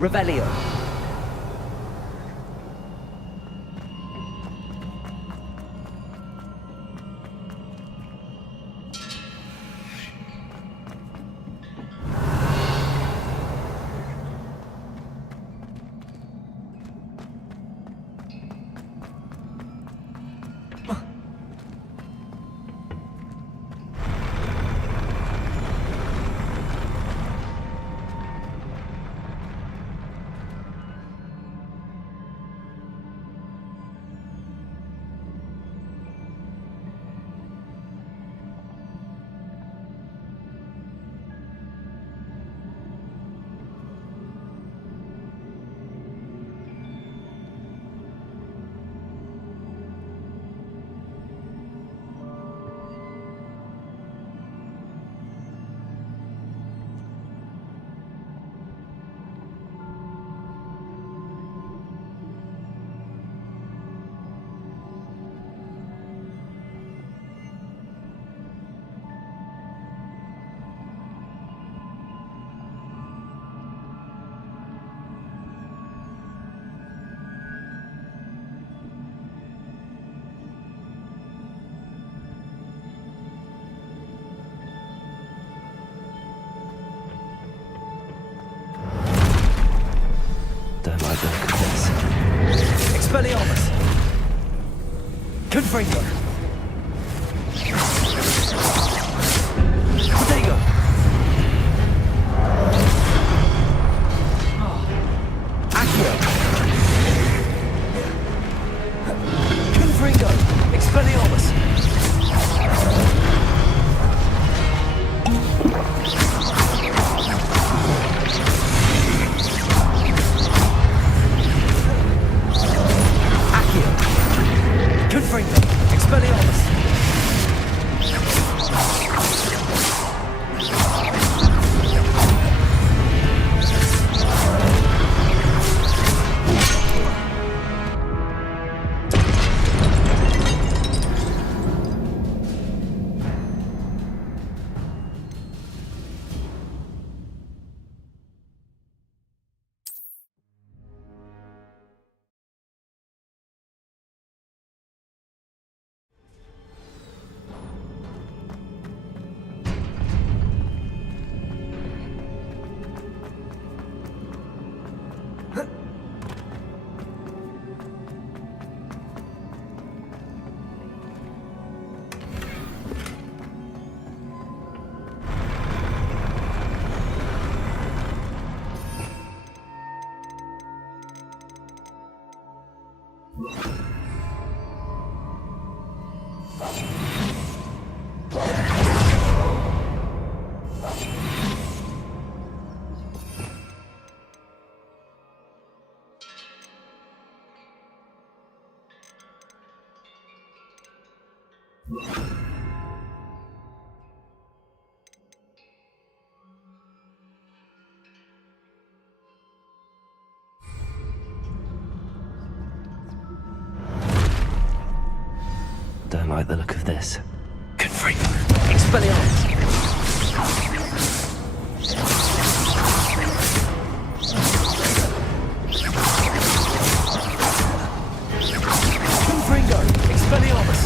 Revelio. Don't like the look of this. Expelliarmus. Confringo. Protego. Accio. Confringo. Expelliarmus. Confringo. Expelliarmus. Don't like the look of this. Confringo. Expelliarmus. Confringo. Expelliarmus.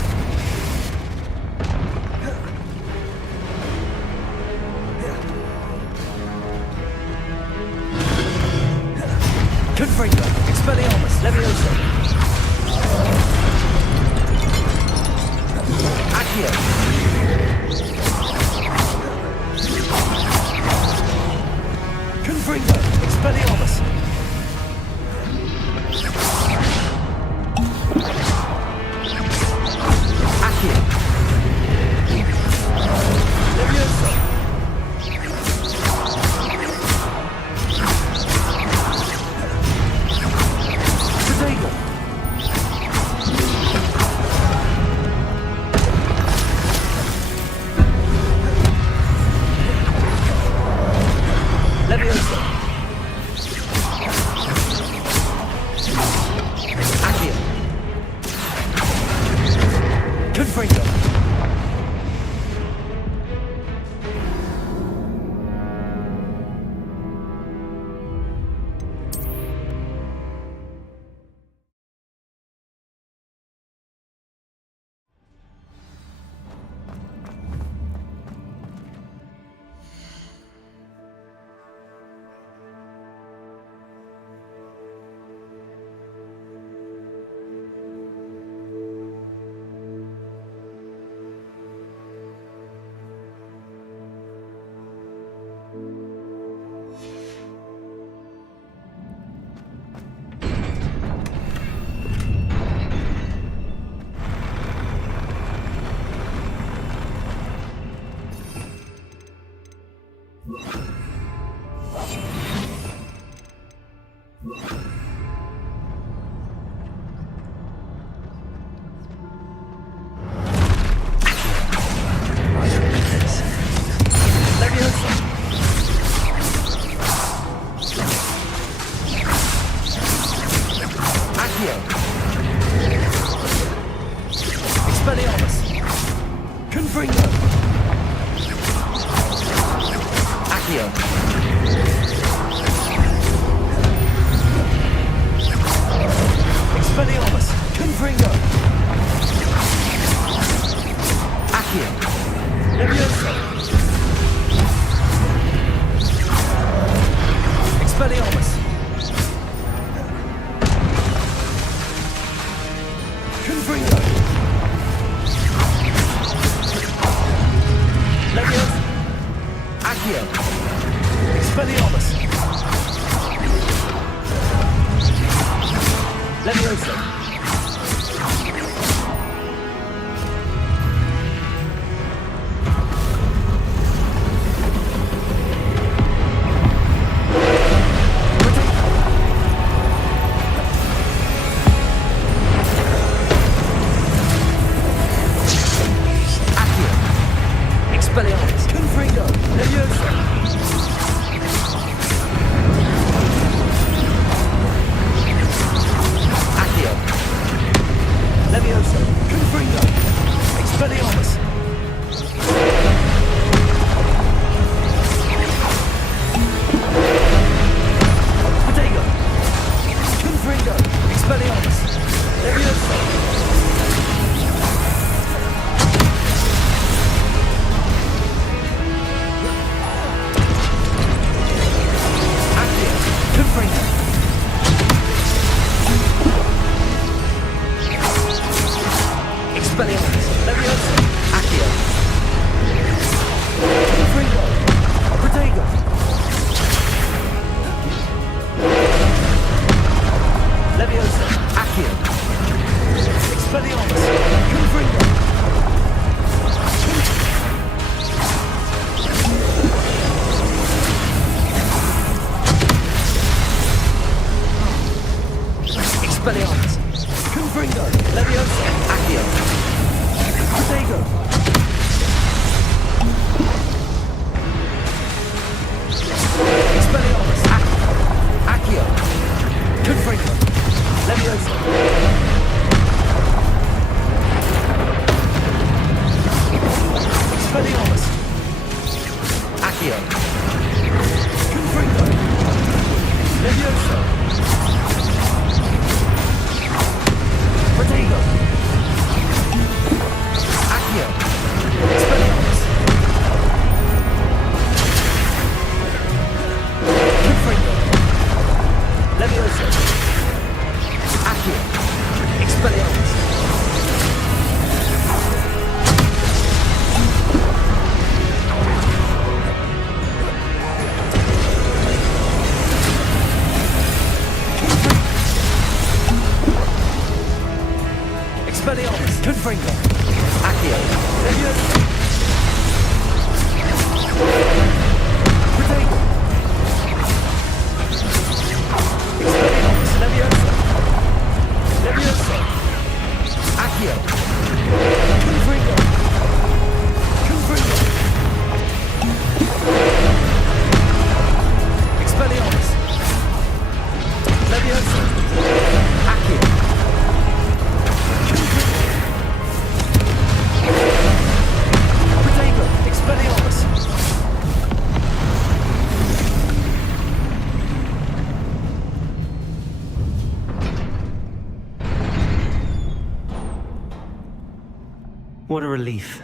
Confringo. Expelliarmus. Levioso. Accio. Confringo. Expelliarmus. Accio. Levioso. Protego. Levioso. Might look at this. Leviosa! Accio! Expelliarmus! Confringo! Accio! Expelliarmus! Confringo! Accio! Leviosa! Expelliarmus! Confringo! Leviosa! Accio! Expelliarmus! Leviosa! Expelliarmus! Confringo! Leviosa! Accio! Leviosa! Confringo! Expelliarmus! Protego! Confringo! Expelliarmus! Leviosa! Confringo! Expelliarmus! Leviosa! Accio! Confringo! Protego! Leviosa! Accio! Expelliarmus! Confringo! Expelliarmus! Confringo! Leviosa! Accio! Protego! Expelliarmus! Accio! Confringo! Leviosa! Expelliarmus! Accio! Confringo! Leviosa! Protego! Accio! Expelliarmus! Confringo! Leviosa! Accio! Expelliarmus! Expelliarmus! Confringo! Accio! Leviosa! Protego! Expelliarmus! Leviosa! Leviosa! Accio! Confringo! Confringo! Expelliarmus! Leviosa! Accio! Protego! Expelliarmus! What a relief.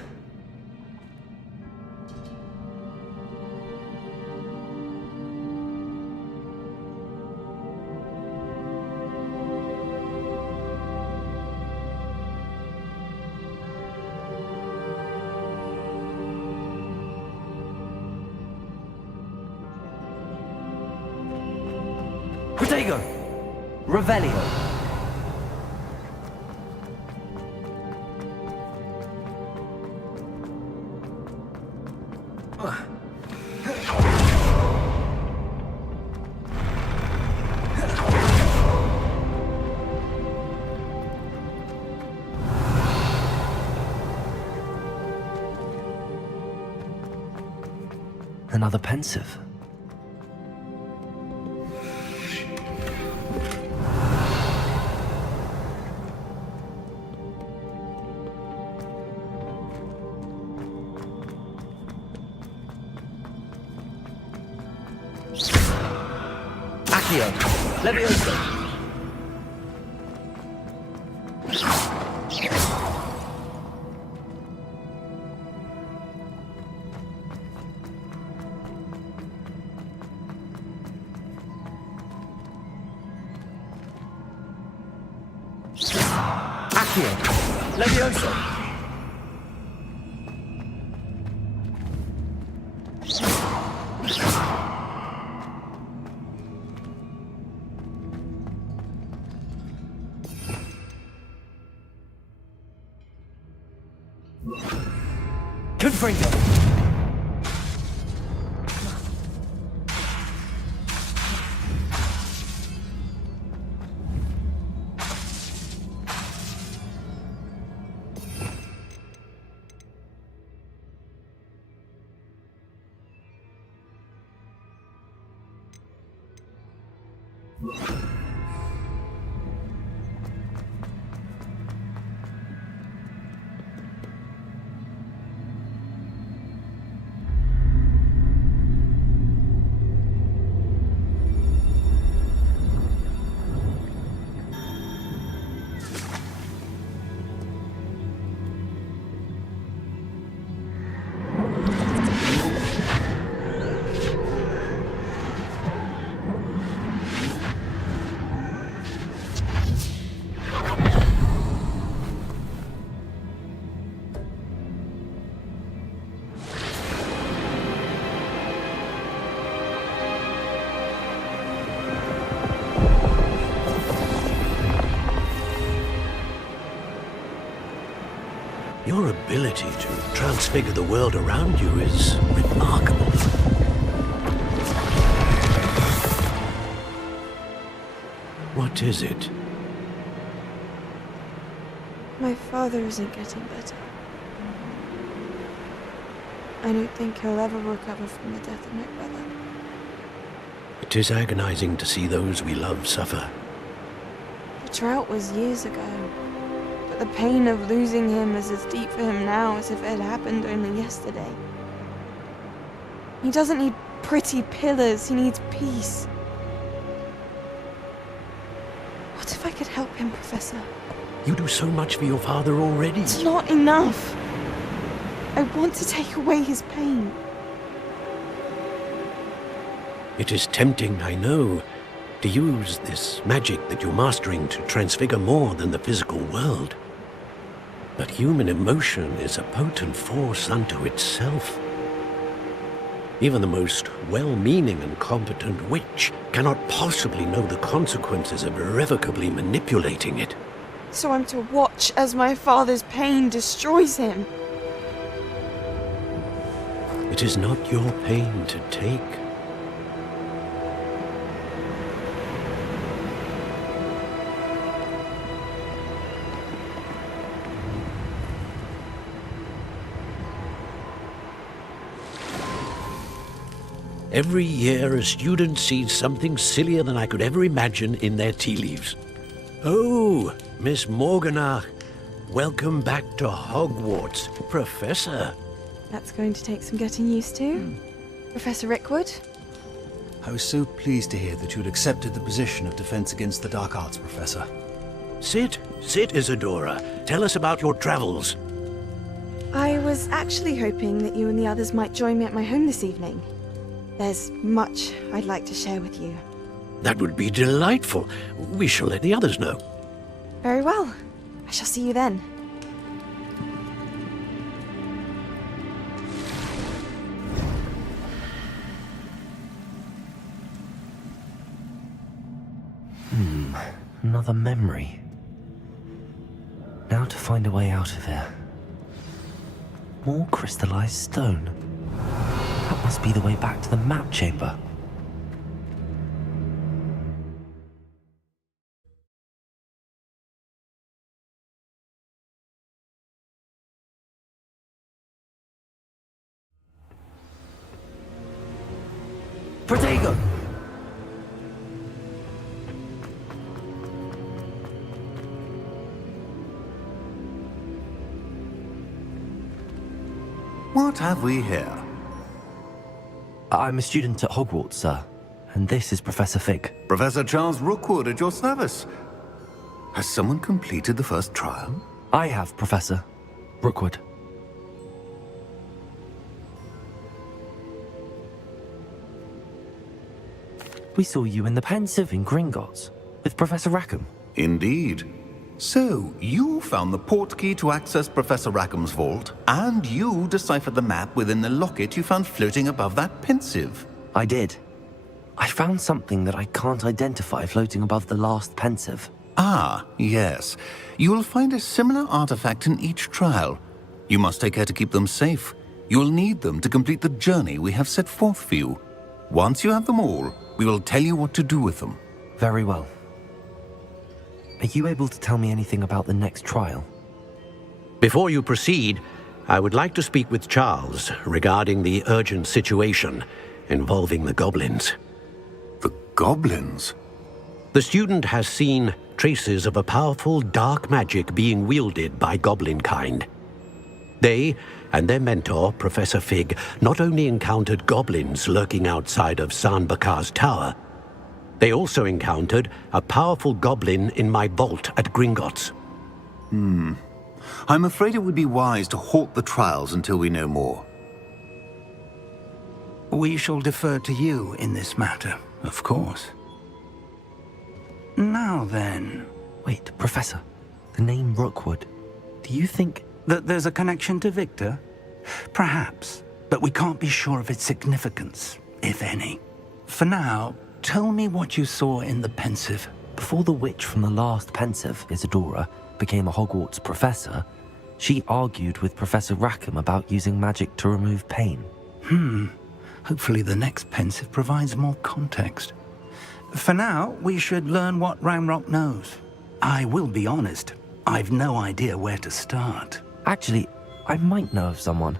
Protego! Revelio! another pensive. Accio, Levioso. Accio, Levioso. Confringo. Your ability to transfigure the world around you is remarkable. What is it? My father isn't getting better. I don't think he'll ever recover from the death of my brother. It is agonizing to see those we love suffer. The drought was years ago, but the pain of losing him is as deep for him now as if it had happened only yesterday. He doesn't need pretty pillars, he needs peace. What if I could help him, Professor? You do so much for your father already. It's not enough. I want to take away his pain. It is tempting, I know, to use this magic that you're mastering to transfigure more than the physical world. But human emotion is a potent force unto itself. Even the most well-meaning and competent witch cannot possibly know the consequences of irrevocably manipulating it. So I'm to watch as my father's pain destroys him. It is not your pain to take. Every year, a student sees something sillier than I could ever imagine in their tea leaves. Oh, Miss Morganach, welcome back to Hogwarts, Professor. That's going to take some getting used to. Professor Rickwood? I was so pleased to hear that you had accepted the position of Defense Against the Dark Arts, Professor. Sit, Isadora. Tell us about your travels. I was actually hoping that you and the others might join me at my home this evening. There's much I'd like to share with you. That would be delightful. We shall let the others know. Very well. I shall see you then. Another memory. Now to find a way out of here. More crystallized stone. That must be the way back to the map chamber. Protego! What have we here? I'm a student at Hogwarts, sir. And this is Professor Fig. Professor Charles Rookwood at your service. Has someone completed the first trial? I have, Professor Rookwood. We saw you in the Pensive in Gringotts with Professor Rackham. Indeed. So, you found the portkey to access Professor Rackham's vault, and you deciphered the map within the locket you found floating above that Pensive. I did. I found something that I can't identify floating above the last Pensive. Ah, yes. You will find a similar artifact in each trial. You must take care to keep them safe. You will need them to complete the journey we have set forth for you. Once you have them all, we will tell you what to do with them. Very well. Are you able to tell me anything about the next trial? Before you proceed, I would like to speak with Charles regarding the urgent situation involving the goblins. The goblins? The student has seen traces of a powerful dark magic being wielded by goblin kind. They and their mentor, Professor Fig, not only encountered goblins lurking outside of San Bakar's tower, they also encountered a powerful goblin in my vault at Gringotts. I'm afraid it would be wise to halt the trials until we know more. We shall defer to you in this matter, of course. Now then, Wait, Professor. The name Rookwood. Do you think... that there's a connection to Victor? Perhaps, but we can't be sure of its significance, if any. For now, tell me what you saw in the Pensive. Before the witch from the last Pensive, Isadora, became a Hogwarts professor, she argued with Professor Rackham about using magic to remove pain. Hopefully the next Pensive provides more context. For now, we should learn what Ramrock knows. I will be honest, I've no idea where to start. Actually, I might know of someone.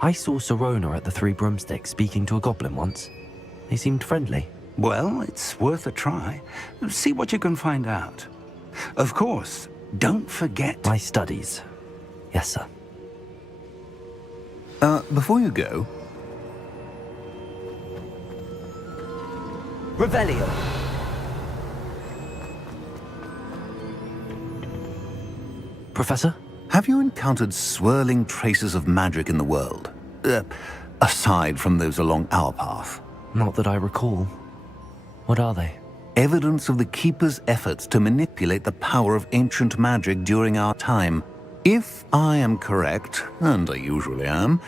I saw Sirona at the Three Broomsticks speaking to a goblin once. They seemed friendly. Well, it's worth a try. See what you can find out. Of course, don't forget... My studies. Yes, sir. Before you go, Revelio. Professor? have you encountered swirling traces of magic in the world? Aside from those along our path. Not that I recall. What are they? Evidence of the Keeper's efforts to manipulate the power of ancient magic during our time. If I am correct, and I usually am,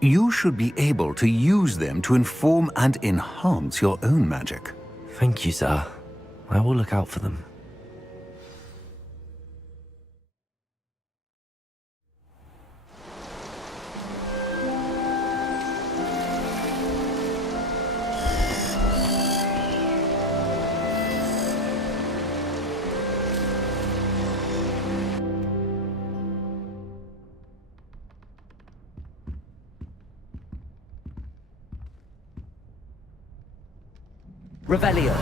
you should be able to use them to inform and enhance your own magic. Thank you, sir. I will look out for them. Revelio.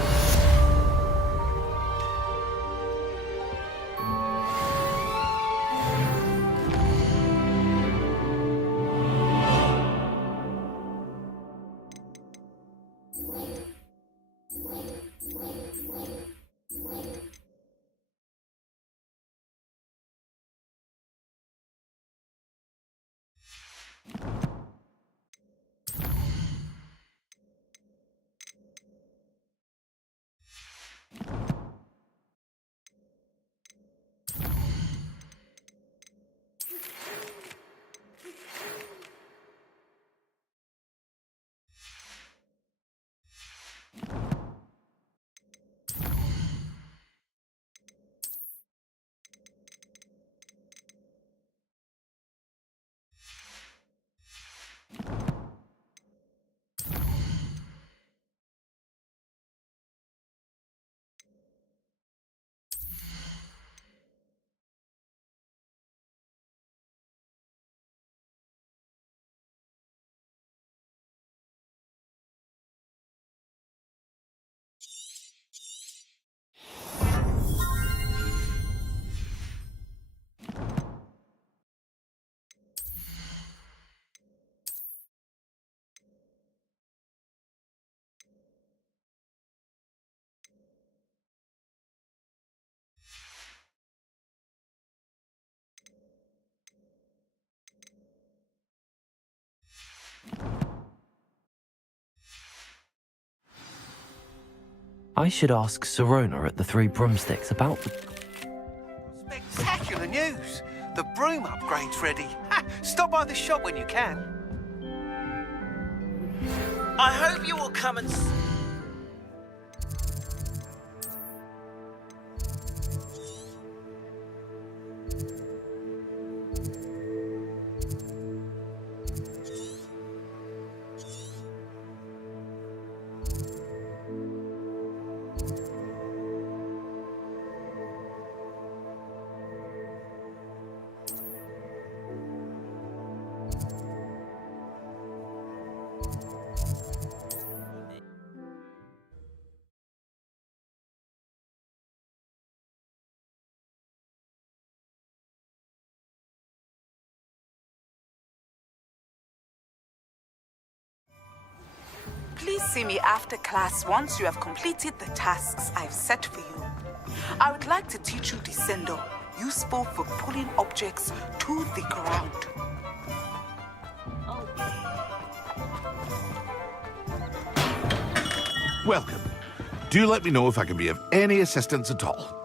I should ask Sirona at the Three Broomsticks about the... Spectacular news! The broom upgrade's ready. Ha! Stop by the shop when you can. I hope you will come and... Please see me after class once you have completed the tasks I've set for you. I would like to teach you Descendo, useful for pulling objects to the ground. Welcome. Do let me know if I can be of any assistance at all.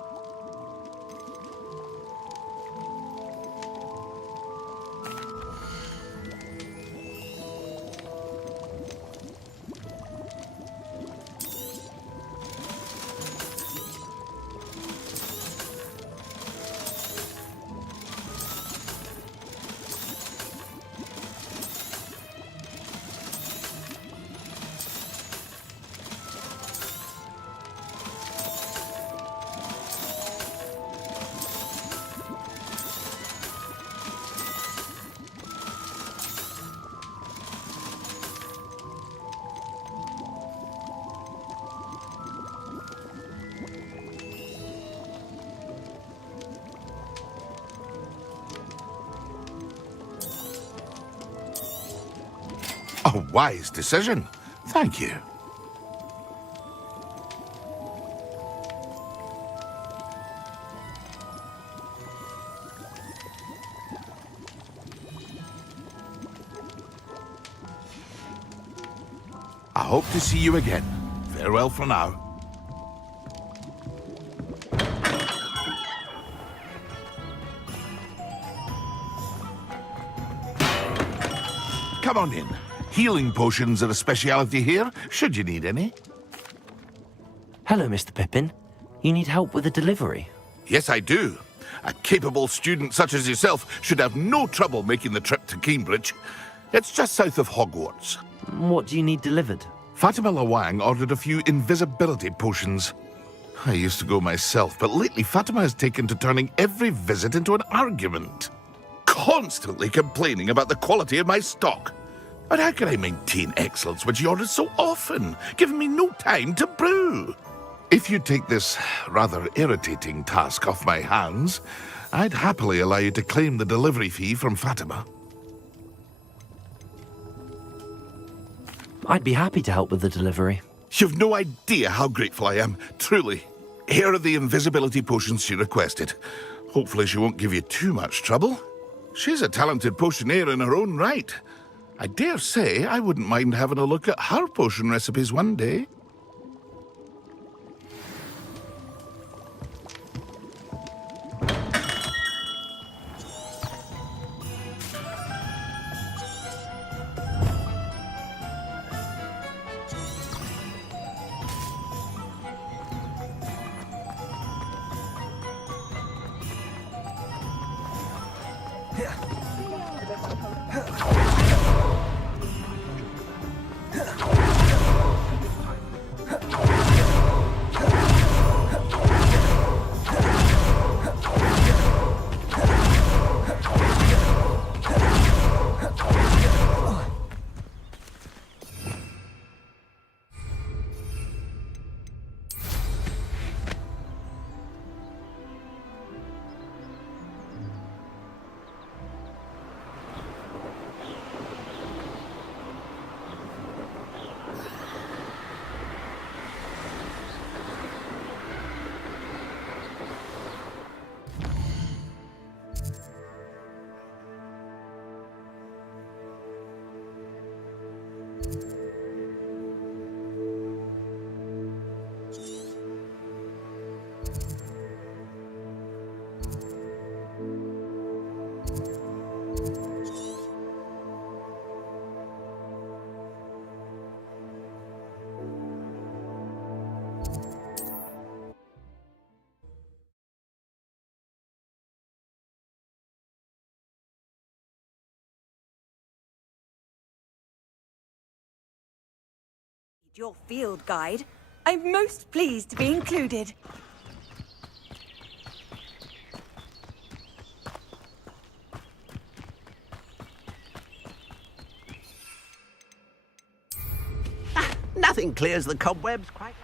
A wise decision. Thank you. I hope to see you again. Farewell for now. Come on in. Healing potions are a speciality here, should you need any. Hello, Mr. Pippin. You need help with a delivery? Yes, I do. A capable student such as yourself should have no trouble making the trip to Cambridge. It's just south of Hogwarts. What do you need delivered? Fatima Lawang ordered a few invisibility potions. I used to go myself, but lately Fatima has taken to turning every visit into an argument. Constantly complaining about the quality of my stock. But how can I maintain excellence when she orders so often, giving me no time to brew? If you take this rather irritating task off my hands, I'd happily allow you to claim the delivery fee from Fatima. I'd be happy to help with the delivery. You've no idea how grateful I am, truly. Here are the invisibility potions she requested. Hopefully she won't give you too much trouble. She's a talented potioneer in her own right. I dare say I wouldn't mind having a look at her potion recipes one day. your field guide. I'm most pleased to be included. Nothing clears the cobwebs quite like...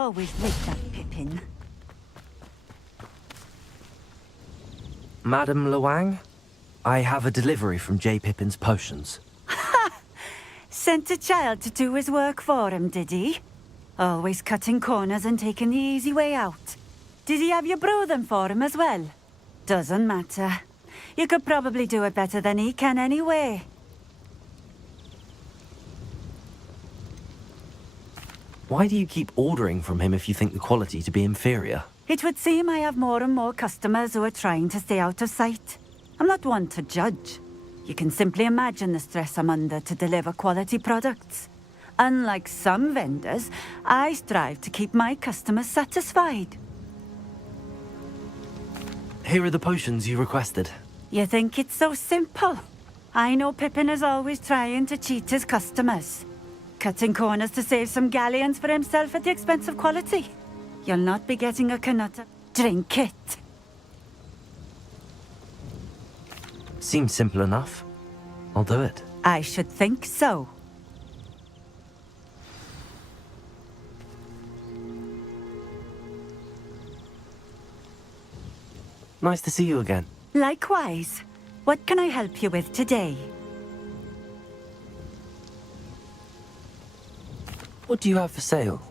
Always like that Pippin. Madam Luang, I have a delivery from J. Pippin's potions. Sent a child to do his work for him, did he? Always cutting corners and taking the easy way out. Did he have you brew them for him as well? Doesn't matter. You could probably do it better than he can anyway. Why do you keep ordering from him if you think the quality to be inferior? It would seem I have more and more customers who are trying to stay out of sight. I'm not one to judge. You can simply imagine the stress I'm under to deliver quality products. Unlike some vendors, I strive to keep my customers satisfied. Here are the potions you requested. You think it's so simple? I know Pippin is always trying to cheat his customers. Cutting corners to save some galleons for himself at the expense of quality. You'll not be getting a Canuta. Drink it. Seems simple enough. I'll do it. I should think so. Nice to see you again. Likewise. What can I help you with today? What do you have for sale?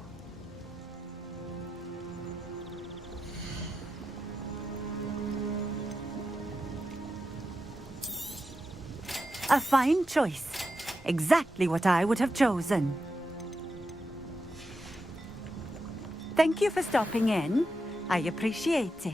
A fine choice. Exactly what I would have chosen. Thank you for stopping in. I appreciate it.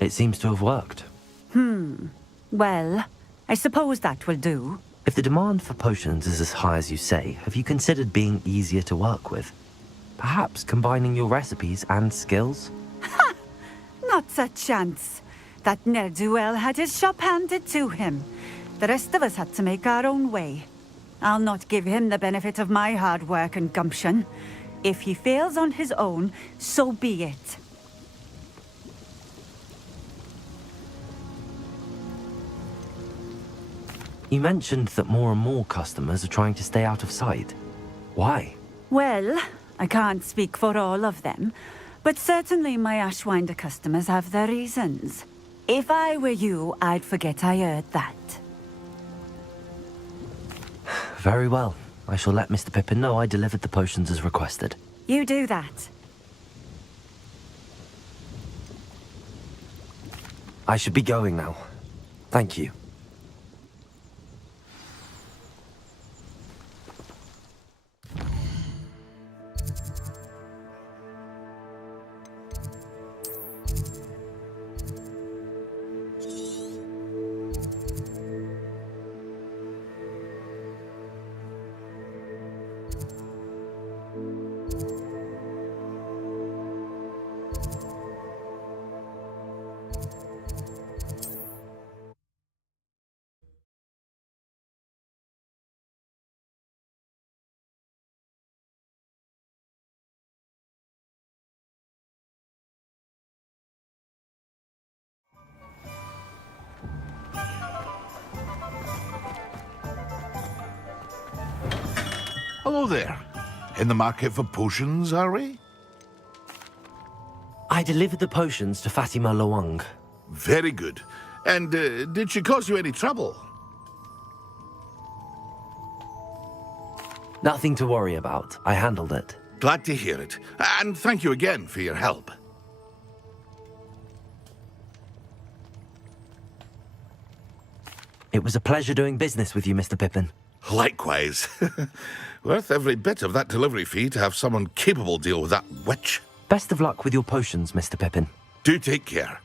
It seems to have worked. Well, I suppose that will do. If the demand for potions is as high as you say, have you considered being easier to work with? Perhaps combining your recipes and skills? Not a chance. That ne'er-do-well had his shop handed to him. The rest of us had to make our own way. I'll not give him the benefit of my hard work and gumption. If he fails on his own, so be it. You mentioned that more and more customers are trying to stay out of sight. Why? Well, I can't speak for all of them, but certainly my Ashwinder customers have their reasons. If I were you, I'd forget I heard that. Very well. I shall let Mr. Pippin know I delivered the potions as requested. You do that. I should be going now. Thank you. Hello there. In the market for potions, are we? I delivered the potions to Fatima Loang. Very good. And did she cause you any trouble? Nothing to worry about. I handled it. Glad to hear it. And thank you again for your help. It was a pleasure doing business with you, Mr. Pippin. Likewise. Worth every bit of that delivery fee to have someone capable deal with that witch. Best of luck with your potions, Mr. Pippin. Do take care.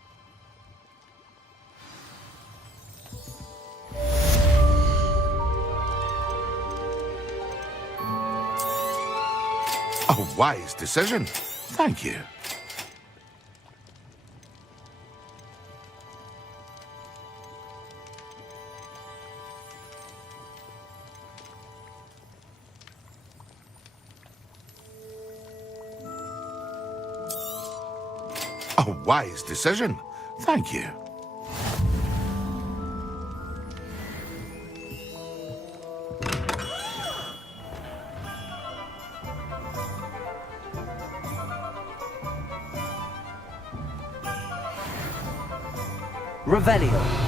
A wise decision. Thank you. A wise decision. Thank you. Revelio.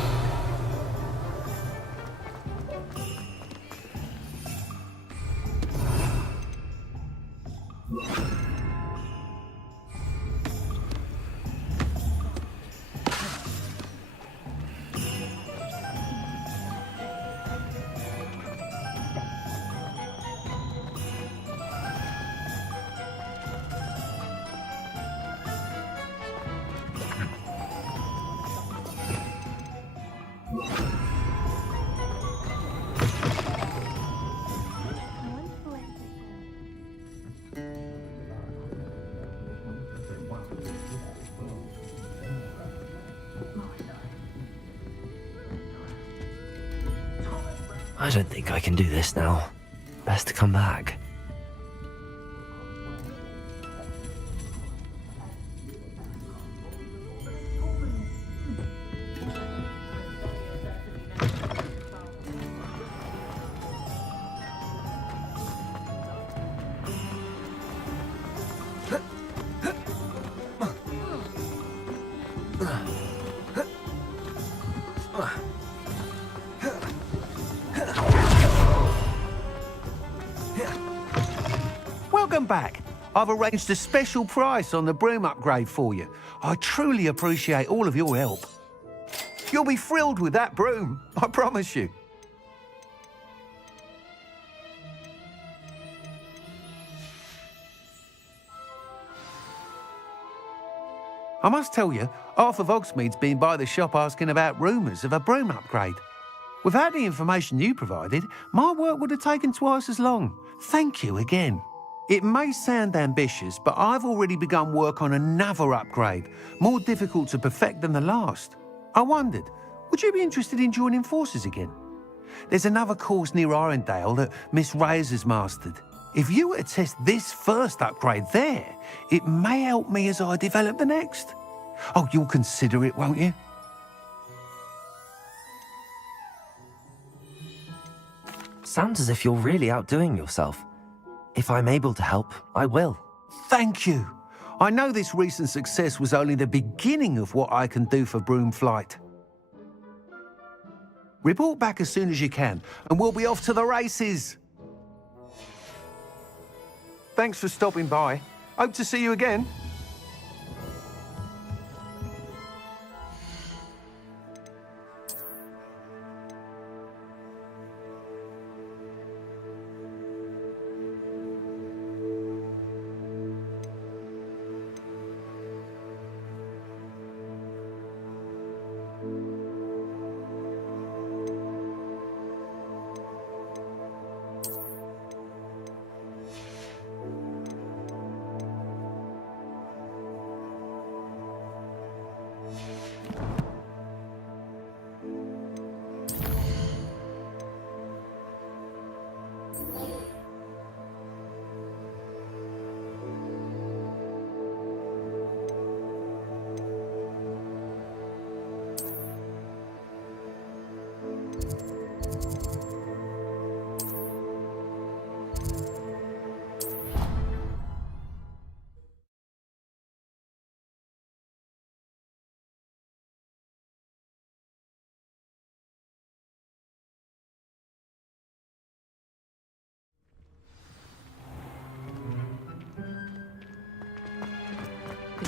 I don't think I can do this now. Best to come back. Welcome back. I've arranged a special price on the broom upgrade for you. I truly appreciate all of your help. You'll be thrilled with that broom, I promise you. I must tell you, half of Hogsmeade's been by the shop asking about rumours of a broom upgrade. Without the information you provided, my work would have taken twice as long. Thank you again. It may sound ambitious, but I've already begun work on another upgrade, more difficult to perfect than the last. I wondered, would you be interested in joining forces again? There's another course near Irondale that Miss Reyes has mastered. If you were to test this first upgrade there, it may help me as I develop the next. Oh, you'll consider it, won't you? Sounds as if you're really outdoing yourself. If I'm able to help, I will. Thank you. I know this recent success was only the beginning of what I can do for Broomflight. Report back as soon as you can, and we'll be off to the races. Thanks for stopping by. Hope to see you again.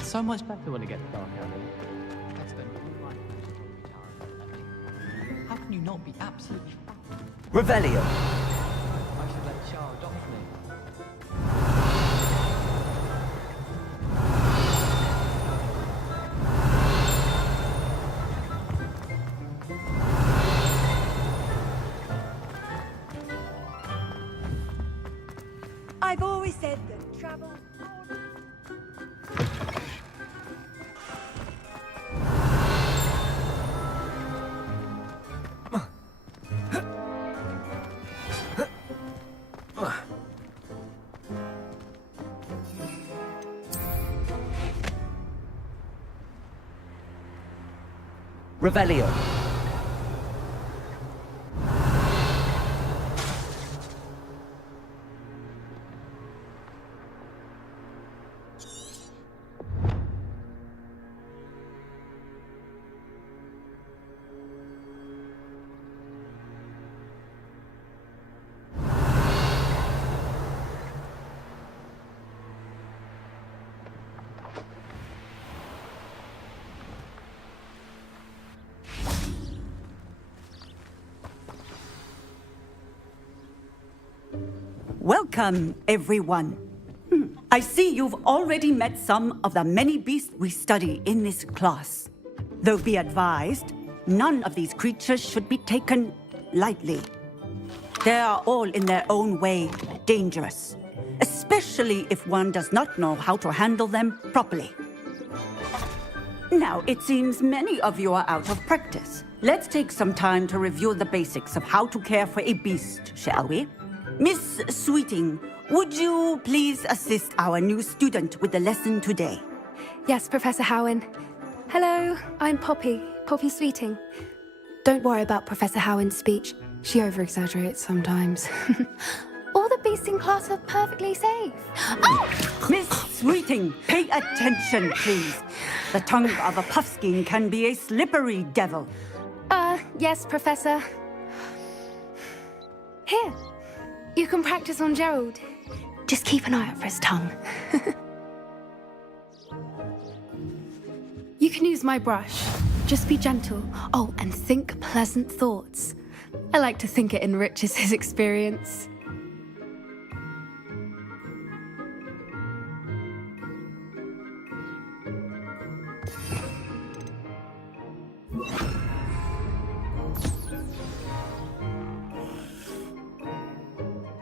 It's so much better when it gets dark out here. I spend all night watching the tower of Levy. How can you not be absolutely Revelio. I should let Char adopt me. I've always said that travel... Revelio. Welcome, everyone. I see you've already met some of the many beasts we study in this class. Though be advised, none of these creatures should be taken lightly. They are all in their own way dangerous, especially if one does not know how to handle them properly. Now, it seems many of you are out of practice. Let's take some time to review the basics of how to care for a beast, shall we? Miss Sweeting, would you please assist our new student with the lesson today? Yes, Professor Howen. Hello, I'm Poppy Sweeting. Don't worry about Professor Howen's speech. She over-exaggerates sometimes. All the beasts in class are perfectly safe. Oh! Miss Sweeting, pay attention, please. The tongue of a puffskein can be a slippery devil. Yes, Professor. Here, you can practice on Gerald. Just keep an eye out for his tongue. You can use my brush. Just be gentle. Oh, and think pleasant thoughts. I like to think it enriches his experience.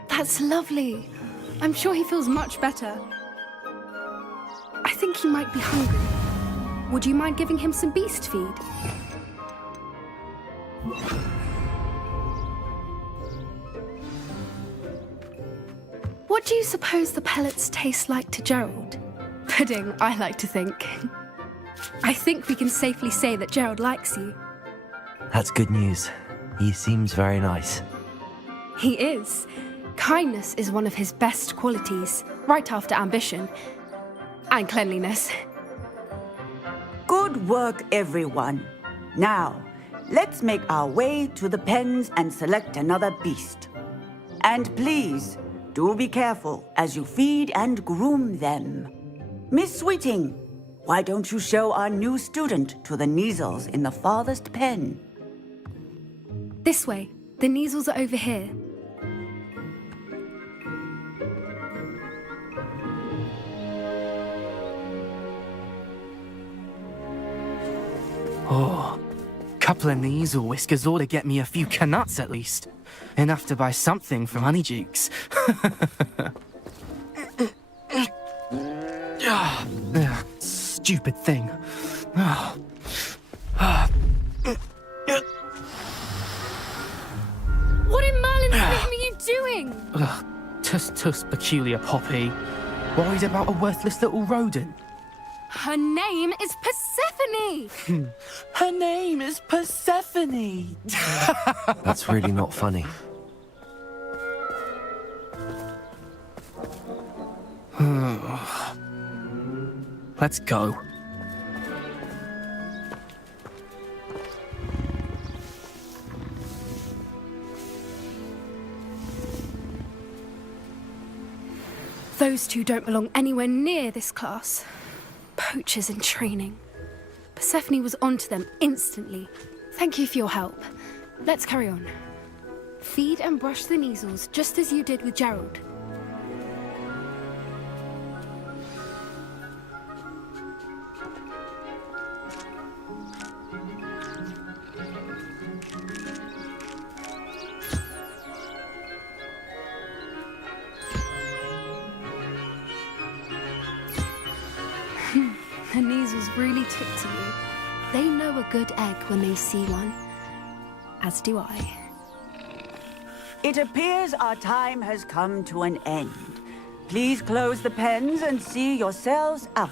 That's lovely. I'm sure he feels much better. I think he might be hungry. Would you mind giving him some beast feed? What do you suppose the pellets taste like to Gerald? Pudding, I like to think. I think we can safely say that Gerald likes you. That's good news. He seems very nice. He is. Kindness is one of his best qualities, right after ambition. And cleanliness. Good work, everyone. Now, let's make our way to the pens and select another beast. And please, do be careful as you feed and groom them. Miss Sweeting, why don't you show our new student to the Neasels in the farthest pen? This way. The Neasels are over here. Oh, couple of Neasel whiskers ought to get me a few canuts at least. Enough to buy something from Honeydukes. Stupid thing. What in Merlin's name are you doing? Tuss, peculiar Poppy. Worried about a worthless little rodent. Her name is Persephone! Her name is Persephone! That's really not funny. Let's go. Those two don't belong anywhere near this class. Poachers in training. Persephone was onto them instantly. Thank you for your help. Let's carry on. Feed and brush the measles just as you did with Gerald. The measles really took to you. They know a good egg when they see one. As do I. It appears our time has come to an end. Please close the pens and see yourselves out.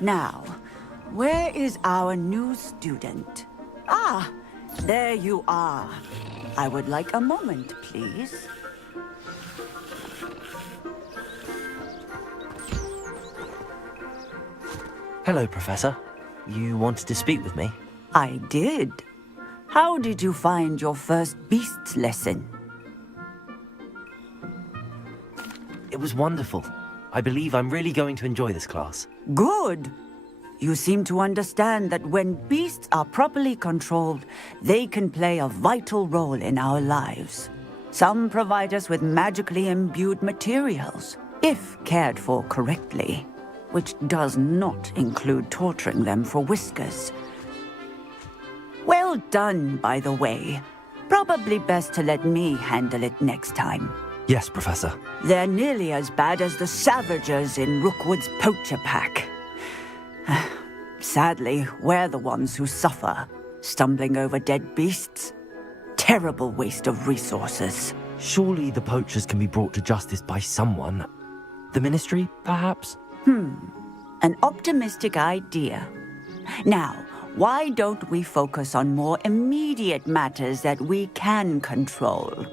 Now, where is our new student? Ah, there you are. I would like a moment, please. Hello, Professor. You wanted to speak with me? I did. How did you find your first beasts lesson? It was wonderful. I believe I'm really going to enjoy this class. Good. You seem to understand that when beasts are properly controlled, they can play a vital role in our lives. Some provide us with magically imbued materials, if cared for correctly, which does not include torturing them for whiskers. Well done, by the way. Probably best to let me handle it next time. Yes, Professor. They're nearly as bad as the Savagers in Rookwood's poacher pack. Sadly, we're the ones who suffer, stumbling over dead beasts. Terrible waste of resources. Surely the poachers can be brought to justice by someone. The Ministry, perhaps? An optimistic idea. Now, why don't we focus on more immediate matters that we can control?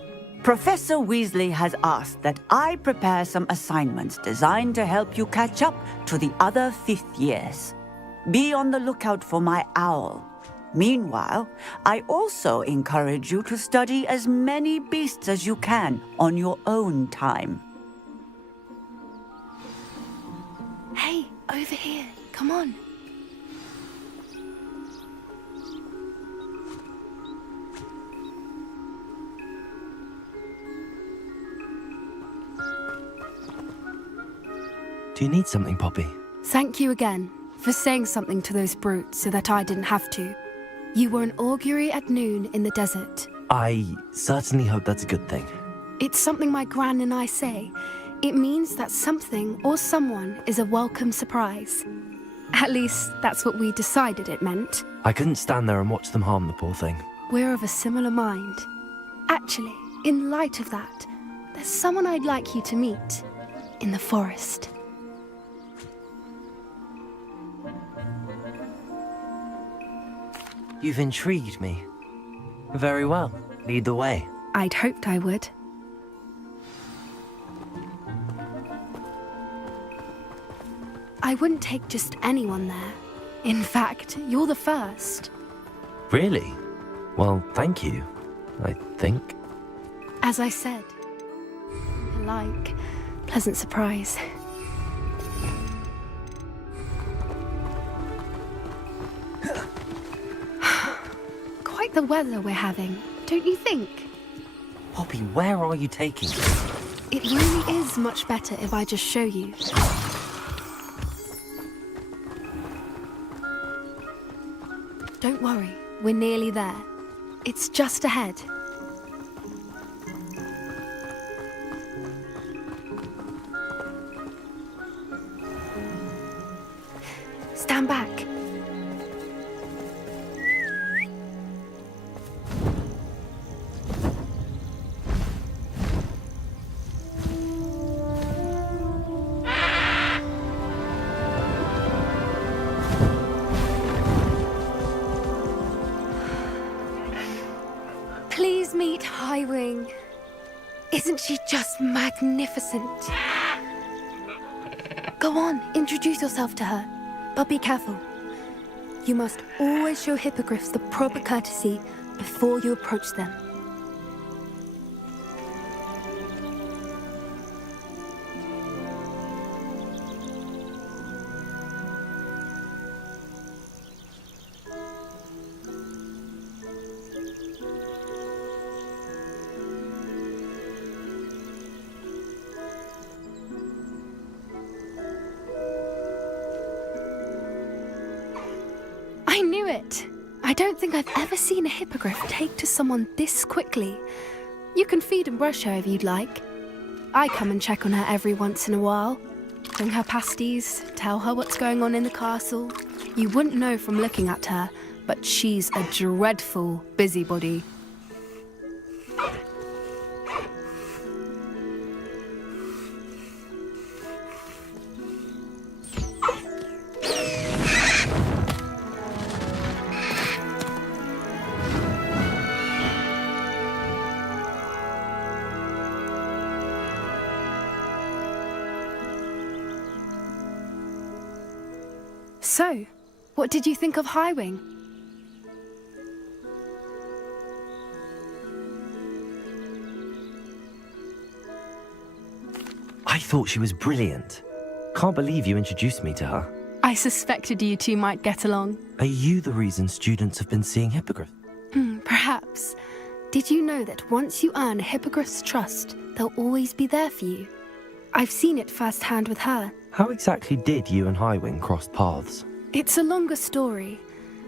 Professor Weasley has asked that I prepare some assignments designed to help you catch up to the other 5th years. Be on the lookout for my owl. Meanwhile, I also encourage you to study as many beasts as you can on your own time. Hey, over here. Come on. Do you need something, Poppy? Thank you again for saying something to those brutes so that I didn't have to. You were an augury at noon in the desert. I certainly hope that's a good thing. It's something my gran and I say. It means that something or someone is a welcome surprise. At least, that's what we decided it meant. I couldn't stand there and watch them harm the poor thing. We're of a similar mind. Actually, in light of that, there's someone I'd like you to meet. In the forest. You've intrigued me. Very well. Lead the way. I'd hoped I would. I wouldn't take just anyone there. In fact, you're the first. Really? Well, thank you, I think. As I said, like, pleasant surprise. Quite the weather we're having, don't you think? Poppy, where are you taking me? It really is much better if I just show you. Don't worry, we're nearly there. It's just ahead. Stand back. Please meet Highwing. Isn't she just magnificent? Go on, introduce yourself to her. But be careful. You must always show hippogriffs the proper courtesy before you approach them. it. I don't think I've ever seen a hippogriff take to someone this quickly. You can feed and brush her if you'd like. I come and check on her every once in a while. Bring her pasties, tell her what's going on in the castle. You wouldn't know from looking at her, but she's a dreadful busybody. So, what did you think of Highwing? I thought she was brilliant. Can't believe you introduced me to her. I suspected you two might get along. Are you the reason students have been seeing hippogriffs? Perhaps. Did you know that once you earn a hippogriff's trust, they'll always be there for you? I've seen it firsthand with her. How exactly did you and Highwing cross paths? It's a longer story,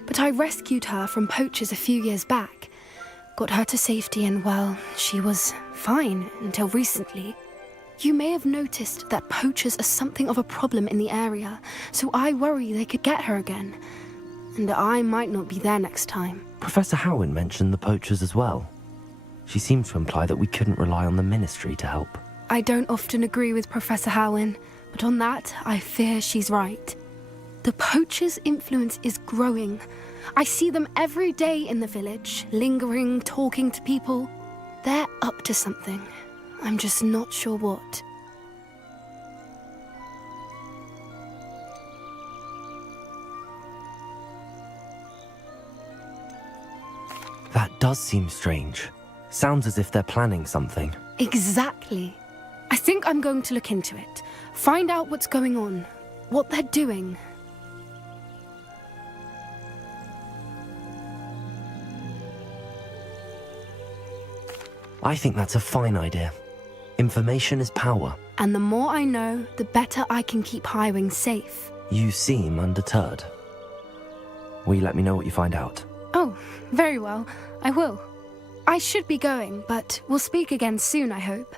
but I rescued her from poachers a few years back. Got her to safety and, well, she was fine until recently. You may have noticed that poachers are something of a problem in the area, so I worry they could get her again. And I might not be there next time. Professor Howin mentioned the poachers as well. She seemed to imply that we couldn't rely on the ministry to help. I don't often agree with Professor Howin, but on that, I fear she's right. The poachers' influence is growing. I see them every day in the village, lingering, talking to people. They're up to something. I'm just not sure what. That does seem strange. Sounds as if they're planning something. Exactly. I think I'm going to look into it. Find out what's going on, what they're doing. I think that's a fine idea. Information is power. And the more I know, the better I can keep Highwing safe. You seem undeterred. Will you let me know what you find out? Oh, very well. I will. I should be going, but we'll speak again soon, I hope.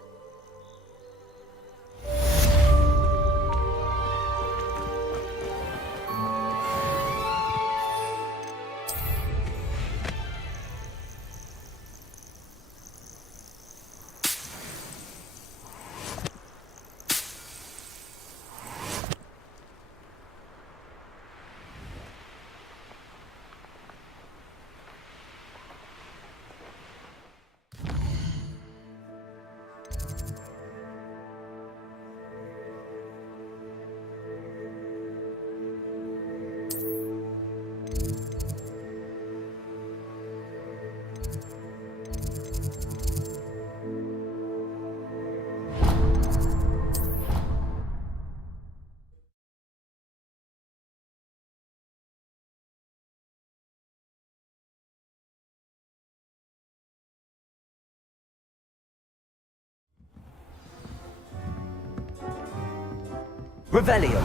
Revelio!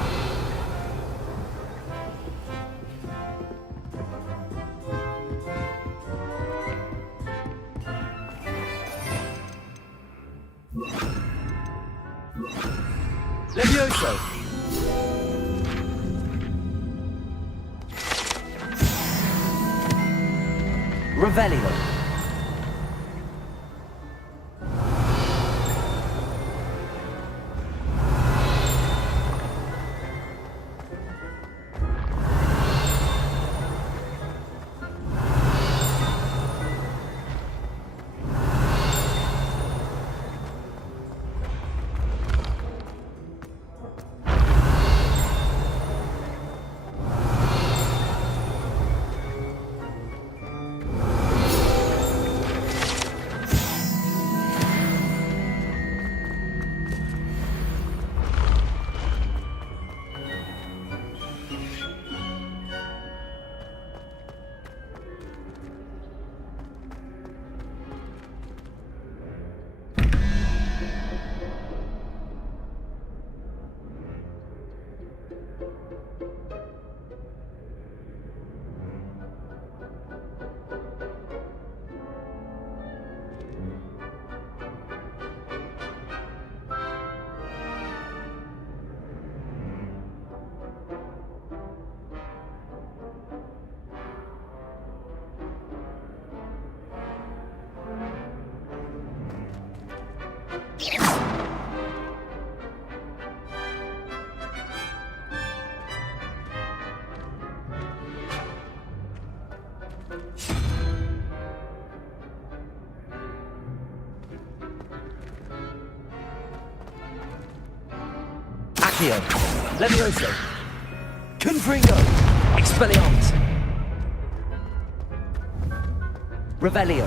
Levioso! Revelio! Accio, Levioso, Confringo, Expelliarmus, Revelio,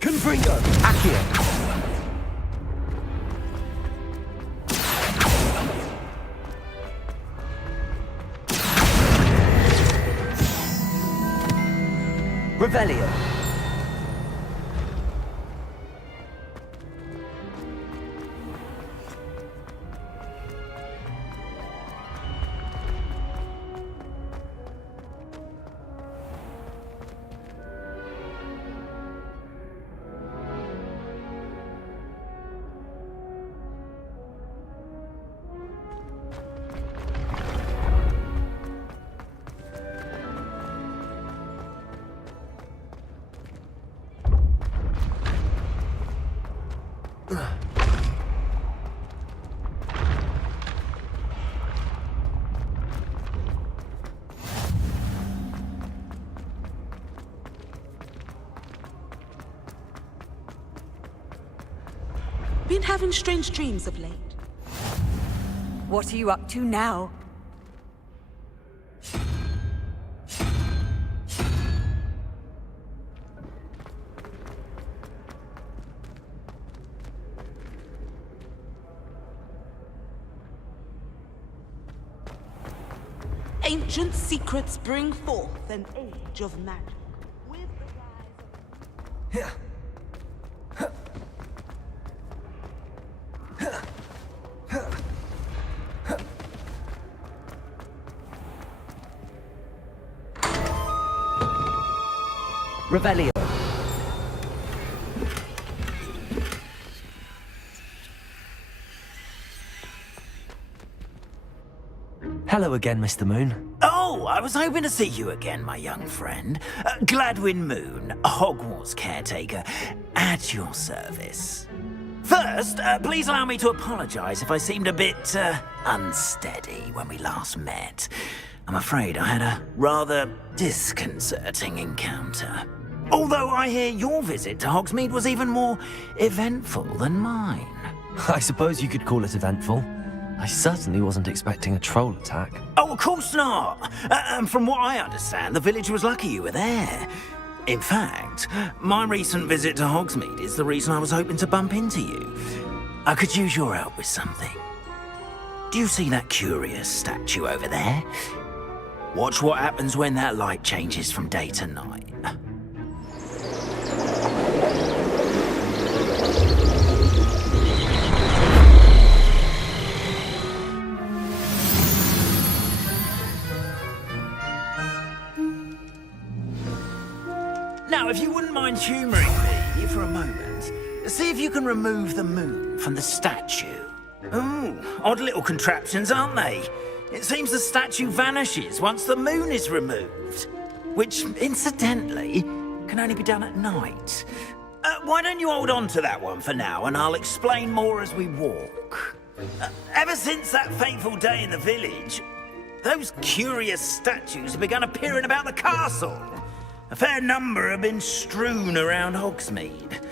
Confringo, Accio, Revelio. Been having strange dreams of late. What are you up to now? Ancient secrets bring forth an age of magic. With the rise of... Revelio. Hello again, Mr. Moon. Oh, I was hoping to see you again, my young friend. Gladwin Moon, Hogwarts caretaker, at your service. First, please allow me to apologize if I seemed a bit, unsteady when we last met. I'm afraid I had a rather disconcerting encounter. Although I hear your visit to Hogsmeade was even more eventful than mine. I suppose you could call it eventful. I certainly wasn't expecting a troll attack. Oh, of course not. From what I understand, the village was lucky you were there. In fact, my recent visit to Hogsmeade is the reason I was hoping to bump into you. I could use your help with something. Do you see that curious statue over there? Watch what happens when that light changes from day to night. Now, if you wouldn't mind humouring me for a moment, see if you can remove the moon from the statue. Ooh, odd little contraptions, aren't they? It seems the statue vanishes once the moon is removed, which, incidentally, can only be done at night. Why don't you hold on to that one for now, and I'll explain more as we walk. Ever since that fateful day in the village, those curious statues have begun appearing about the castle. A fair number have been strewn around Hogsmeade.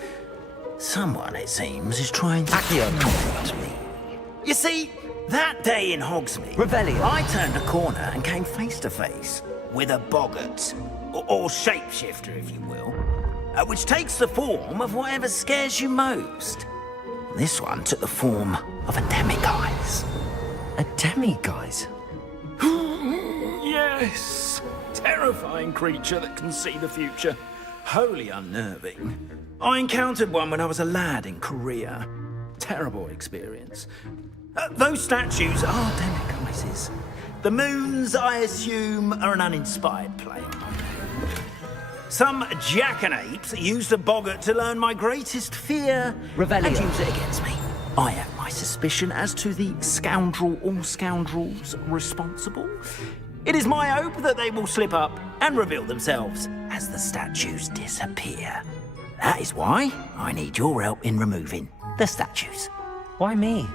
Someone, it seems, is trying to tempt me. You see, that day in Hogsmeade, Revelio. I turned a corner and came face to face with a boggart, or shapeshifter, if you will, which takes the form of whatever scares you most. This one took the form of a demiguise. A demiguise? Yes! Terrifying creature that can see the future. Wholly unnerving. I encountered one when I was a lad in Korea. Terrible experience. Those statues are demiguises. The moons, I assume, are an uninspired play on my name. Some jackanapes used a boggart to learn my greatest fear Revelio. and use it against me. I have my suspicion as to the scoundrel or scoundrels responsible. It is my hope that they will slip up and reveal themselves as the statues disappear. That is why I need your help in removing the statues. Why me?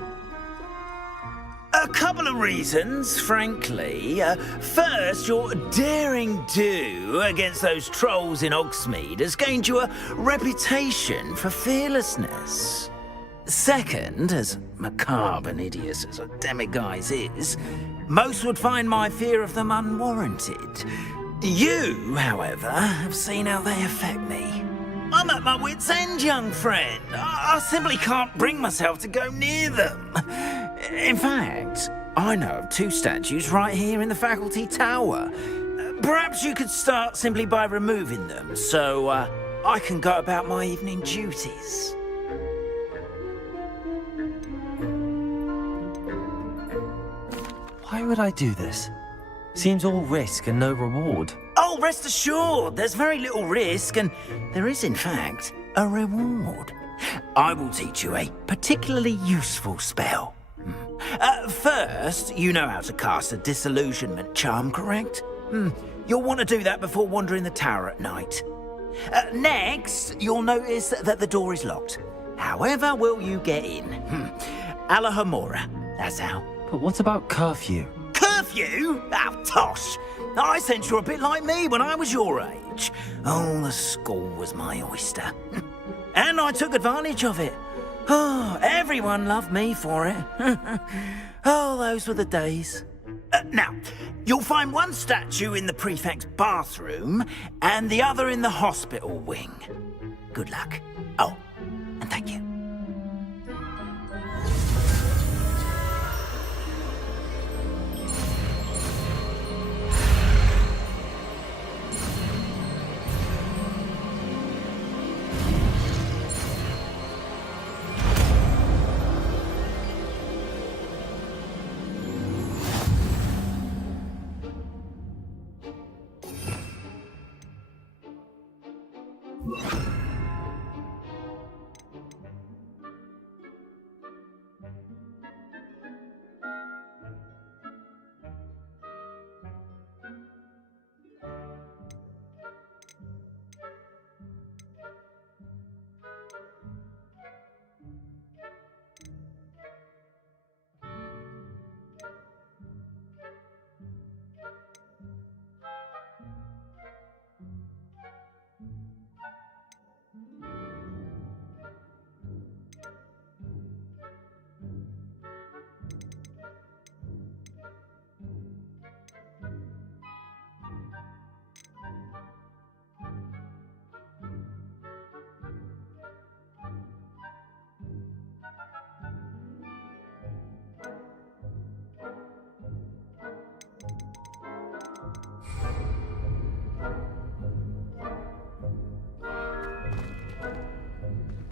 A couple of reasons, frankly. First, your daring do against those trolls in Hogsmeade has gained you a reputation for fearlessness. Second, as macabre and hideous as a demiguise is, most would find my fear of them unwarranted. You, however, have seen how they affect me. I'm at my wit's end, young friend. I simply can't bring myself to go near them. In fact, I know of 2 statues right here in the faculty tower. Perhaps you could start simply by removing them, so I can go about my evening duties. Why would I do this? Seems all risk and no reward. Oh, rest assured, there's very little risk, and there is, in fact, a reward. I will teach you a particularly useful spell. First, you know how to cast a disillusionment charm, correct? You'll want to do that before wandering the tower at night. Next, you'll notice that the door is locked. However will you get in? Alahomora, that's how. But what about curfew? Curfew? Oh, tosh. I sense you're a bit like me when I was your age. Oh, the school was my oyster. And I took advantage of it. Oh, everyone loved me for it. Oh, those were the days. Now, you'll find one statue in the prefect's bathroom and the other in the hospital wing. Good luck. Oh, and thank you.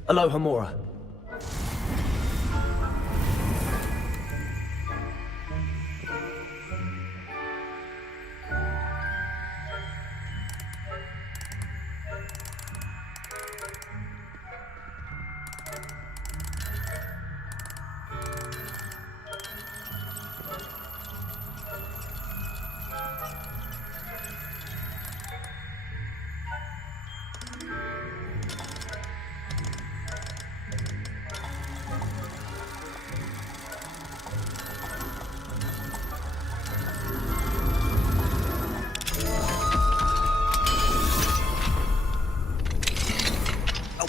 Alohomora.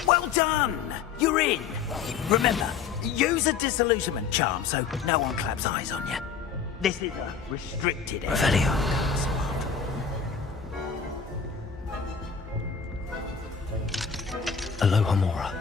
Well done! You're in. Remember, use a disillusionment charm so no one claps eyes on you. This is a restricted area. Revelio. Alohomora.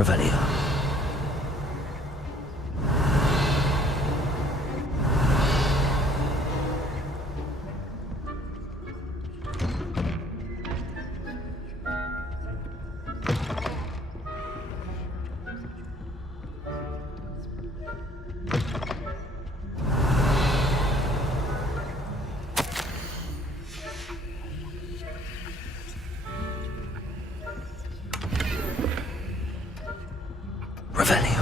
Revelio. Revelio.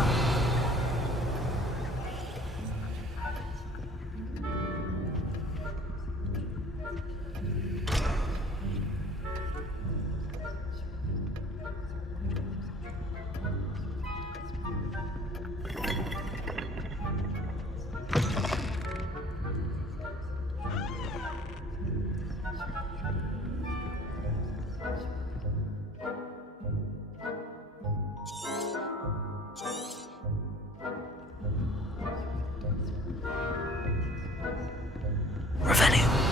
Revelio.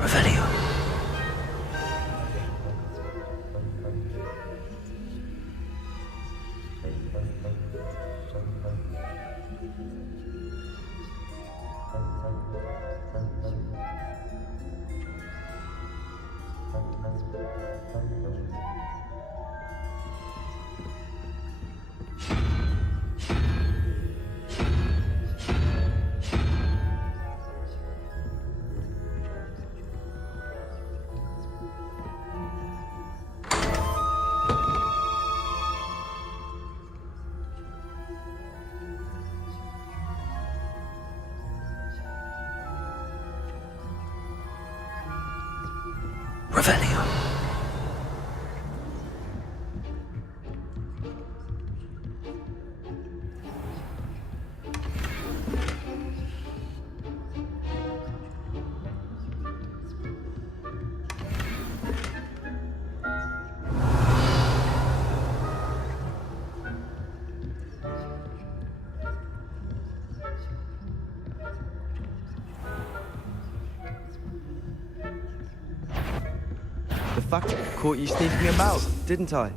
Revelio. Revelio. The fuck? Caught you sneaking about, didn't I?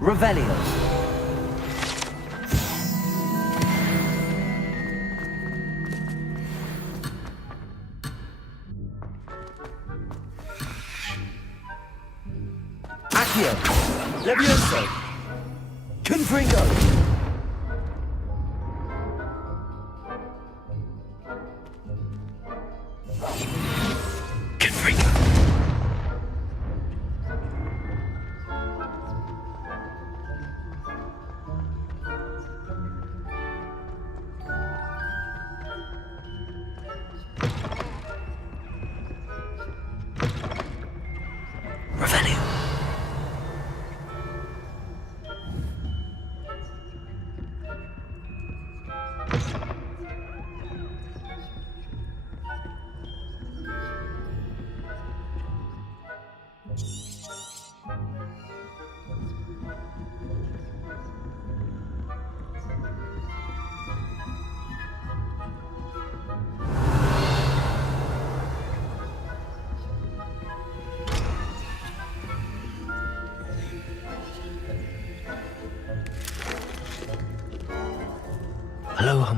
Revelio. Accio! Levioso! Confringo!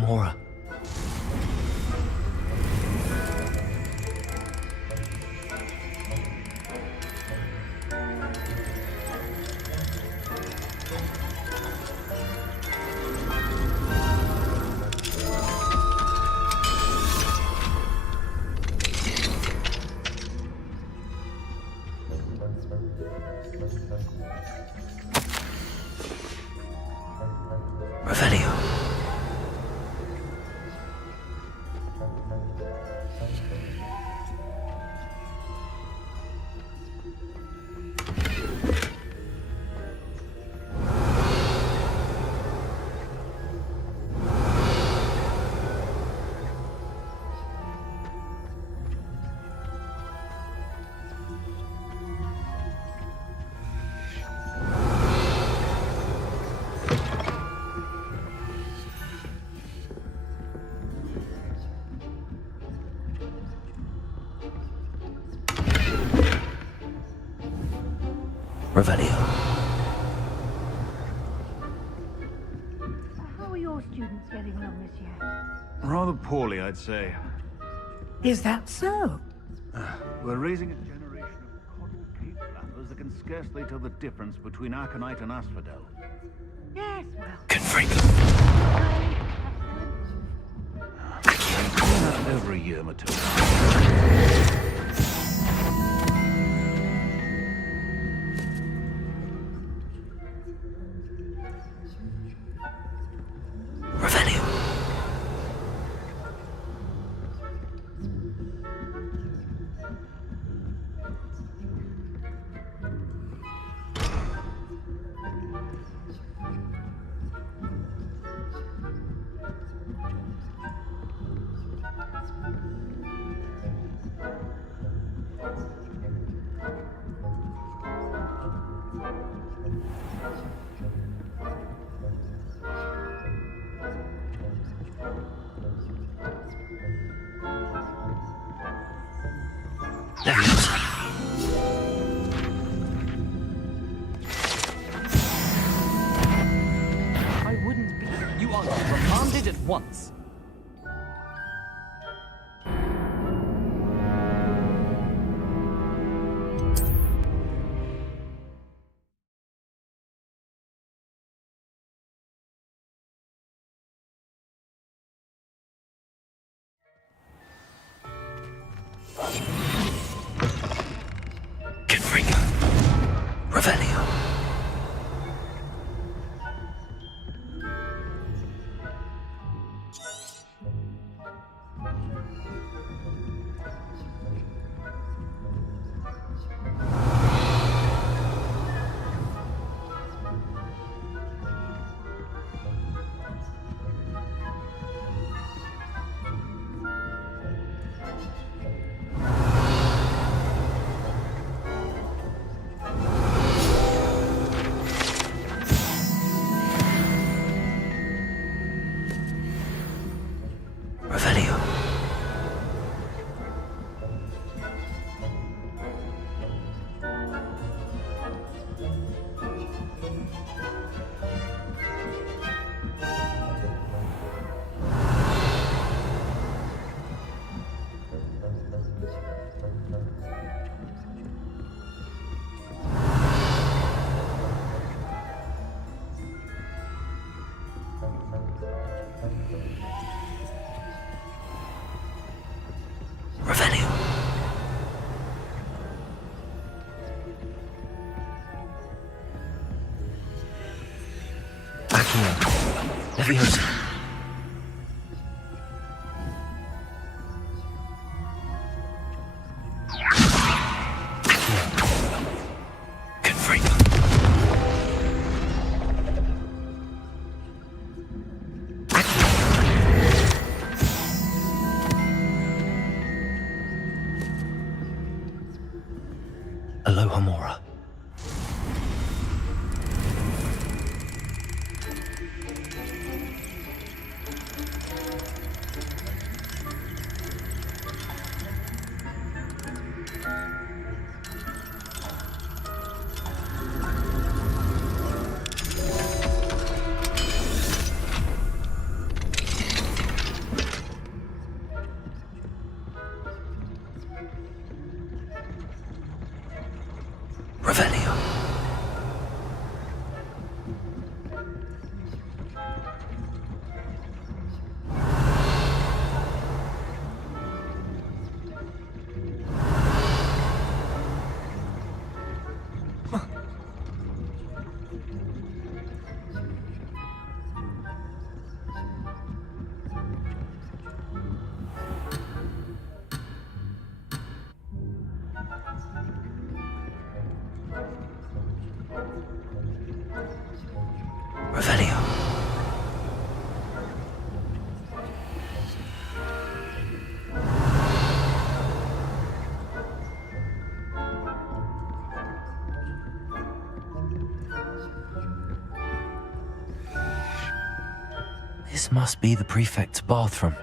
Alohomora. Revelio. Revelio. How are your students getting along this year? Rather poorly, I'd say. Is that so? We're raising a generation of coddled cave flappers that can scarcely tell the difference between Aconite and Asphodel. Yes, well. Every year, Matilda. I wouldn't be. You are reprimanded at once. Revelio. Revelio. Revelio. Accio. Leviosa. Confringo. Alohomora. This must be the prefect's bathroom.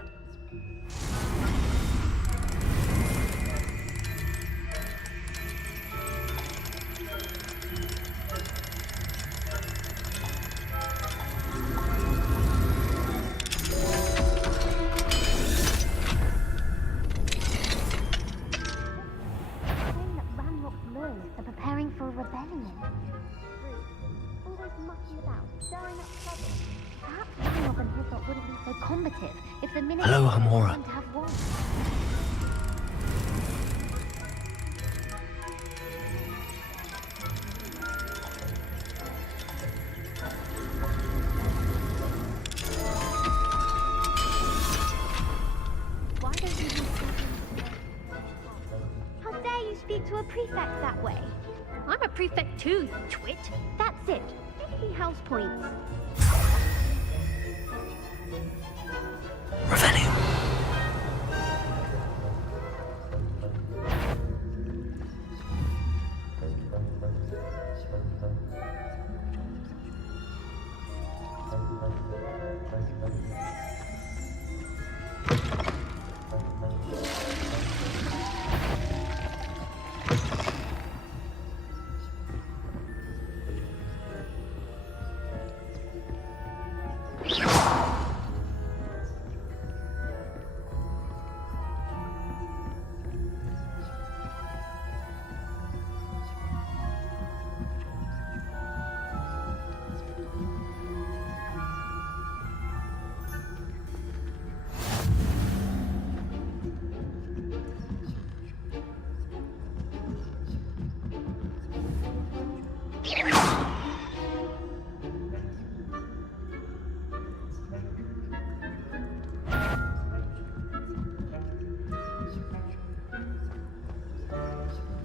Are preparing for a rebellion. Always mucking about, stirring up trouble. Perhaps Ranrock and Hilltop wouldn't be so combative if the minute Hello, Hamora. to have one. Why don't you do something? How dare you speak to a prefect that way? I'm a prefect too, you twit. That's it. Give me house points.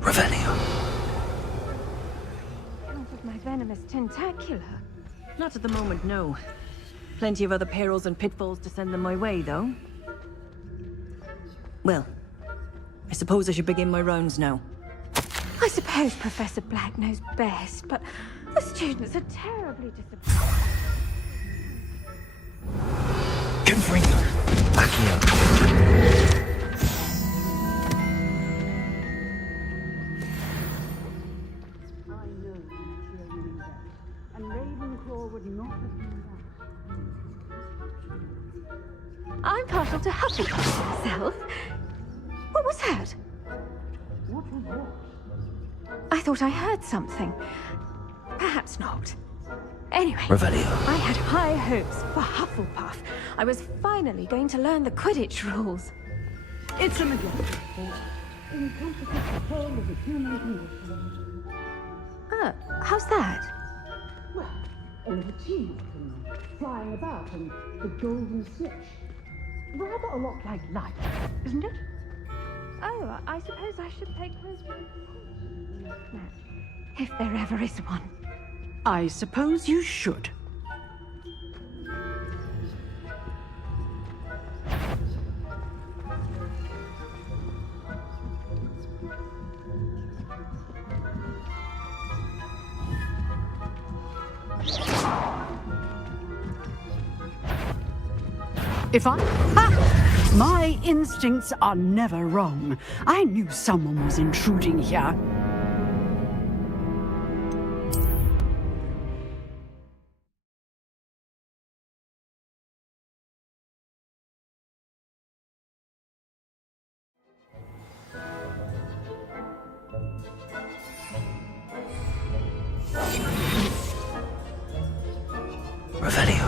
Revelio. Out of my venomous tentacular. Not at the moment, no. Plenty of other perils and pitfalls to send them my way, though. Well, I suppose I should begin my rounds now. I suppose Professor Black knows best, but the students are terribly disappointed. Confringo. Accio. And Ravenclaw would not have been that. I'm partial to Hufflepuff myself. What was that? What was what? I thought I heard something. Perhaps not. Anyway, Revelio. I had high hopes for Hufflepuff. I was finally going to learn the Quidditch rules. It's a McGonagall. Encompasses the whole of the human condition. How's that? Well, all the teams flying about and the golden snitch. Rather a lot like life, isn't it? Oh, I suppose I should pay close attention to this match, if there ever is one. I suppose you should. My instincts are never wrong. I knew someone was intruding here. Revelio.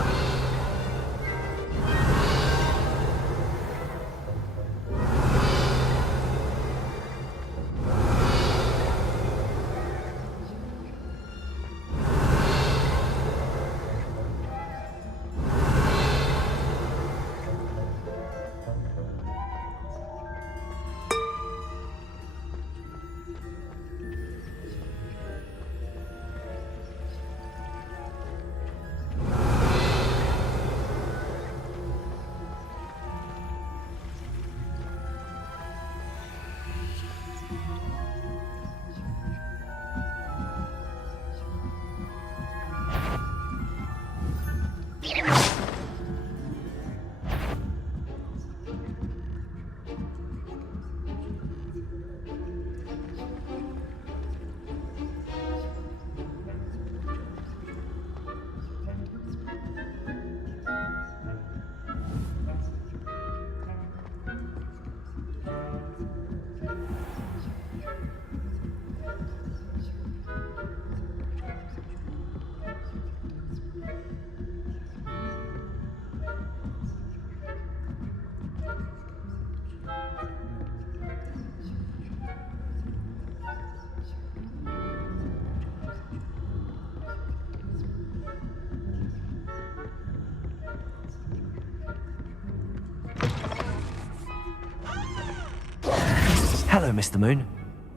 Hello, Mr. Moon.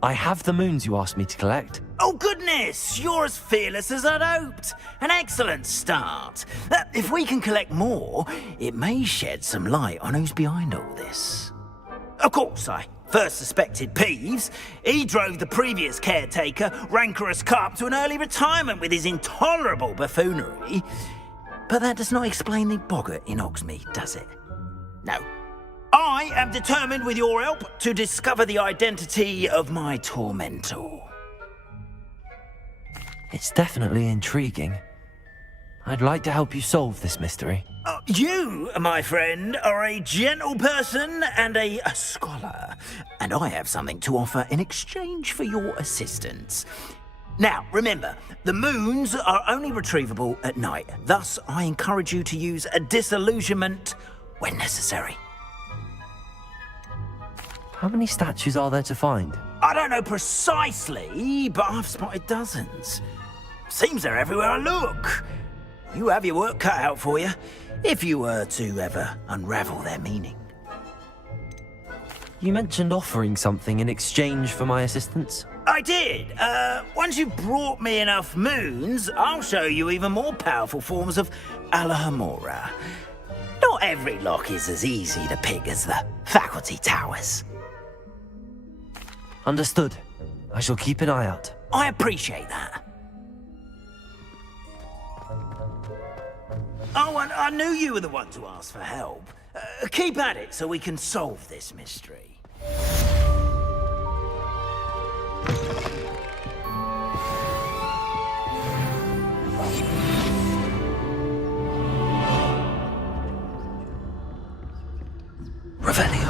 I have the moons you asked me to collect. Oh, goodness! You're as fearless as I'd hoped. An excellent start. If we can collect more, it may shed some light on who's behind all this. Of course, I first suspected Peeves. He drove the previous caretaker, Rancorous Carp, to an early retirement with his intolerable buffoonery. But that does not explain the boggart in Hogsmeade, does it? No. I am determined, with your help, to discover the identity of my tormentor. It's definitely intriguing. I'd like to help you solve this mystery. You, my friend, are a gentle person and a scholar, and I have something to offer in exchange for your assistance. Now, remember, the moons are only retrievable at night. Thus, I encourage you to use a disillusionment when necessary. How many statues are there to find? I don't know precisely, but I've spotted dozens. Seems they're everywhere I look. You have your work cut out for you, if you were to ever unravel their meaning. You mentioned offering something in exchange for my assistance? I did. Once you've brought me enough moons, I'll show you even more powerful forms of Alohomora. Not every lock is as easy to pick as the faculty towers. Understood. I shall keep an eye out. I appreciate that. Oh, and I knew you were the one to ask for help. Keep at it so we can solve this mystery. Revelio.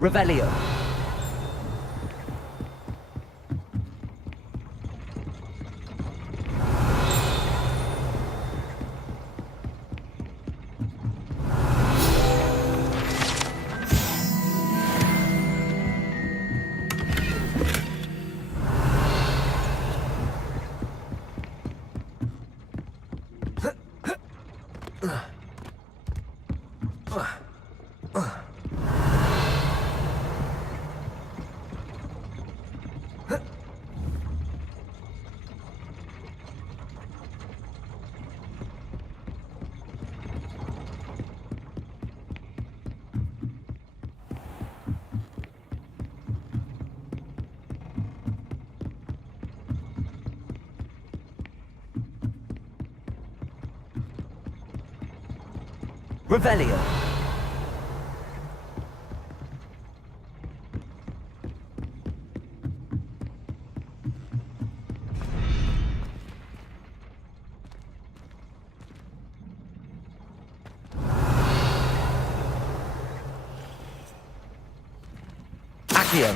Revelio. Revelio. Accio.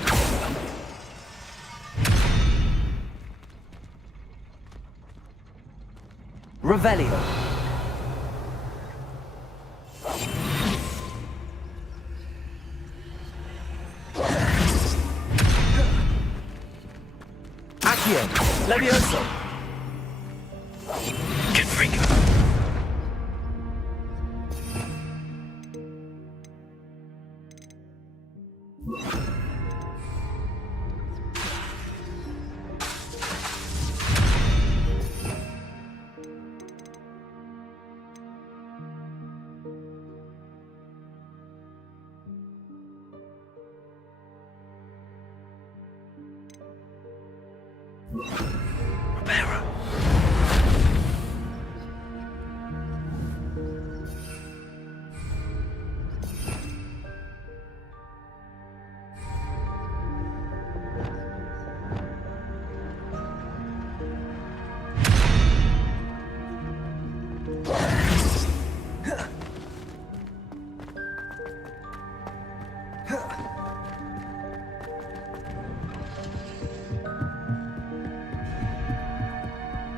Revelio. Accio. Levioso. Confringo.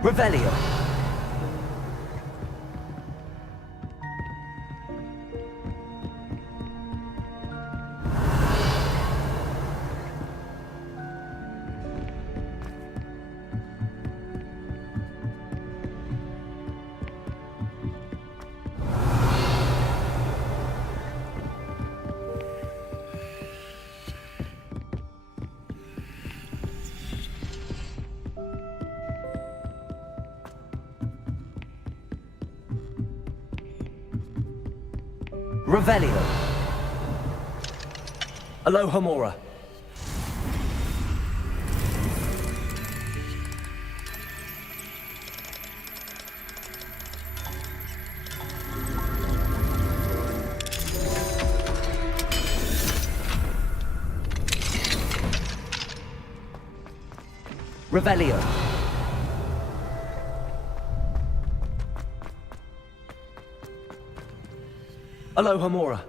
Revelio. Revelio. Alohomora. Revelio. Alohomora.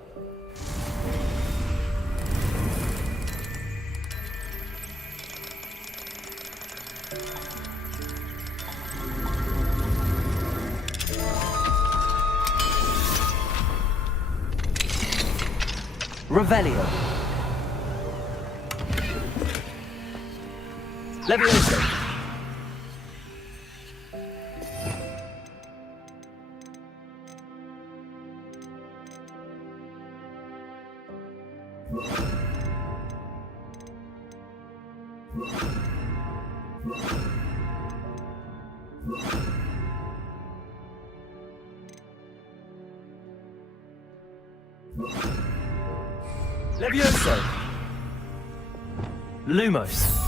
Revelio. Levioso. Levioso. Lumos.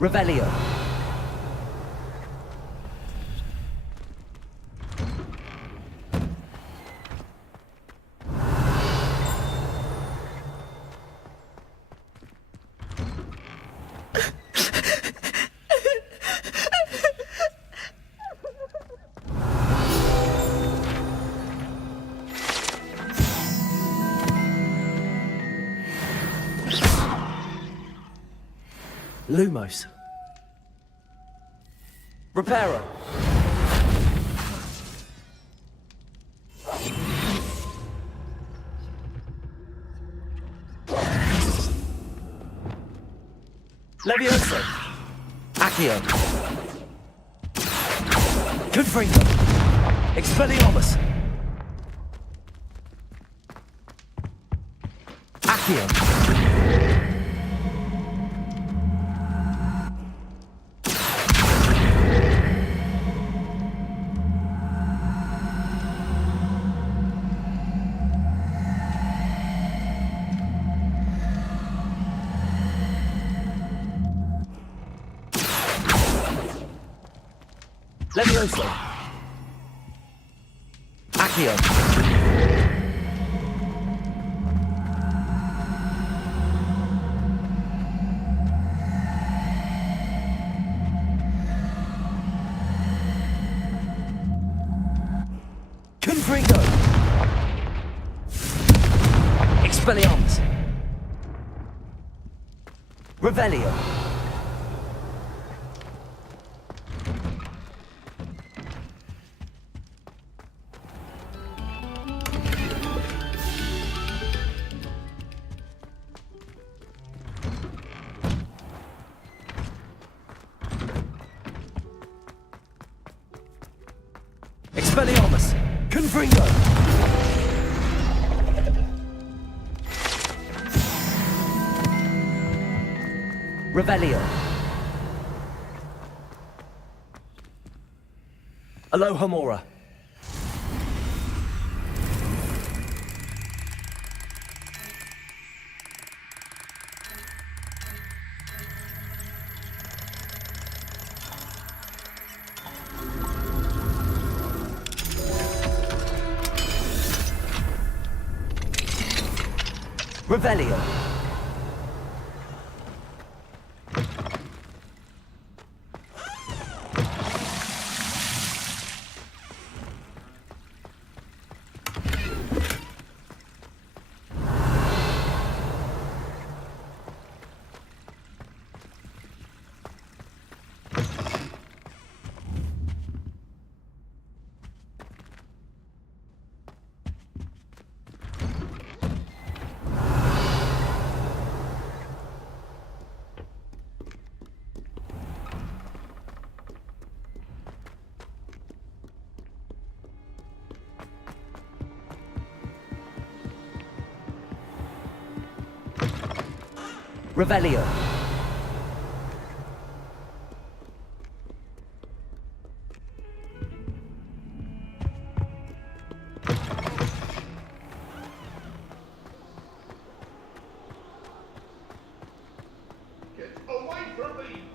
Revelio. Lumos. Reparo. Levioso. Accio. Confringo. Expelliarmus. Accio. Levioso. Accio. Confringo. Expelliarmus. Revelio. Expelliarmus! Confringo! Revelio. Alohomora. Revelio. Revelio. Get away from me!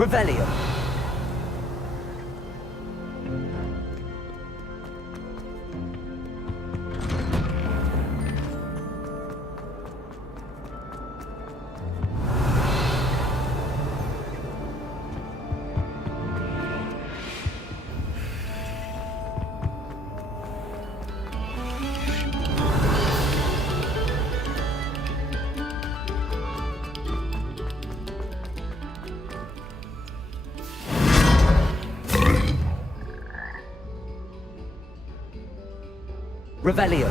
Revelio. Revelio.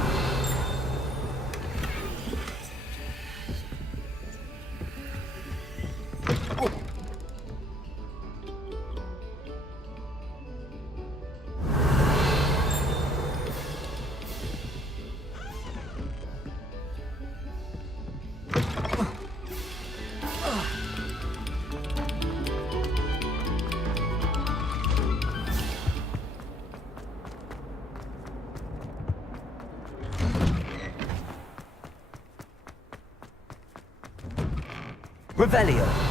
Revelio.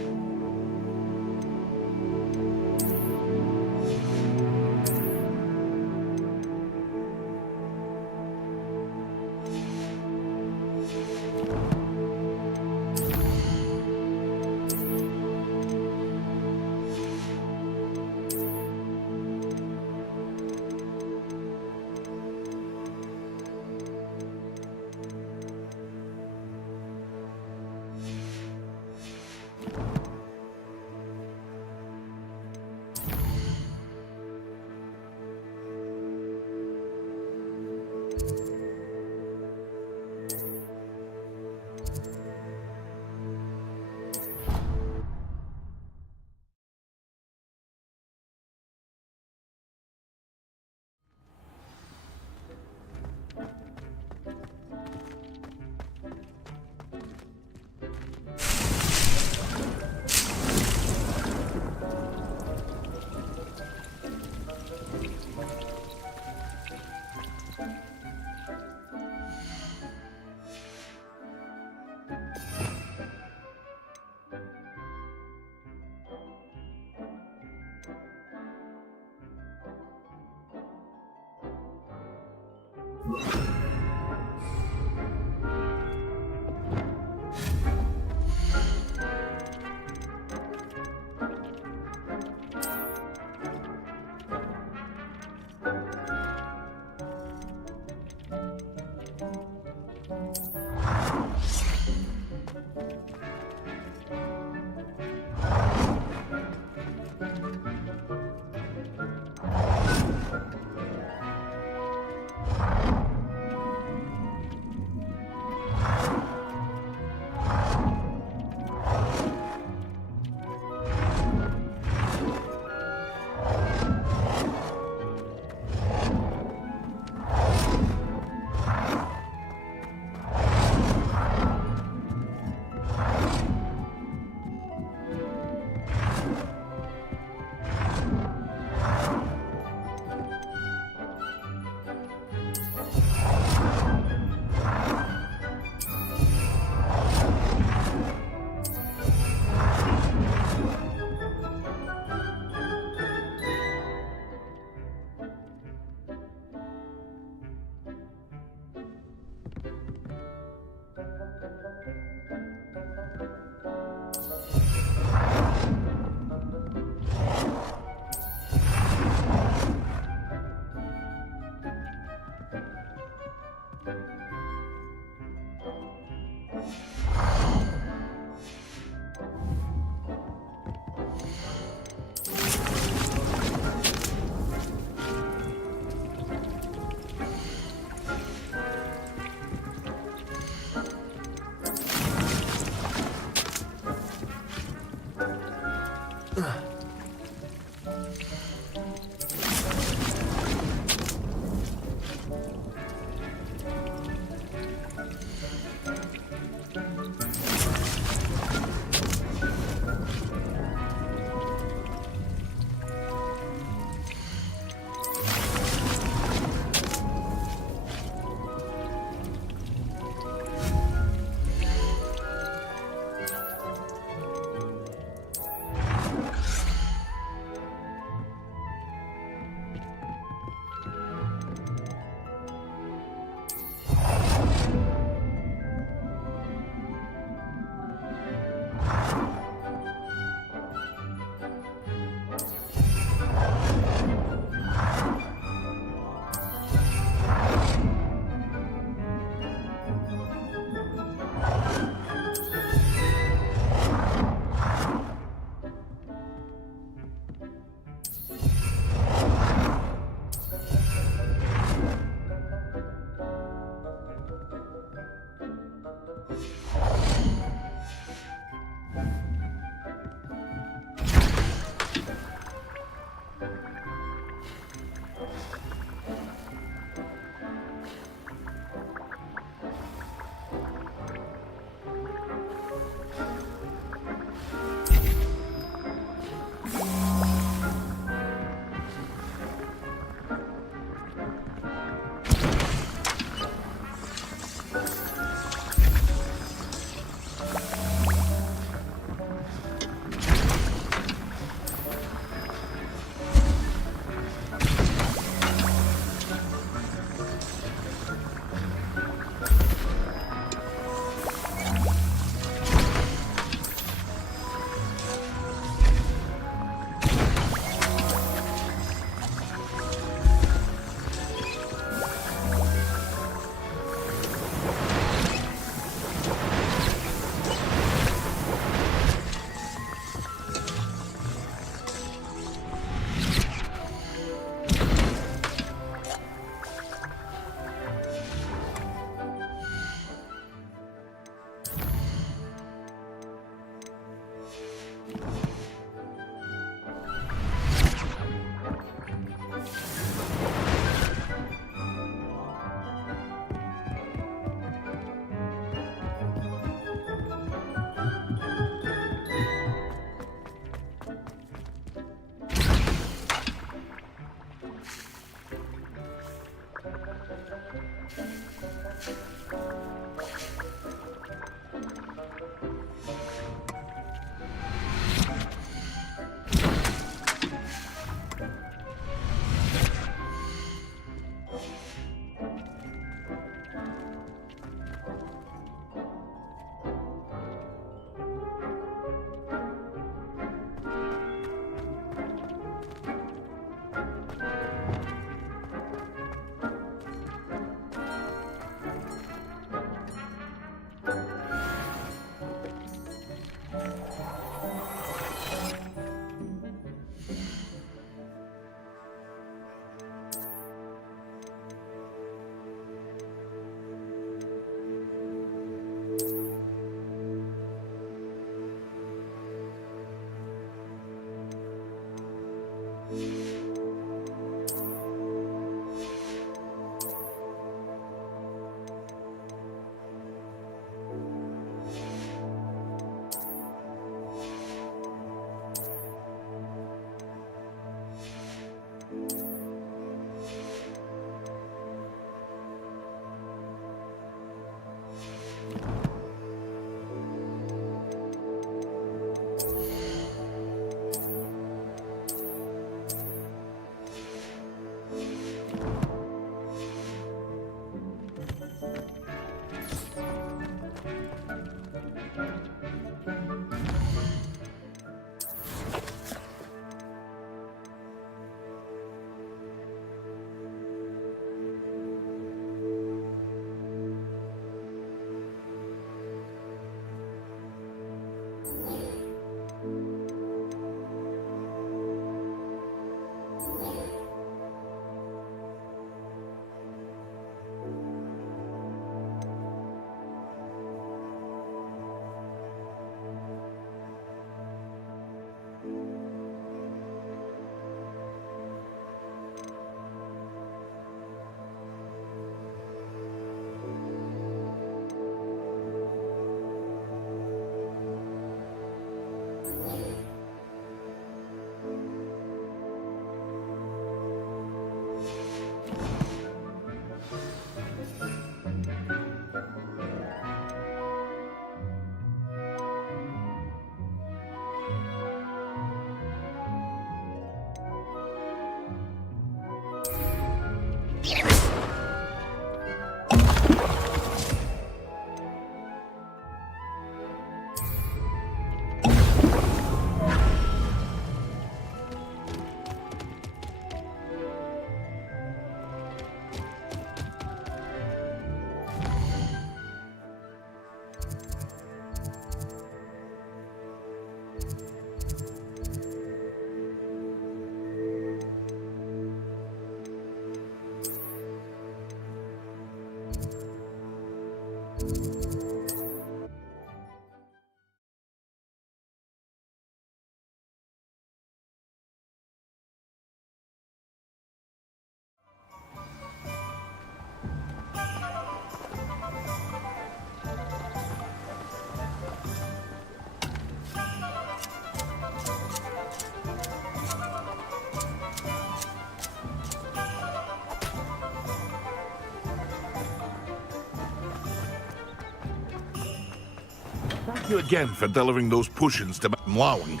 Thank you again for delivering those potions to Mwang.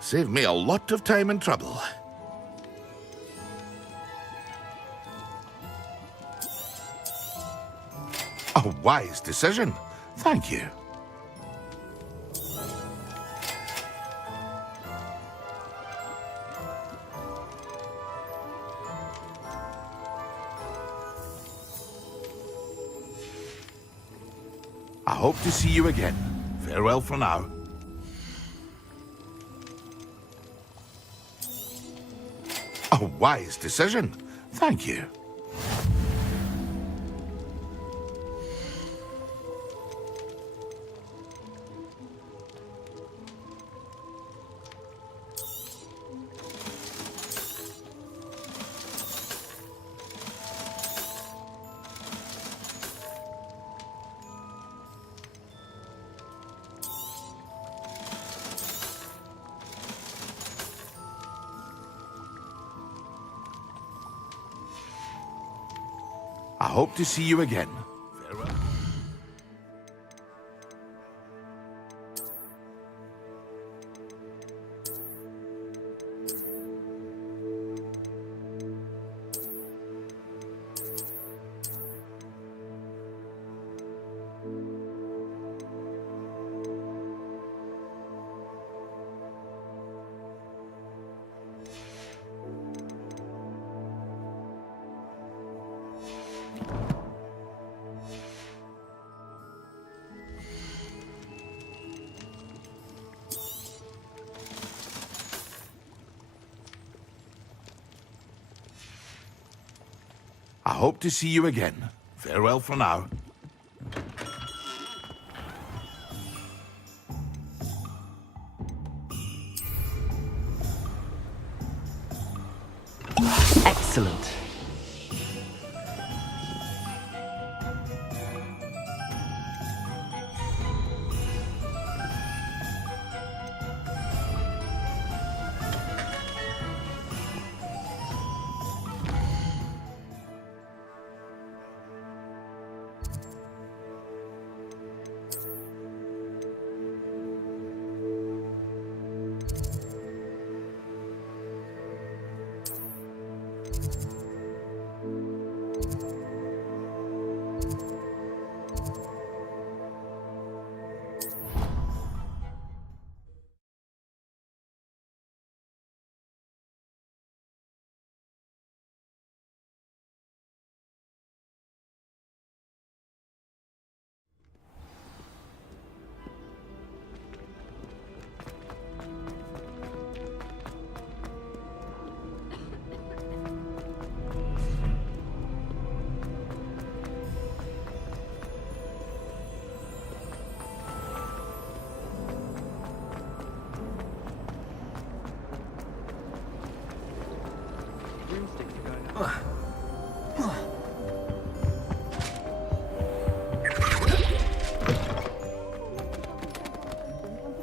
Saved me a lot of time and trouble. A wise decision. Thank you. I hope to see you again. Farewell for now. A wise decision. Thank you. I hope to see you again. Farewell. I hope to see you again. Farewell for now. Excellent.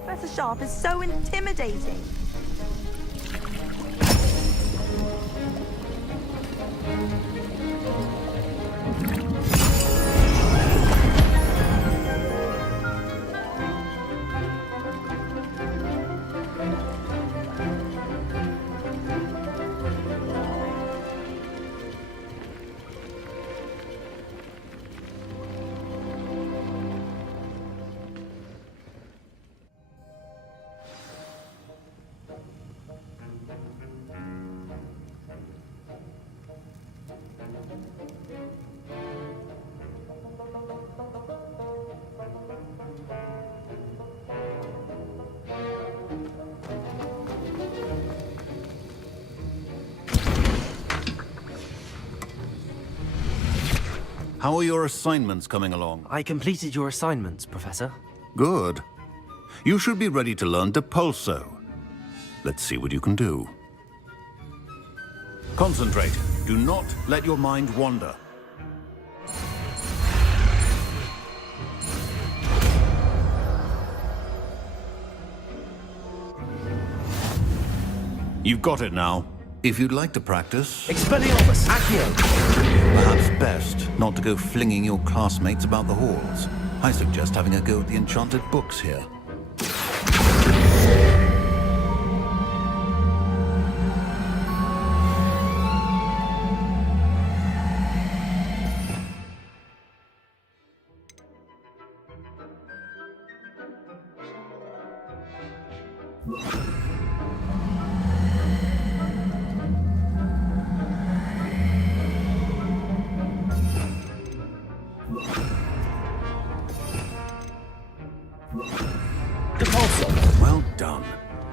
Professor Sharp is so intimidating. How are your assignments coming along? I completed your assignments, Professor. Good. You should be ready to learn Depulso. Let's see what you can do. Concentrate. Do not let your mind wander. You've got it now. If you'd like to practice... Expelliarmus! Accio! Perhaps best not to go flinging your classmates about the halls. I suggest having a go at the enchanted books here. Well done.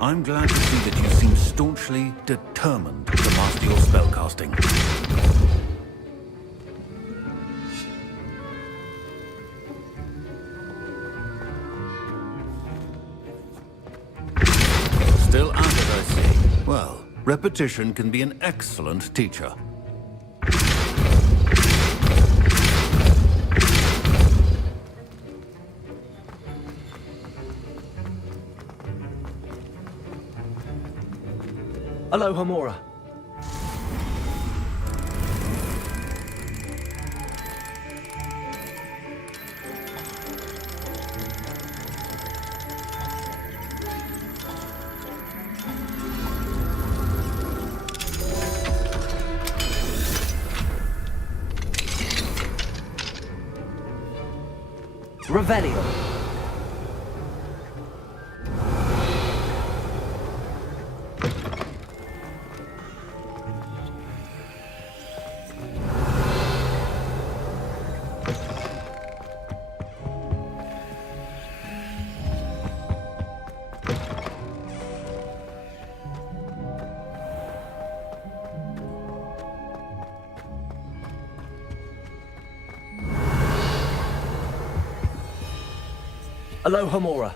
I'm glad to see that you seem staunchly determined to master your spellcasting. Still at it, I see. Well, repetition can be an excellent teacher. Aloha Mora. Revelio. Aloha Mora.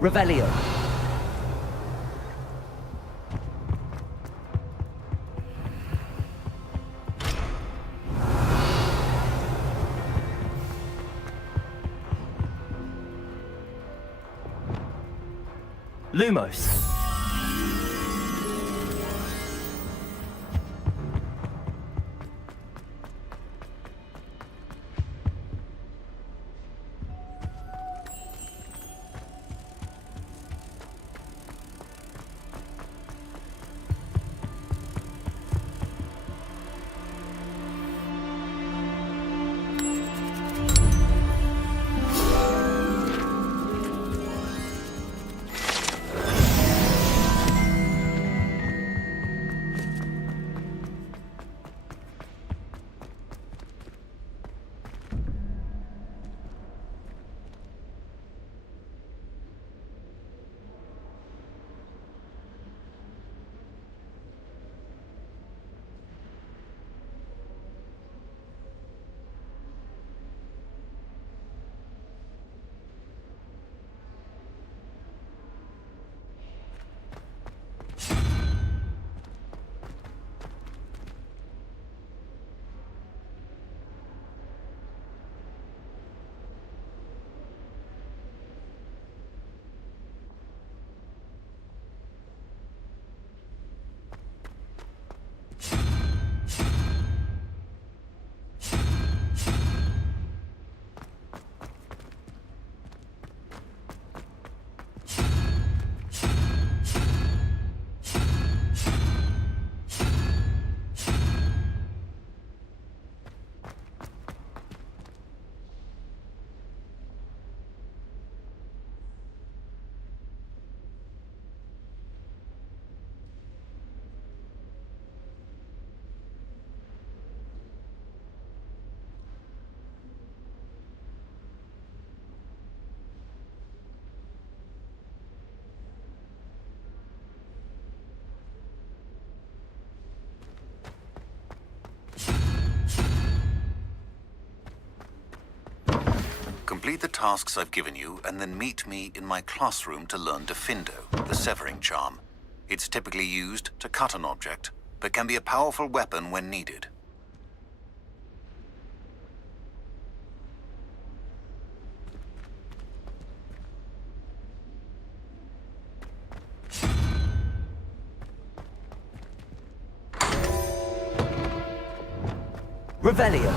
Revelio. Lumos. Complete the tasks I've given you, and then meet me in my classroom to learn Defindo, the severing charm. It's typically used to cut an object, but can be a powerful weapon when needed. Revelio.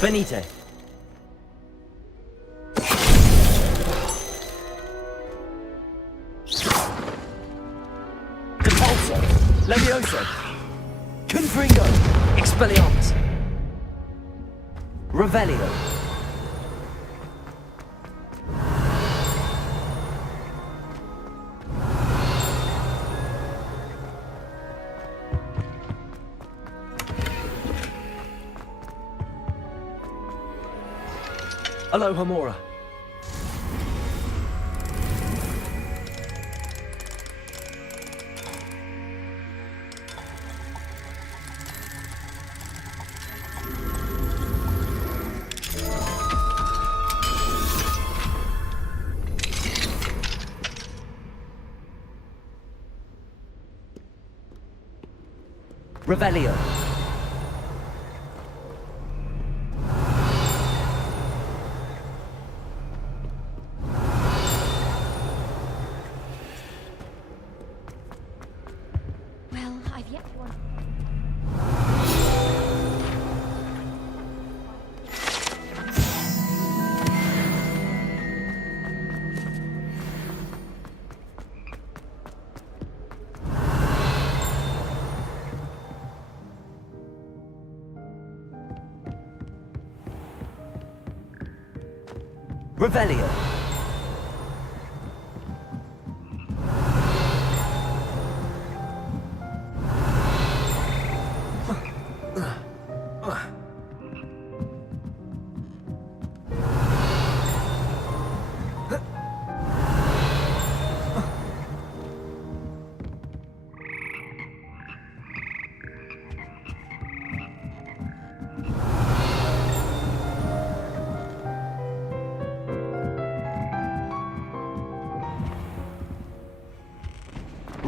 Venite. Depulso. Levioso. Confringo. Expelliarmus. Revelio. Aloha Mora. Revelio. Well, I've yet to... Revelio.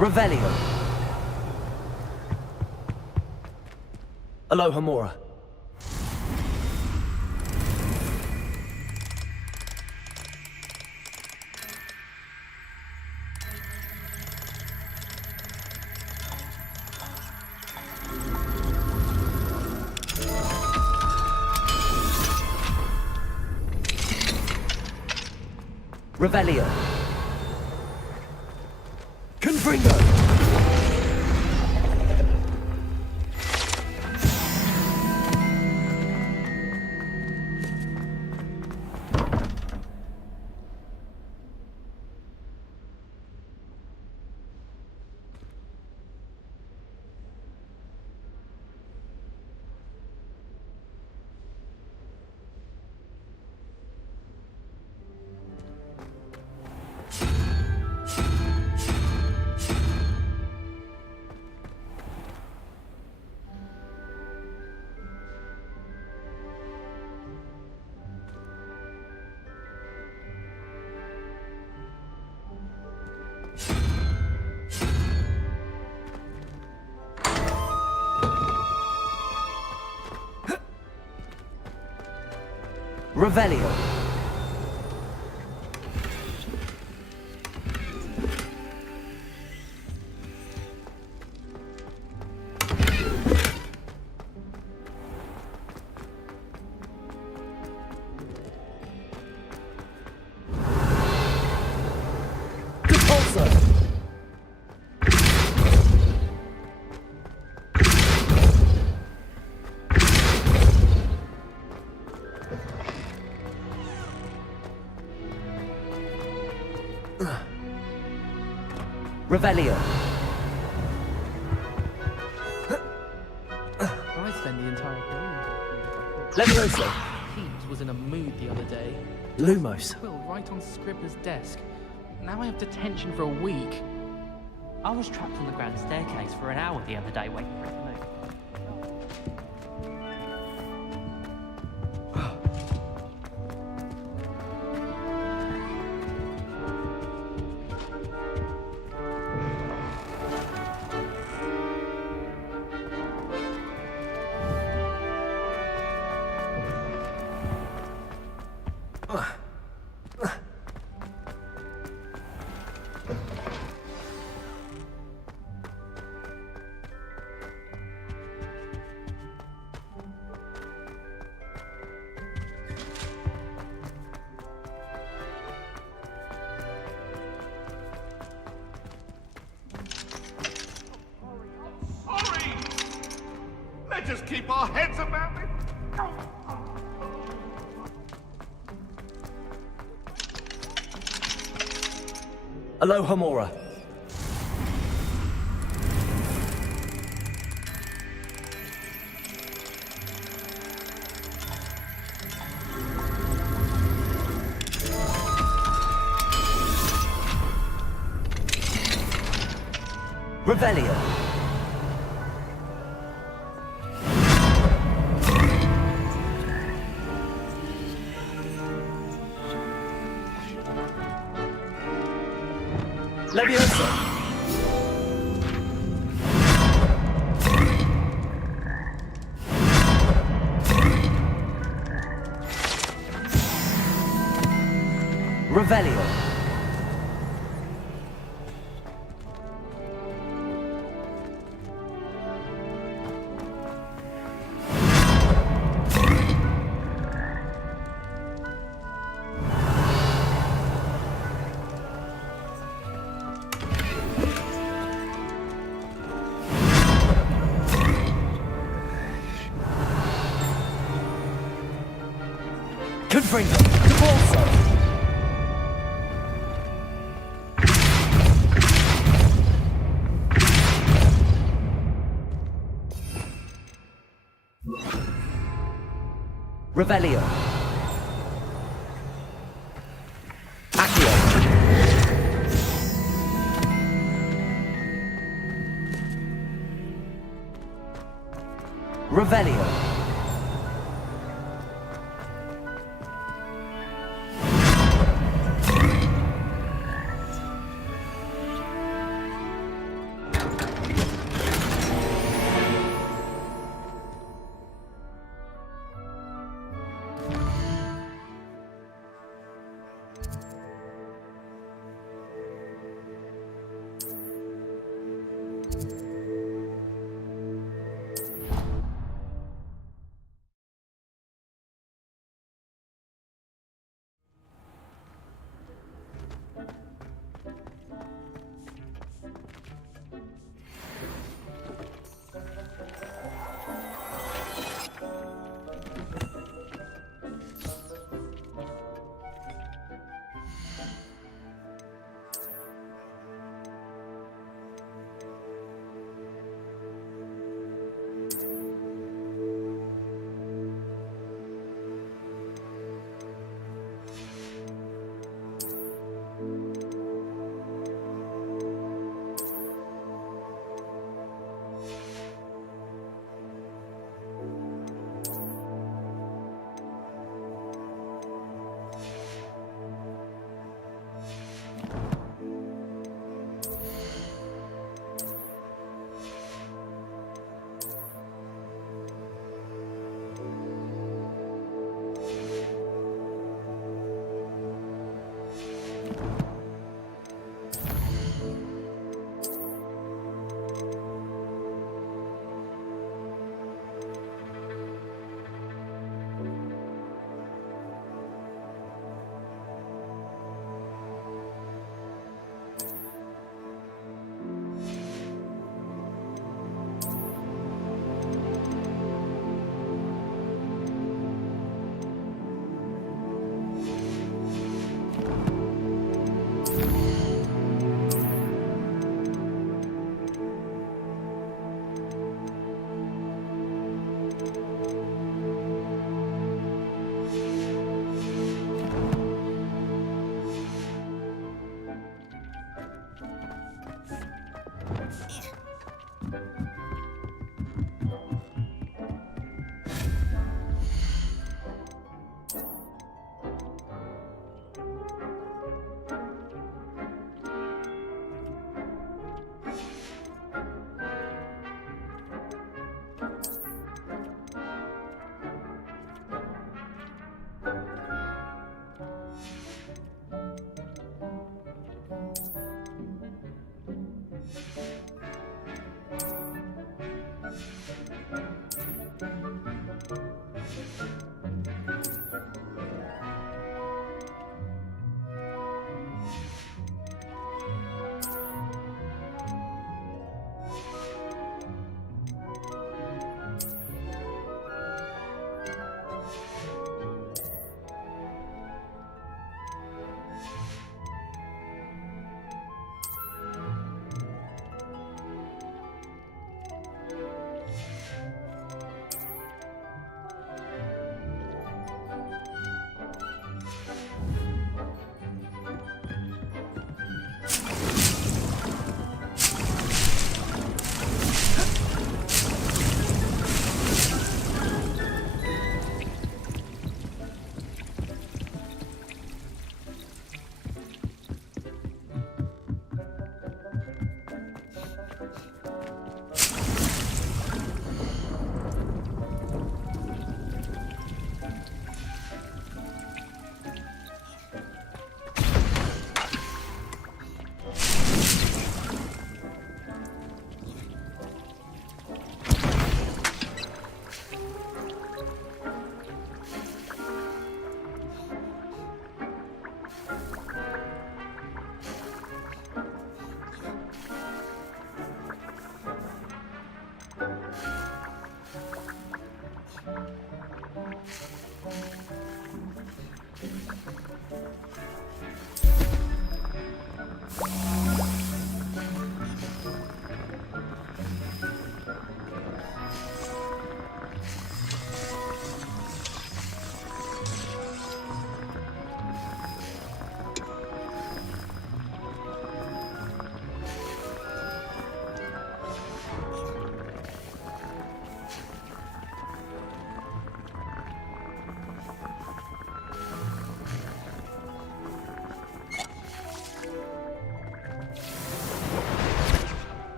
Revelio. Aloha Mora. Revelio. Confringo. Revelio. Depulso. Revelio. I spent the entire day. Levioso. Pete was in a mood the other day. Lumos. Quill right on Scribbler's desk. Now I have detention for a week. I was trapped on the grand staircase for an hour the other day waiting for it to move. Sorry! Let us keep our heads about it. Aloha Mora. Revelio. Leviosa. Revelio. Confringo. Cabalso. Revelio. Accio. Revelio.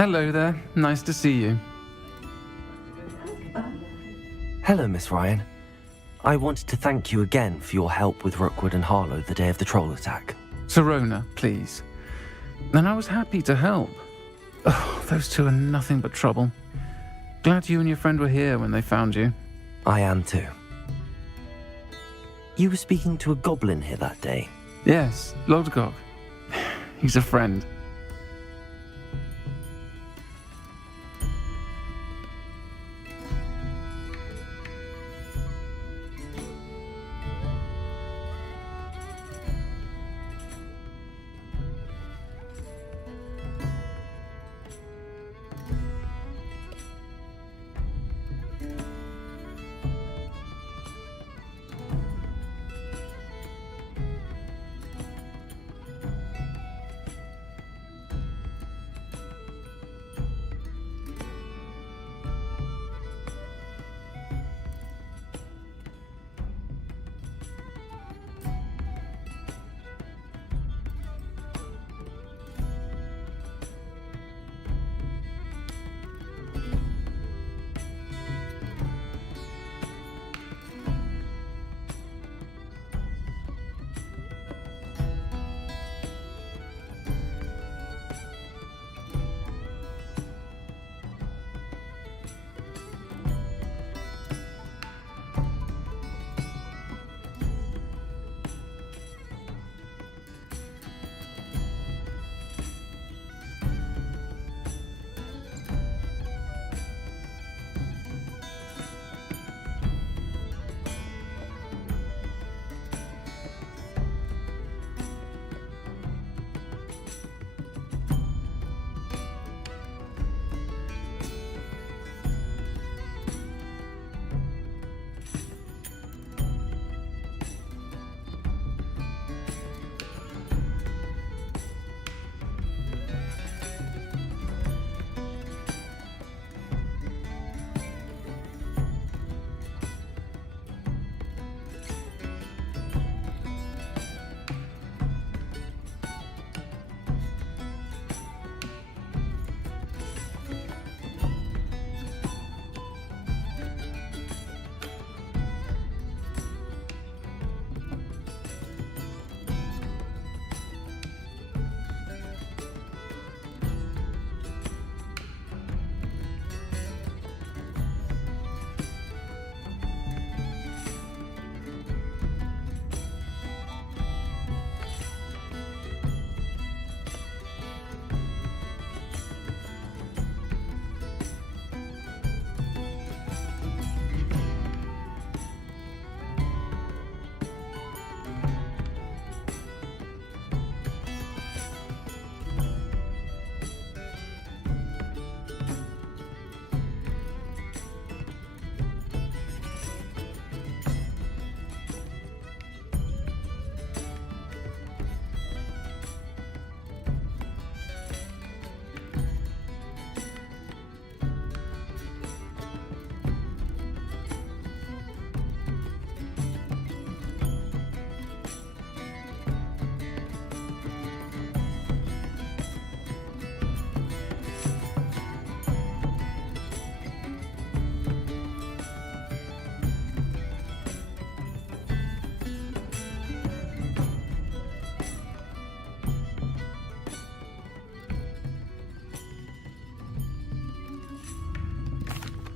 Hello there. Nice to see you. Hello, Miss Ryan. I wanted to thank you again for your help with Rookwood and Harlow the day of the troll attack. Serona, please. And I was happy to help. Oh, those two are nothing but trouble. Glad you and your friend were here when they found you. I am too. You were speaking to a goblin here that day. Yes, Lodgok. He's a friend.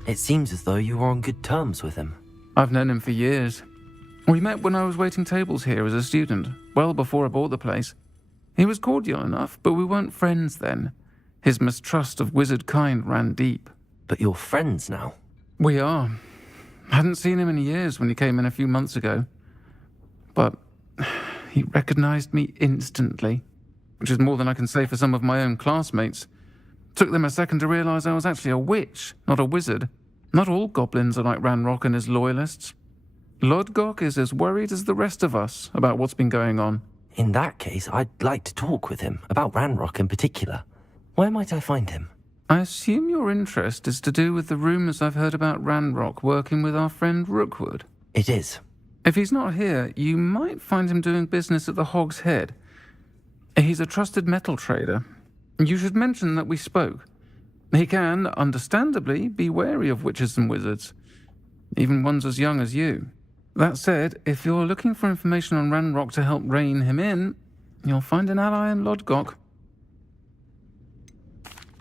It seems as though you were on good terms with him. I've known him for years. We met when I was waiting tables here as a student, well before I bought the place. He was cordial enough, but we weren't friends then. His mistrust of wizard kind ran deep. But you're friends now? We are. Hadn't seen him in years when he came in a few months ago. But he recognized me instantly, which is more than I can say for some of my own classmates. Took them a second to realize I was actually a witch, not a wizard. Not all goblins are like Ranrock and his loyalists. Lodgok is as worried as the rest of us about what's been going on. In that case, I'd like to talk with him, about Ranrock in particular. Where might I find him? I assume your interest is to do with the rumors I've heard about Ranrock working with our friend Rookwood. It is. If he's not here, you might find him doing business at the Hog's Head. He's a trusted metal trader. You should mention that we spoke. He can, understandably, be wary of witches and wizards, even ones as young as you. That said, if you're looking for information on Ranrock to help rein him in, you'll find an ally in Lodgok.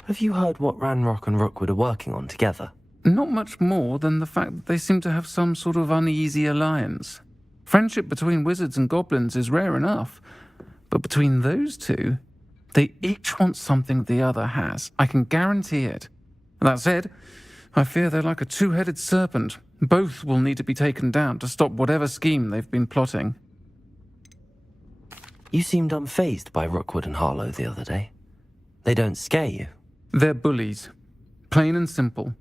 Have you heard what Ranrock and Rookwood are working on together? Not much more than the fact that they seem to have some sort of uneasy alliance. Friendship between wizards and goblins is rare enough, but between those two, they each want something the other has. I can guarantee it. That said, I fear they're like a two-headed serpent. Both will need to be taken down to stop whatever scheme they've been plotting. You seemed unfazed by Rookwood and Harlow the other day. They don't scare you. They're bullies. Plain and simple.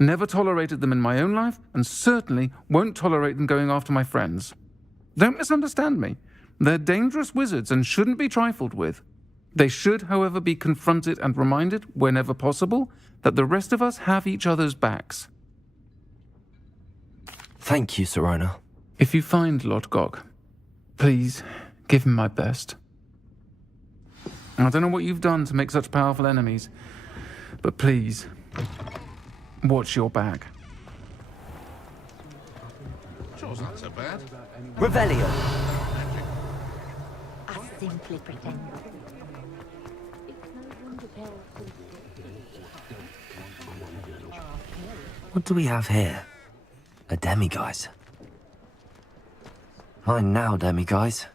Never tolerated them in my own life, and certainly won't tolerate them going after my friends. Don't misunderstand me. They're dangerous wizards and shouldn't be trifled with. They should, however, be confronted and reminded, whenever possible, that the rest of us have each other's backs. Thank you, Sirona. If you find Lodgok, please give him my best. I don't know what you've done to make such powerful enemies, but please, watch your back. Sure's not so bad. Revelio. I simply pretend. What do we have here? A demiguise. Mine now, demiguise.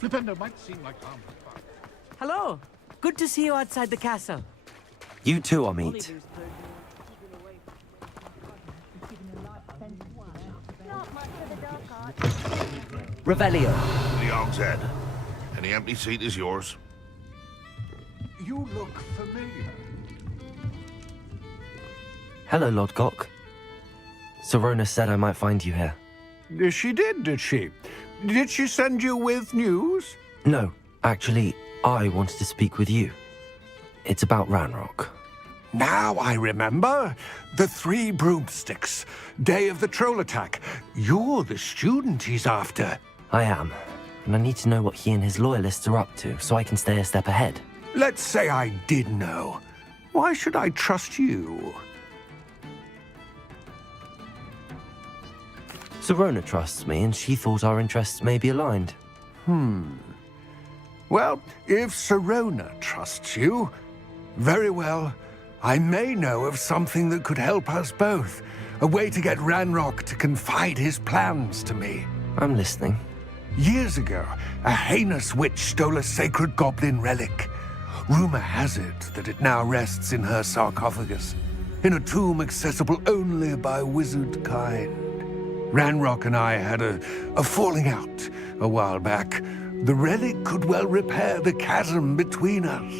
Flipendo might seem like harm. Hello. Good to see you outside the castle. You too, Amit. Revelio. The Hog's Head. Any empty seat is yours. You look familiar. Hello, Lodgok. Sirona said I might find you here. She did she? Did she send you with news? No, actually, I wanted to speak with you. It's about Ranrock. Now I remember. The 3 broomsticks. Day of the troll attack. You're the student he's after. I am, and I need to know what he and his loyalists are up to so I can stay a step ahead. Let's say I did know. Why should I trust you? Sirona trusts me, and she thought our interests may be aligned. Well, if Sirona trusts you, very well. I may know of something that could help us both. A way to get Ranrock to confide his plans to me. I'm listening. Years ago, a heinous witch stole a sacred goblin relic. Rumor has it that it now rests in her sarcophagus, in a tomb accessible only by wizard kind. Ranrock and I had a falling out a while back. The relic could well repair the chasm between us.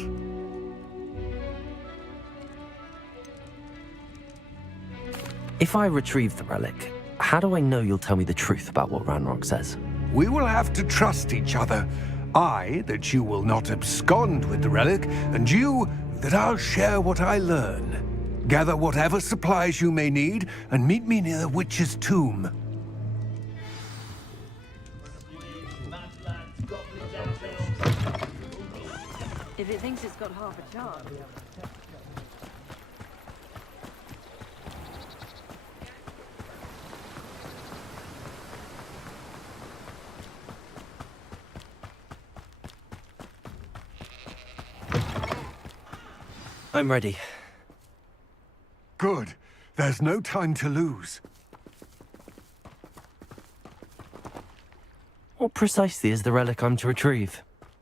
If I retrieve the relic, how do I know you'll tell me the truth about what Ranrock says? We will have to trust each other. I, that you will not abscond with the relic, and you, that I'll share what I learn. Gather whatever supplies you may need, and meet me near the witch's tomb. If it thinks it's got half a chance. I'm ready. Good. There's no time to lose. What precisely is the relic I'm to retrieve?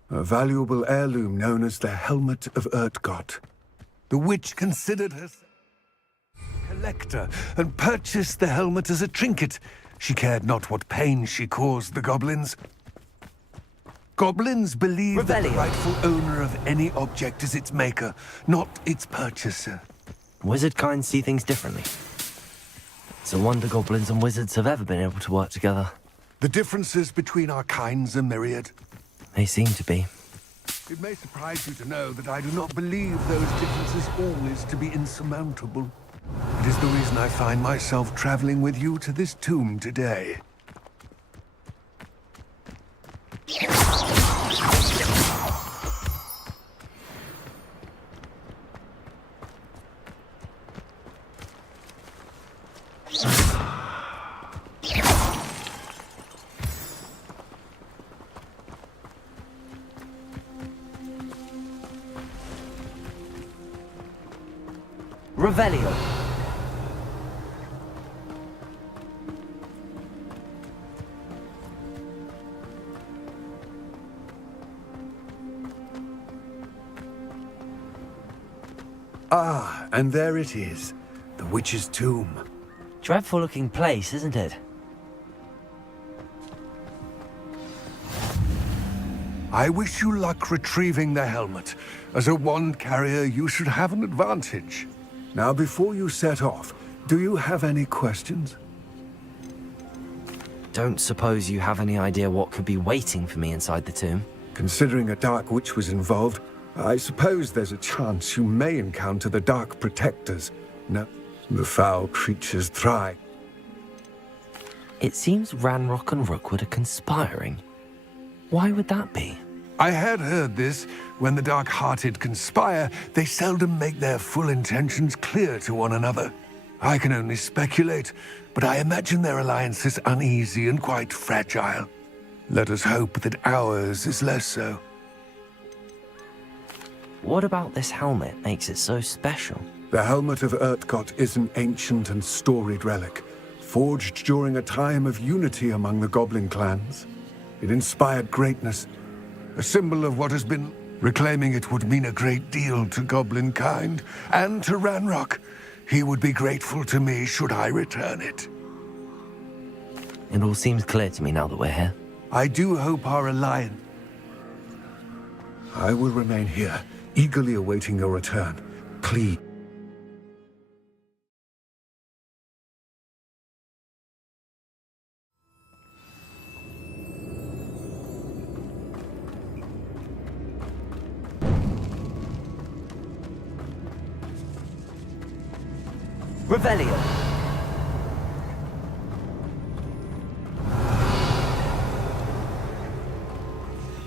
A valuable heirloom known as the Helmet of Urtgott. The witch considered herself a collector and purchased the helmet as a trinket. She cared not what pain she caused the goblins. Goblins believe that the rightful owner of any object is its maker, not its purchaser. Wizard kind see things differently. It's a wonder goblins and wizards have ever been able to work together. The differences between our kinds are myriad. They seem to be. It may surprise you to know that I do not believe those differences always to be insurmountable. It is the reason I find myself traveling with you to this tomb today. Revelio. Ah, and there it is. The witch's tomb. Dreadful looking place, isn't it? I wish you luck retrieving the helmet. As a wand carrier, you should have an advantage. Now, before you set off, do you have any questions? Don't suppose you have any idea what could be waiting for me inside the tomb? Considering a dark witch was involved, I suppose there's a chance you may encounter the Dark Protectors. No, the foul creatures thrive. It seems Ranrock and Rookwood are conspiring. Why would that be? I had heard this. When the dark-hearted conspire, they seldom make their full intentions clear to one another. I can only speculate, but I imagine their alliance is uneasy and quite fragile. Let us hope that ours is less so. What about this helmet makes it so special? The Helmet of Urtgott is an ancient and storied relic, forged during a time of unity among the goblin clans. It inspired greatness, a symbol of what has been. Reclaiming it would mean a great deal to goblin kind, and to Ranrock. He would be grateful to me should I return it. It all seems clear to me now that we're here. I do hope our alliance. I will remain here, eagerly awaiting your return. Please. Revelio.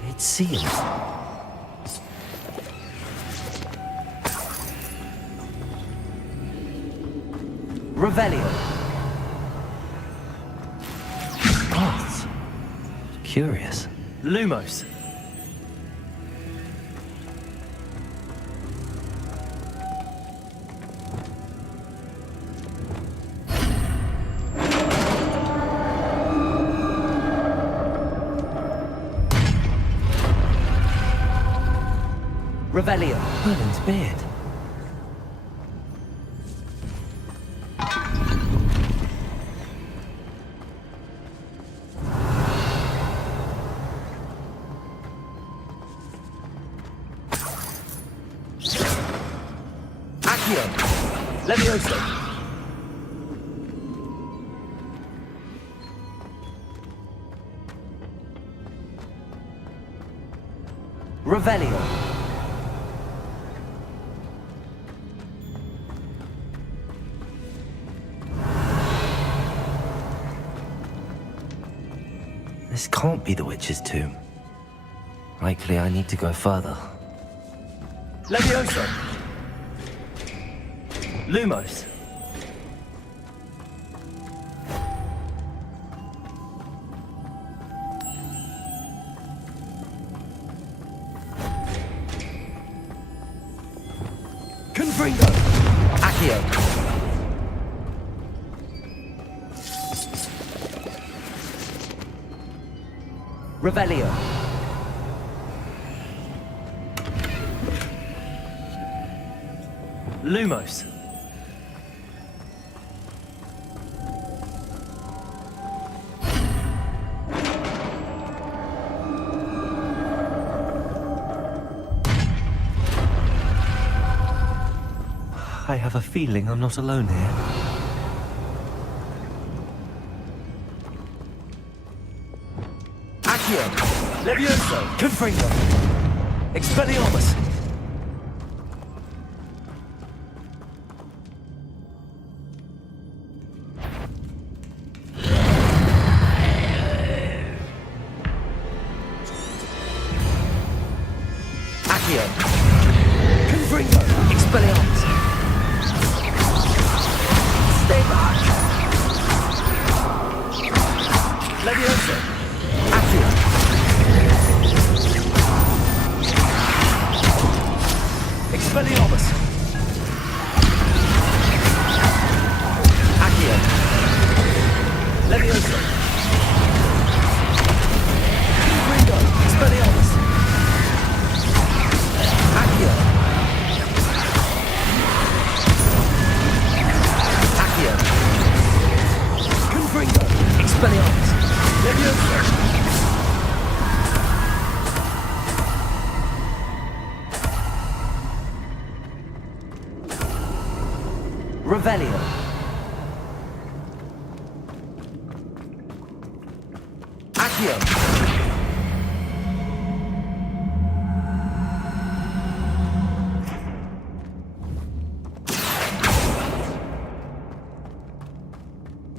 It's sealed. Revelio. What? Curious. Lumos. Revelio. Merlin's beard. Accio. Levioso. Revelio. This can't be the witch's tomb. Likely I need to go further. Levioso! Lumos! Confringo! Accio! Revelio. Lumos. I have a feeling I'm not alone here. Accio! Levioso! Confringo! Expelliarmus! Accio! Confringo! Expelliarmus! Stay back! Levioso! Accio! Expelliarmus! Accio! Levioso! Confringo! Expelliarmus! Accio! Accio! Confringo! Expelliarmus! Levioso! Revelio. Accio.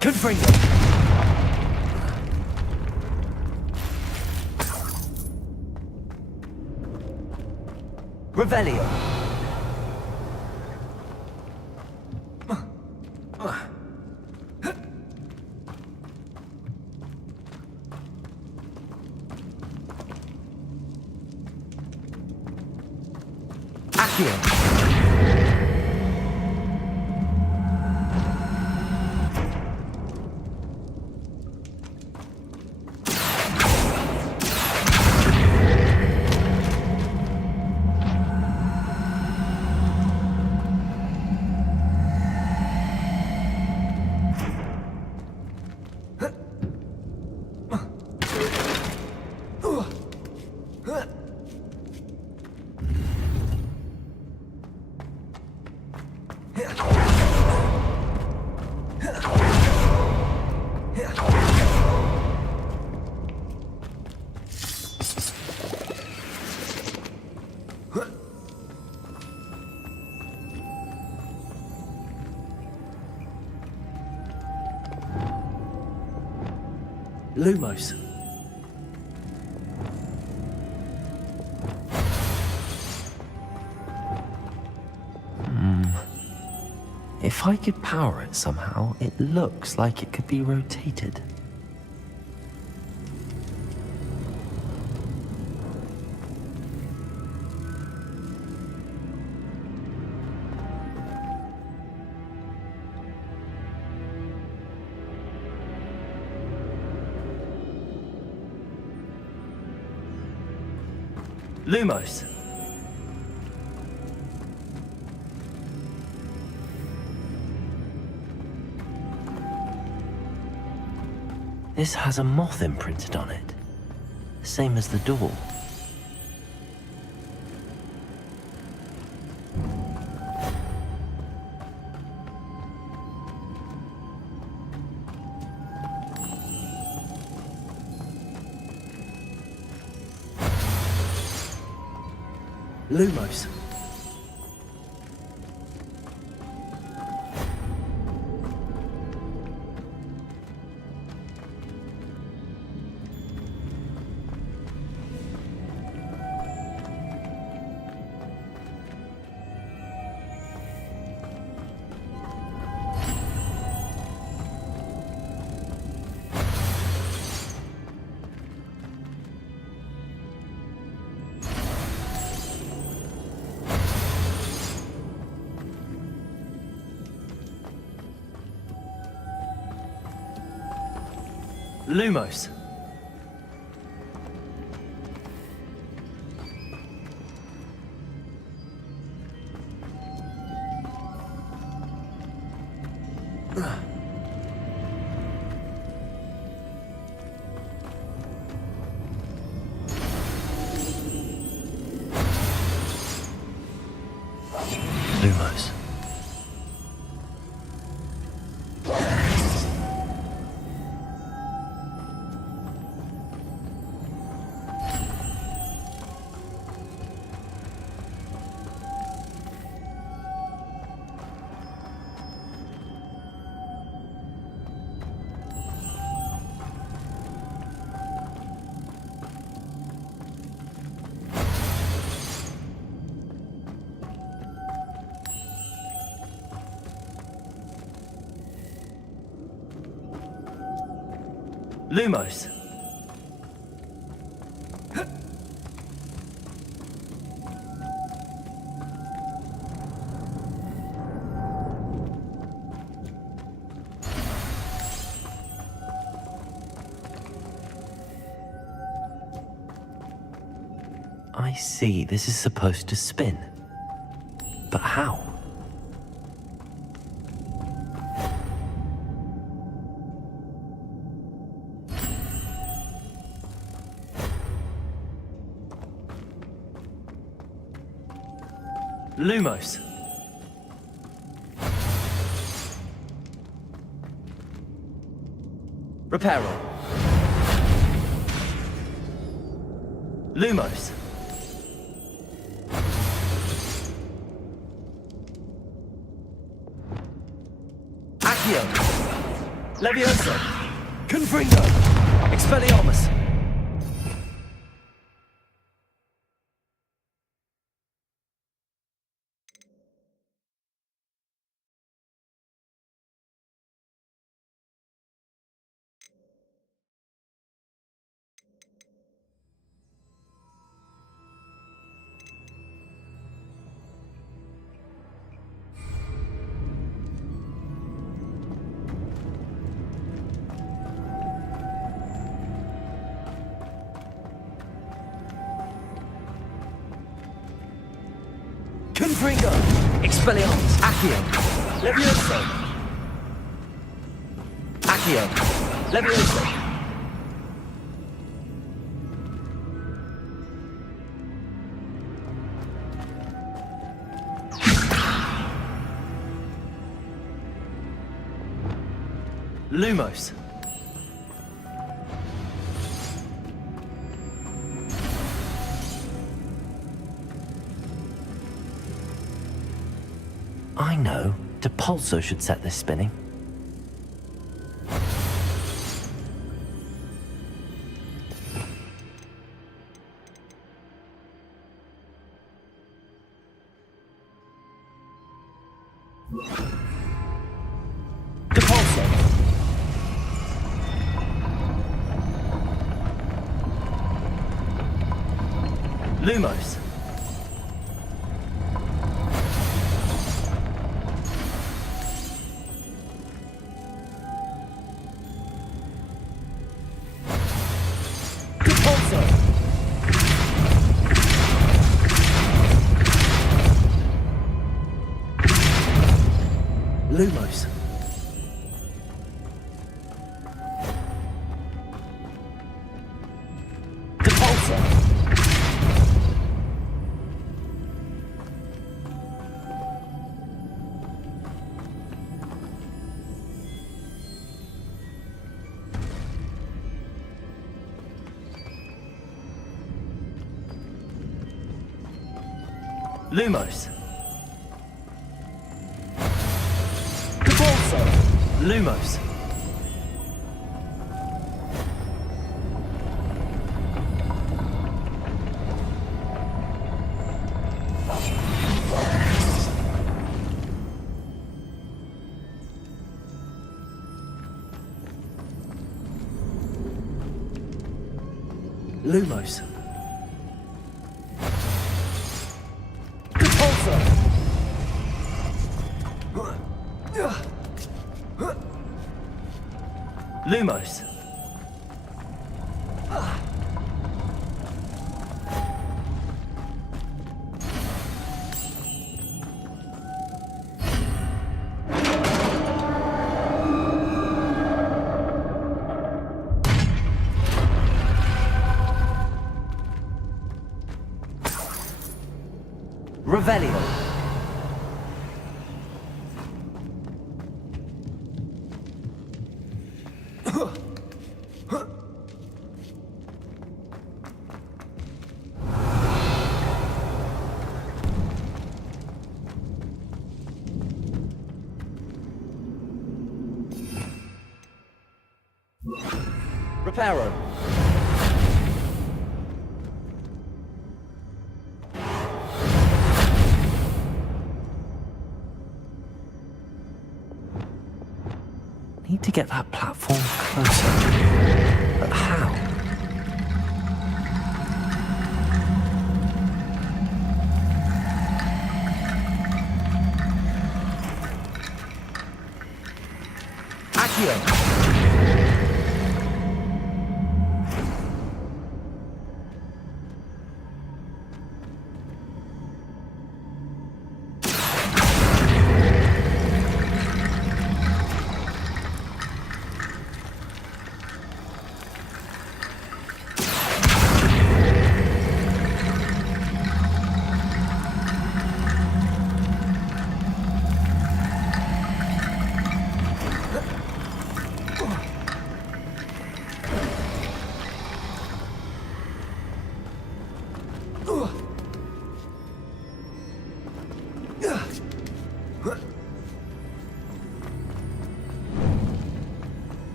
Confringo. Revelio. Accio. Lumos. If I could power it somehow, it looks like it could be rotated. Lumos. This has a moth imprinted on it, same as the door. Lumos. Lumos. Lumos. Lumos. I see, this is supposed to spin. But how? Lumos. Reparo. Lumos. Accio. Levioso. Confringo. Expelliarmus. Confringo. Expelliarmus. Accio. Levioso. Accio. Levioso. Lumos. I know. Depulso should set this spinning. Depulso. Lumos. Lumos. Depulso. Lumos. Depulso. Lumos. Lumos. Depulso. Lumos. Revelio. Reparo. Need to get that platform closer. But how? Accio.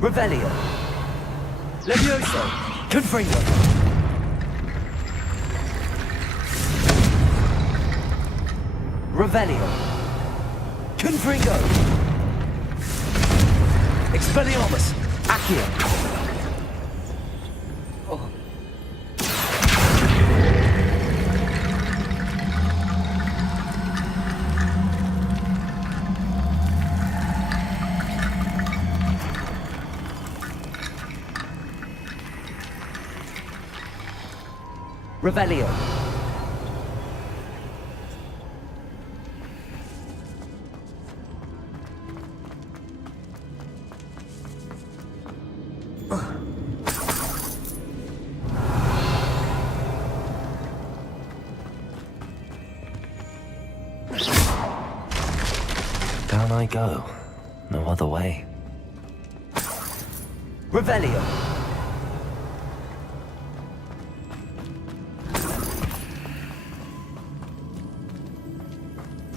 Revelio. Levioso. Confringo. Revelio. Confringo. Expelliarmus. Accio. Revelio. Down I go. No other way. Revelio.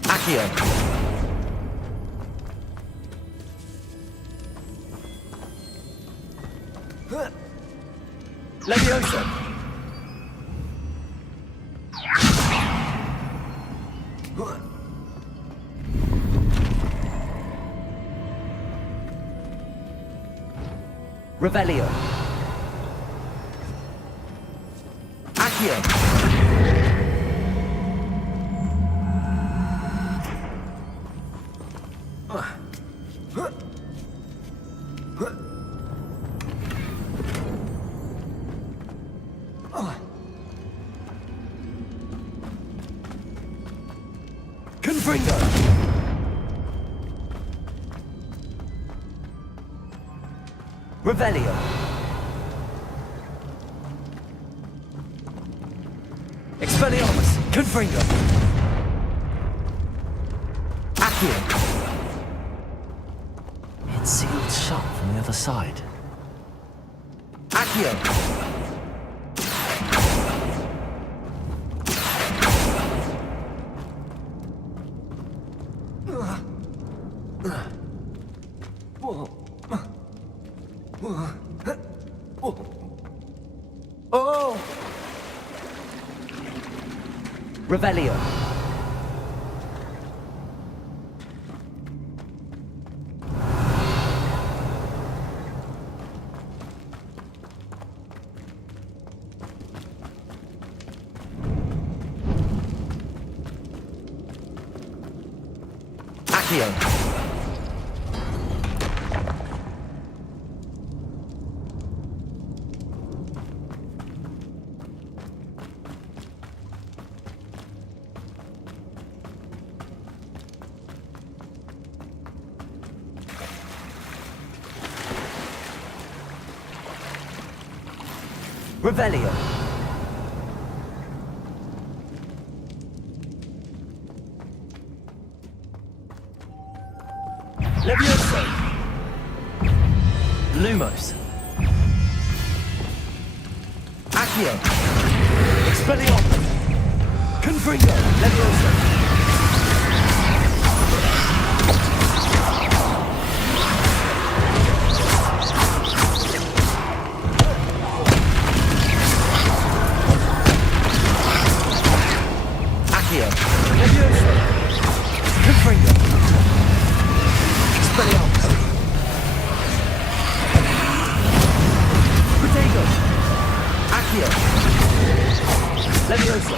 Accio. Levioso. Revelio. Accio. Confringo. Revelio. Expelliarmus. Confringo. Accio. It's sealed shut from the other side. Accio. Oh! Revelio. Accio. Revelio. Levioso. Lumos. Accio. Expelliarmus. Confringo. Levioso. Accio. Levioso. Confringo. Expelliarmus. Protego. Accio. Levioso.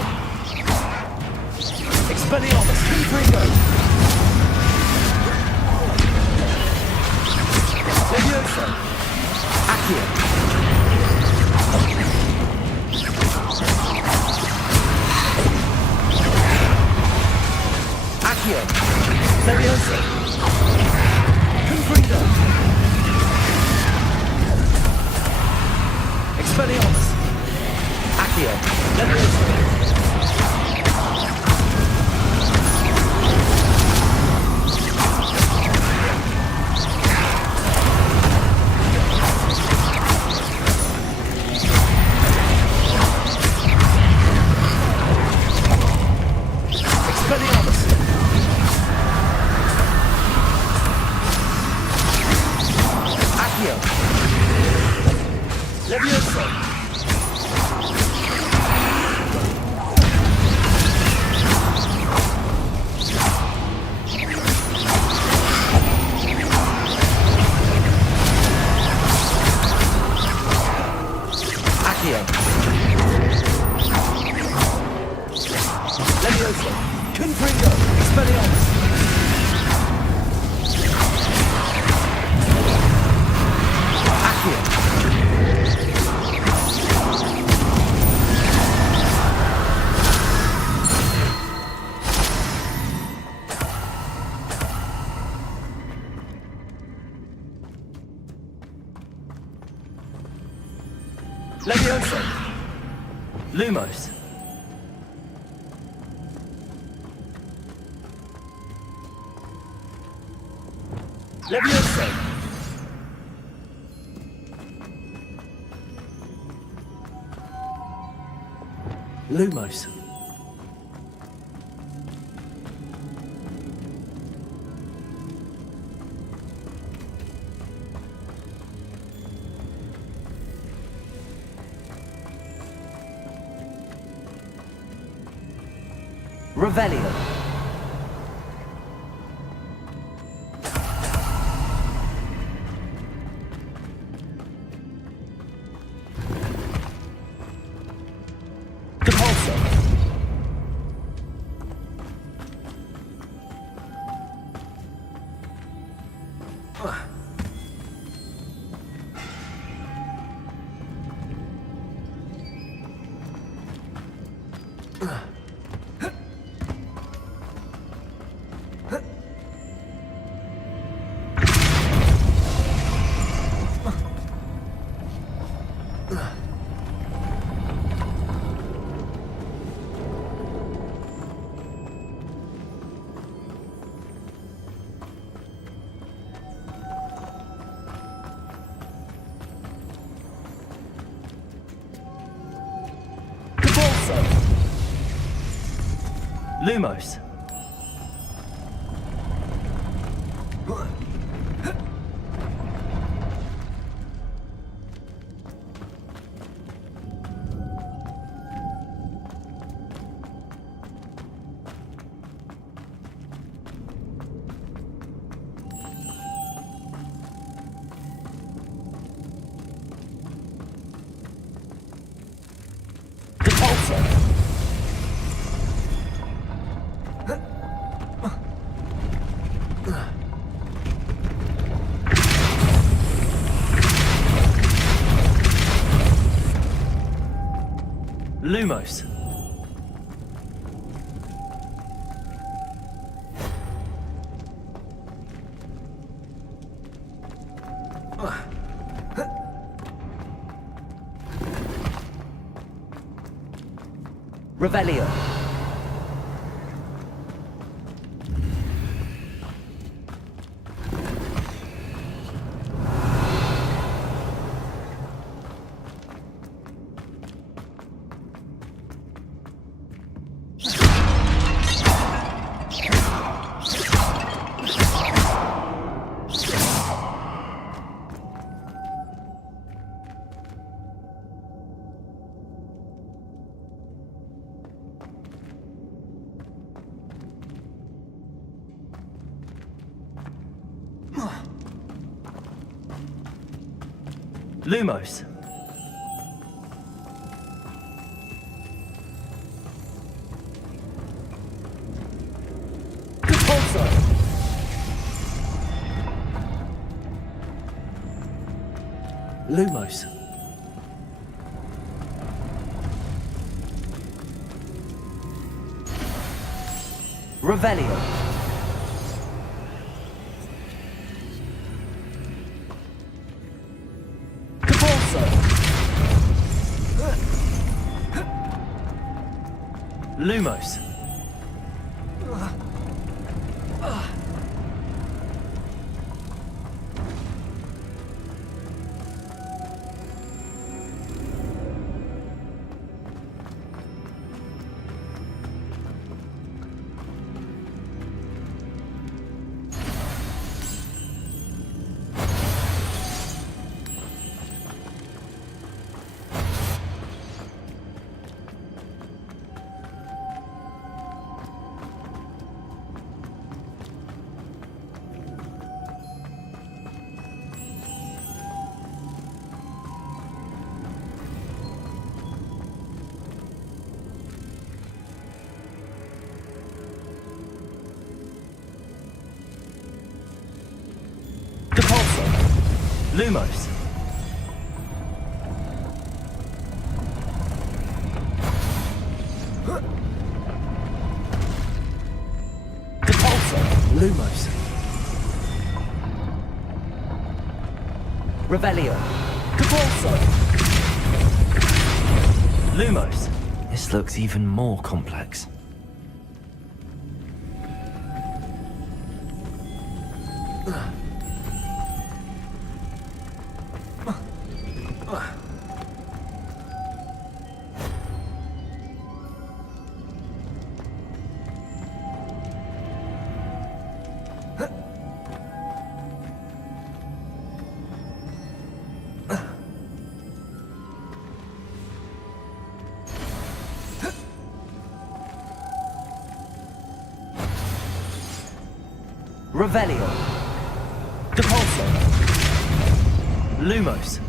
Expelliarmus. Confringo. Levioso. Accio. Accio. Levioso. Confringo. Expelliarmus. Accio. Levioso. Expelliarmus. Accio. Levioso. Accio. Levioso. Confringo. Expelliarmus. Accio. Levioso. Lumos. Levioso. Lumos. Revelio. Depulso. Lumos. Lumos. Revelio. Lumos. Repulsor. Lumos. Revelio. Lumos. Lumos. Repulsor. Lumos. Revelio. Repulsor. Lumos. This looks even more complex. Revelio. Repulsor. Lumos.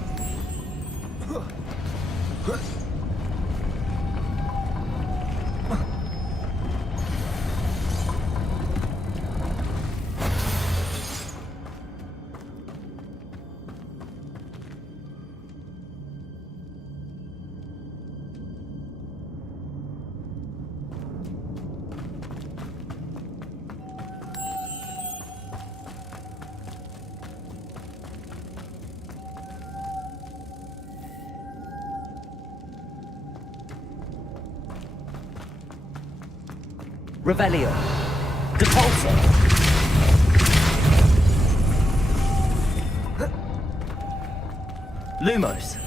Revelio. Repulsor. Lumos.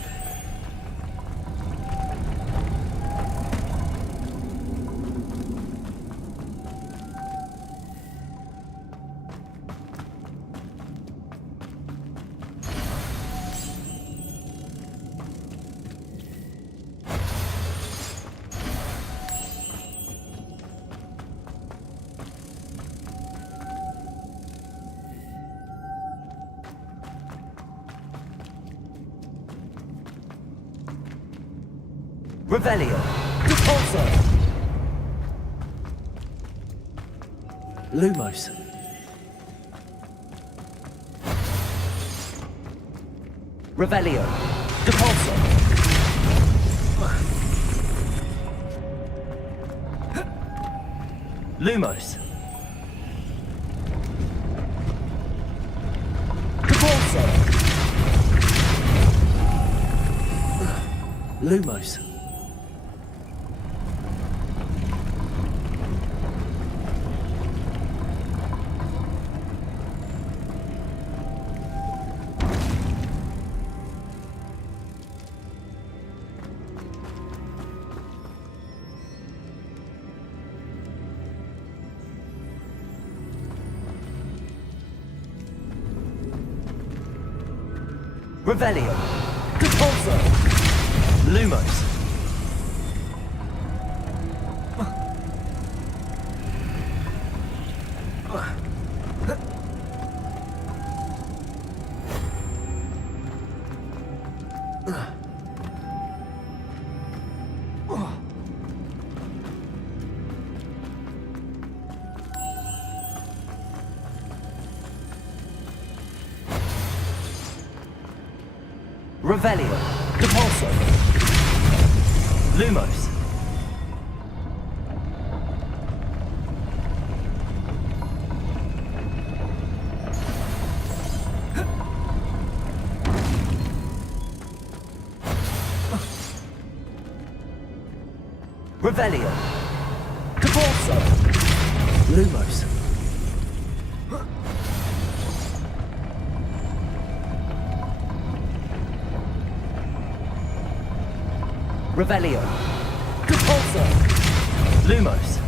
Revelio. Repulsor. Lumos. Revelio. Repulsor. Lumos. Repulsor. Lumos. Revelio. Depulso. Lumos. Revelio. Depulso. Lumos. Revelio. Depulso. Lumos. Revelio. Depulso. Lumos.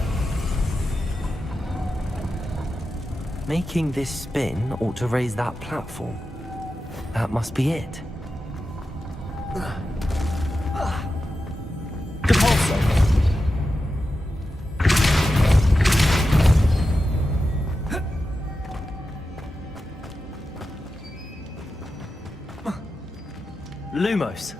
Making this spin ought to raise that platform. That must be it. Depulso. Lumos.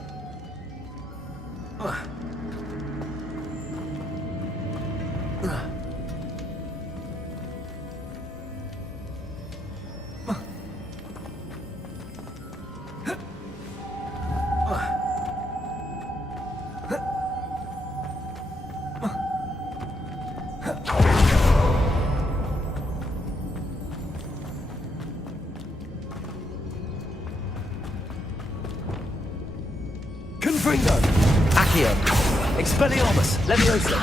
Confringo. Accio. Expelliarmus. Leviosa.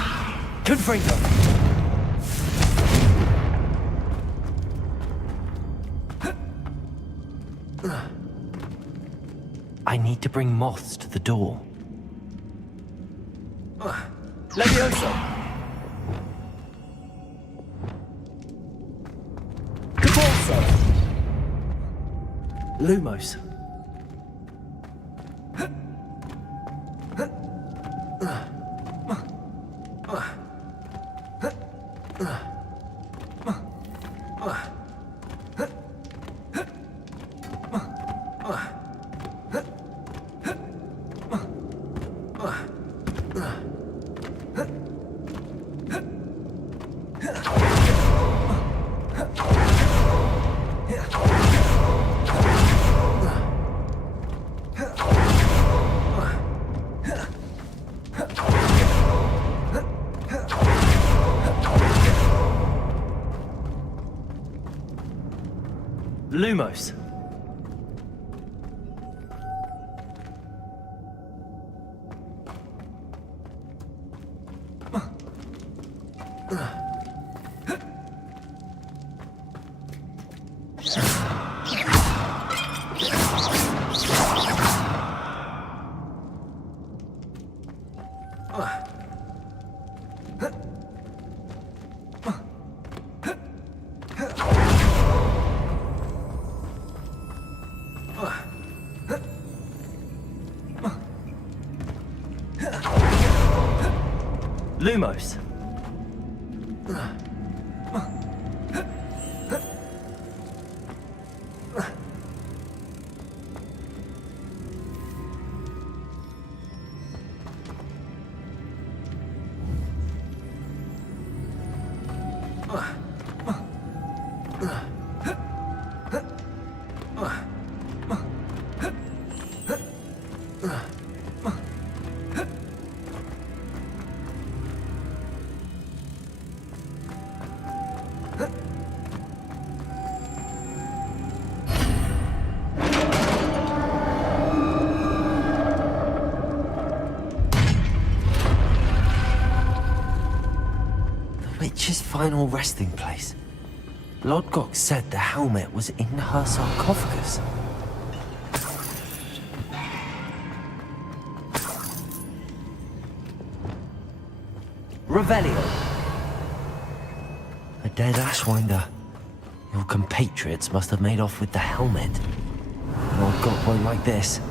Confringo. I need to bring moths to the door. Leviosa. Depulso. Lumos. Lumos. Lumos. Witch's final resting place. Lodgok said the helmet was in her sarcophagus. Revelio. A dead Ashwinder. Your compatriots must have made off with the helmet. Lodgok won't like this.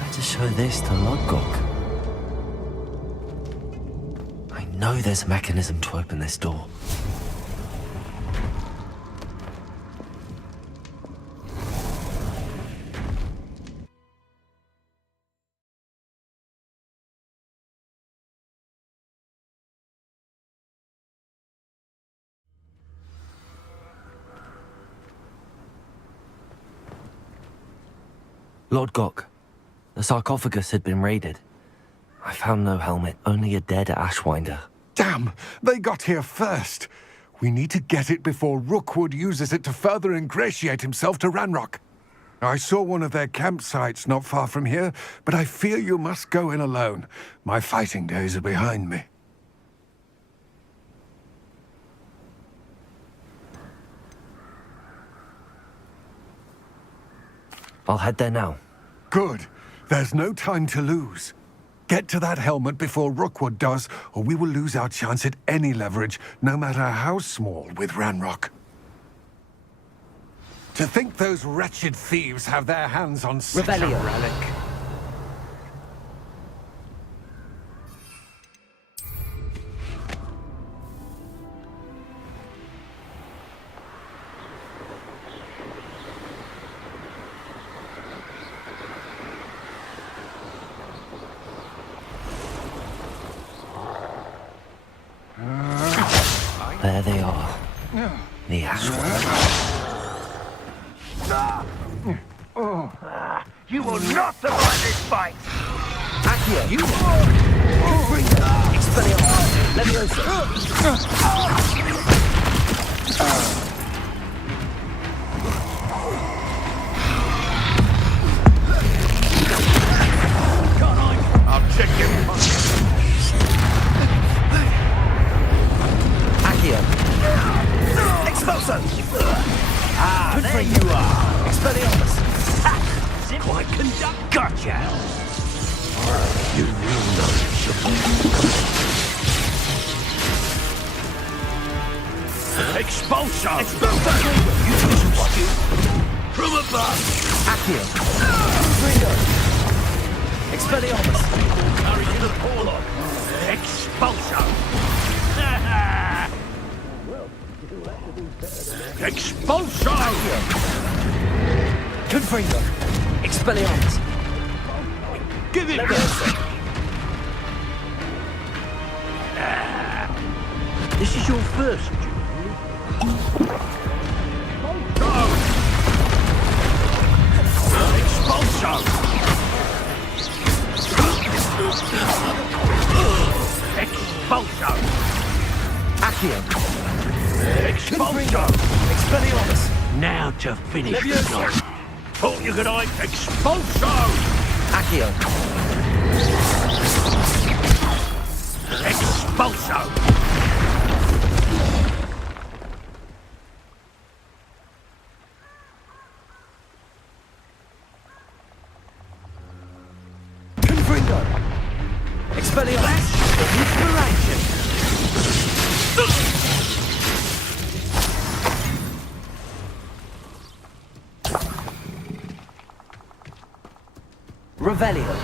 Better show this to Lodgok. I know there's a mechanism to open this door. Lodgok, the sarcophagus had been raided. I found no helmet, only a dead Ashwinder. Damn! They got here first. We need to get it before Rookwood uses it to further ingratiate himself to Ranrock. I saw one of their campsites not far from here, but I fear you must go in alone. My fighting days are behind me. I'll head there now. Good. There's no time to lose. Get to that helmet before Rookwood does, or we will lose our chance at any leverage, no matter how small, with Ranrock. To think those wretched thieves have their hands on such a relic. There they are. The Ashwinder. You will not survive this fight! Accio! You Expelliarmus! Leviosa! I'll check him. Accio! Expulso! Good for you are! Expelliarmus! Quite conduct. Gotcha! You will know. Expulsion! Expulsion! You two should watch you! From above! Accio! Ringo! Expelliarmus! Carry to the Porlock! Expulsion! Expulsion! Confringo! Expelliarmus! Give it Leviosa! This is your first duel. Expulsion! Expulsion! Accio! Expulsion! Expelliarmus! Now to finish the Leviosa! job. Thought you could hide expulsion! Accio! Expulsion! Confringo! Expelliarmus! Inspiration! Revelio!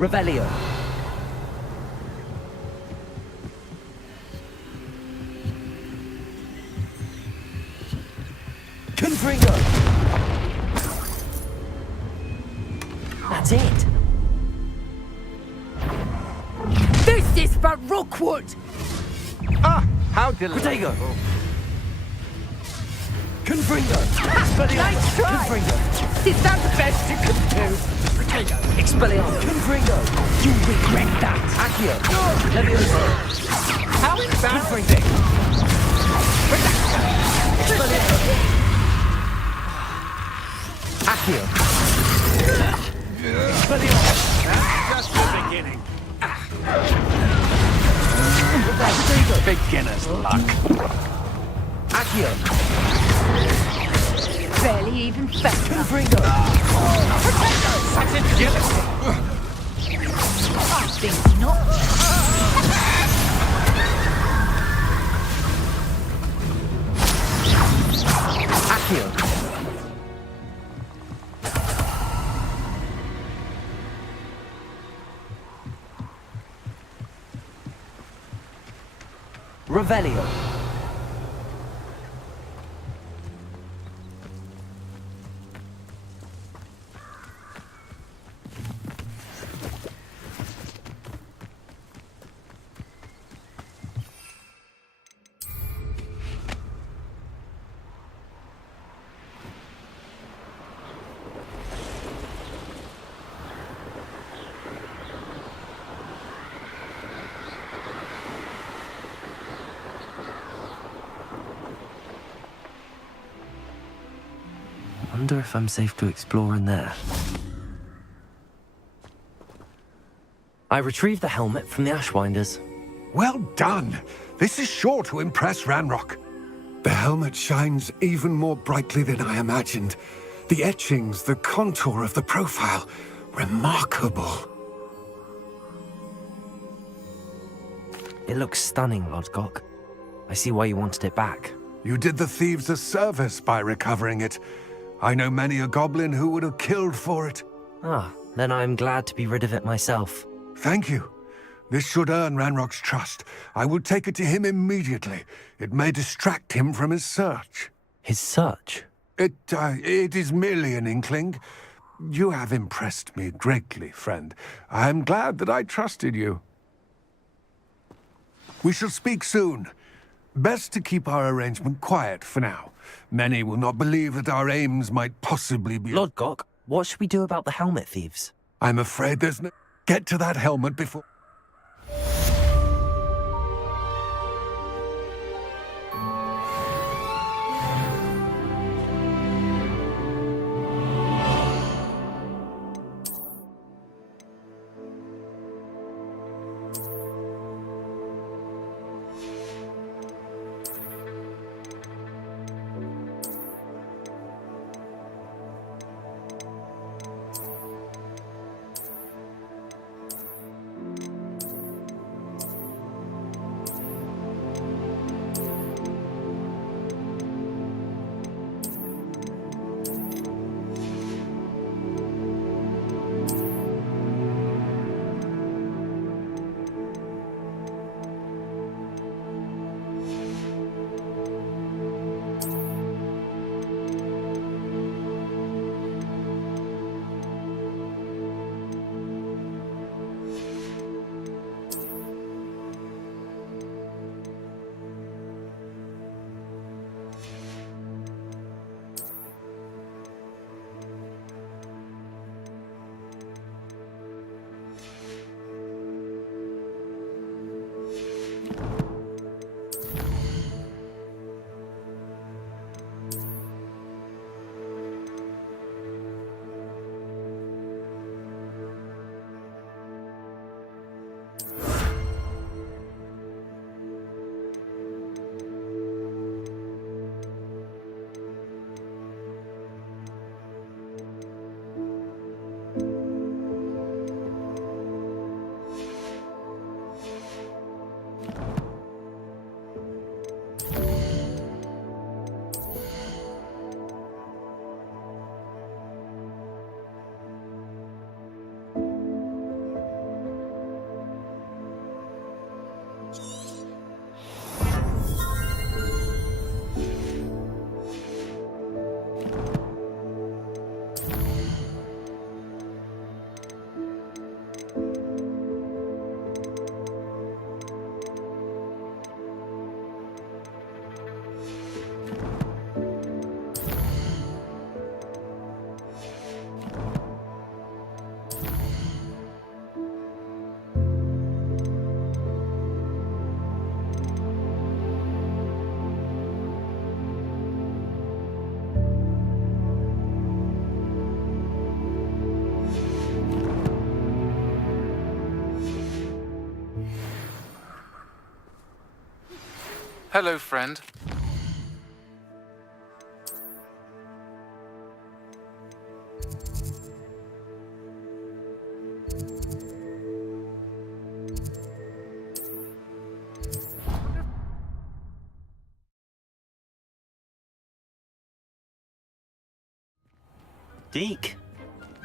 Revelio. Confringo. That's it. This is for Rookwood! Ah, how delightful. Protego. Confringo. Nice try! Confringo. Is that the best you can do? Expelliarmus. Confringo. You regret that! Accio. Leviosa. How embarrassing! Accio. That's just the beginning. Beginner's luck. Accio. Barely even fast. Confringo. Such a jealousy! I think not. Accio. Revelio. Wonder if I'm safe to explore in there. I retrieved the helmet from the Ashwinders. Well done! This is sure to impress Ranrock. The helmet shines even more brightly than I imagined. The etchings, the contour of the profile, remarkable. It looks stunning, Lodgok. I see why you wanted it back. You did the thieves a service by recovering it. I know many a goblin who would have killed for it. Ah, then I'm glad to be rid of it myself. Thank you. This should earn Ranrock's trust. I will take it to him immediately. It may distract him from his search. His search? It is merely an inkling. You have impressed me greatly, friend. I am glad that I trusted you. We shall speak soon. Best to keep our arrangement quiet for now. Many will not believe that our aims might possibly be— Lodgok, what should we do about the helmet thieves? I'm afraid there's no— Get to that helmet before— Hello, friend. Deke.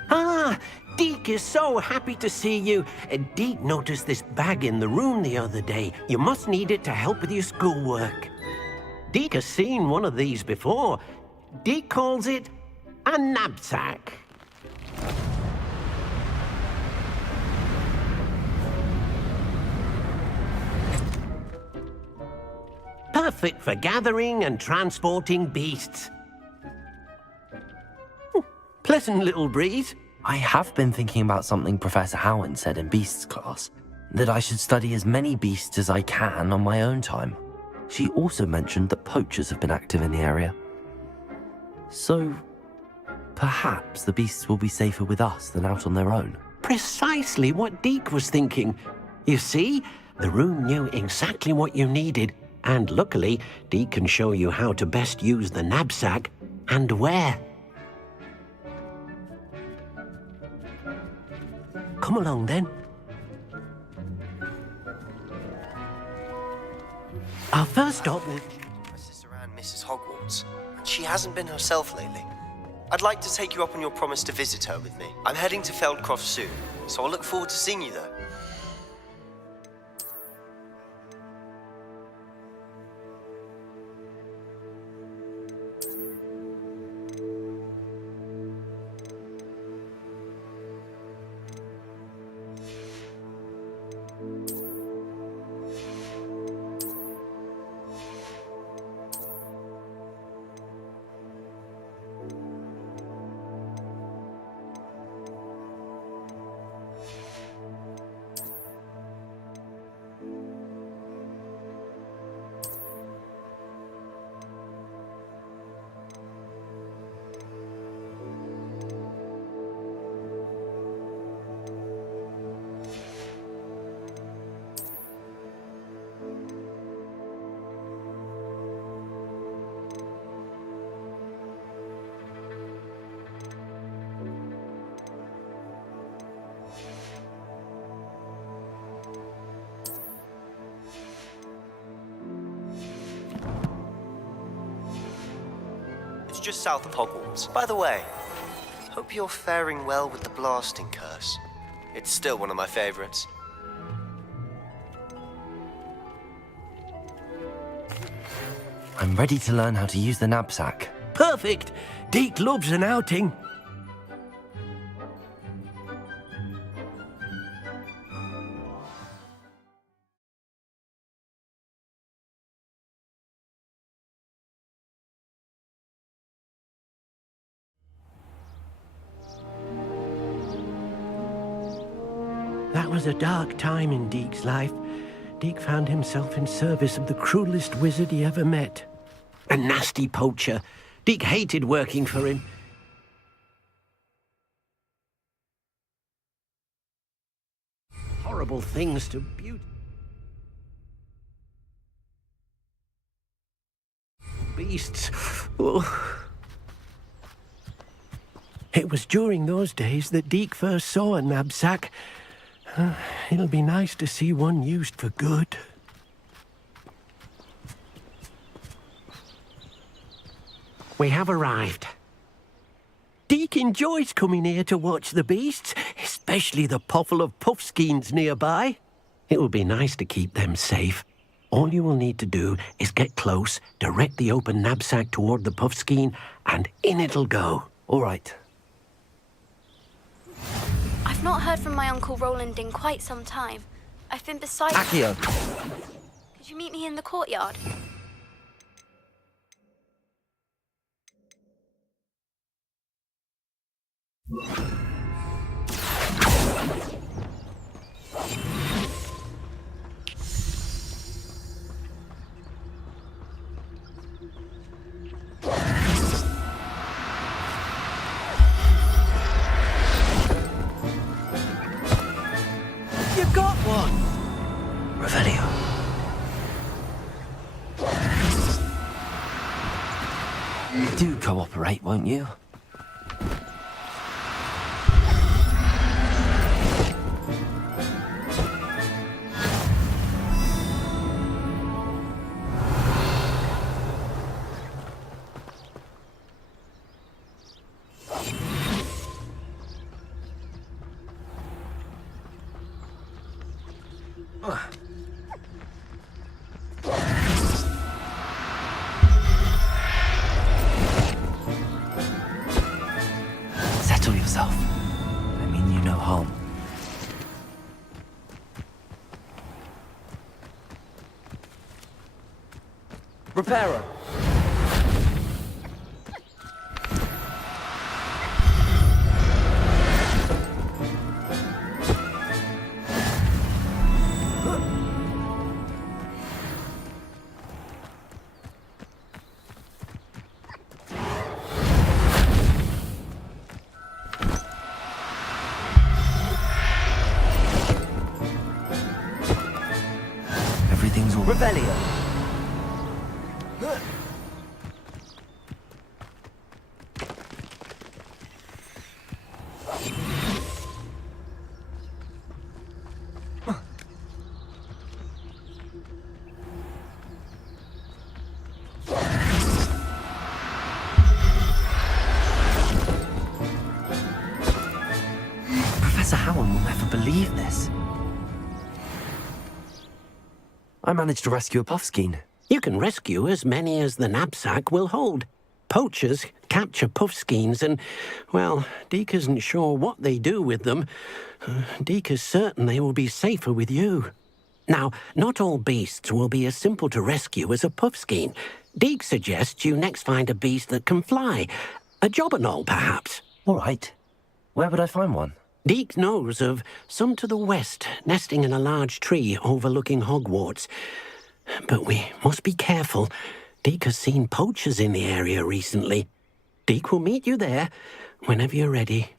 Ah, Deke is so happy to see you. Deke noticed this bag in the room the other day. You must need it to help with your schoolwork. Deke has seen one of these before. Deke calls it a knapsack. Perfect for gathering and transporting beasts. Pleasant little breeze. I have been thinking about something Professor Howin said in Beasts class, that I should study as many beasts as I can on my own time. She also mentioned that poachers have been active in the area. So, perhaps the beasts will be safer with us than out on their own. Precisely what Deke was thinking. You see, the room knew exactly what you needed, and luckily, Deke can show you how to best use the knapsack and where. Come along, then. Our first stop will... My sister Anne misses Hogwarts, and she hasn't been herself lately. I'd like to take you up on your promise to visit her with me. I'm heading to Feldcroft soon, so I'll look forward to seeing you there. Just south of Hogwarts. By the way, hope you're faring well with the blasting curse. It's still one of my favorites. I'm ready to learn how to use the knapsack. Perfect! Deke loves an outing. That was a dark time in Deke's life. Deke found himself in service of the cruelest wizard he ever met. A nasty poacher. Deke hated working for him. Horrible things to beasts. Oh. It was during those days that Deke first saw a knapsack. It'll be nice to see one used for good. We have arrived. Deke enjoys coming here to watch the beasts, especially the puffle of puffskeins nearby. It will be nice to keep them safe. All you will need to do is get close, direct the open knapsack toward the puffskein, and in it'll go. All right. I've not heard from my Uncle Roland in quite some time. I've been beside Accio. Could you meet me in the courtyard? You got one! Revelio. Do cooperate, won't you? Settle yourself. I mean you no harm. Reparo. Everything's all Revelio. Professor Howard will never believe this. I managed to rescue a puffskein. You can rescue as many as the knapsack will hold. Poachers capture puffskeins and, well, Deke isn't sure what they do with them. Deke is certain they will be safer with you. Now, not all beasts will be as simple to rescue as a puffskein. Deke suggests you next find a beast that can fly. A jobberknoll, perhaps. All right. Where would I find one? Deke knows of some to the west, nesting in a large tree overlooking Hogwarts. But we must be careful. Deke has seen poachers in the area recently. Deke will meet you there whenever you're ready.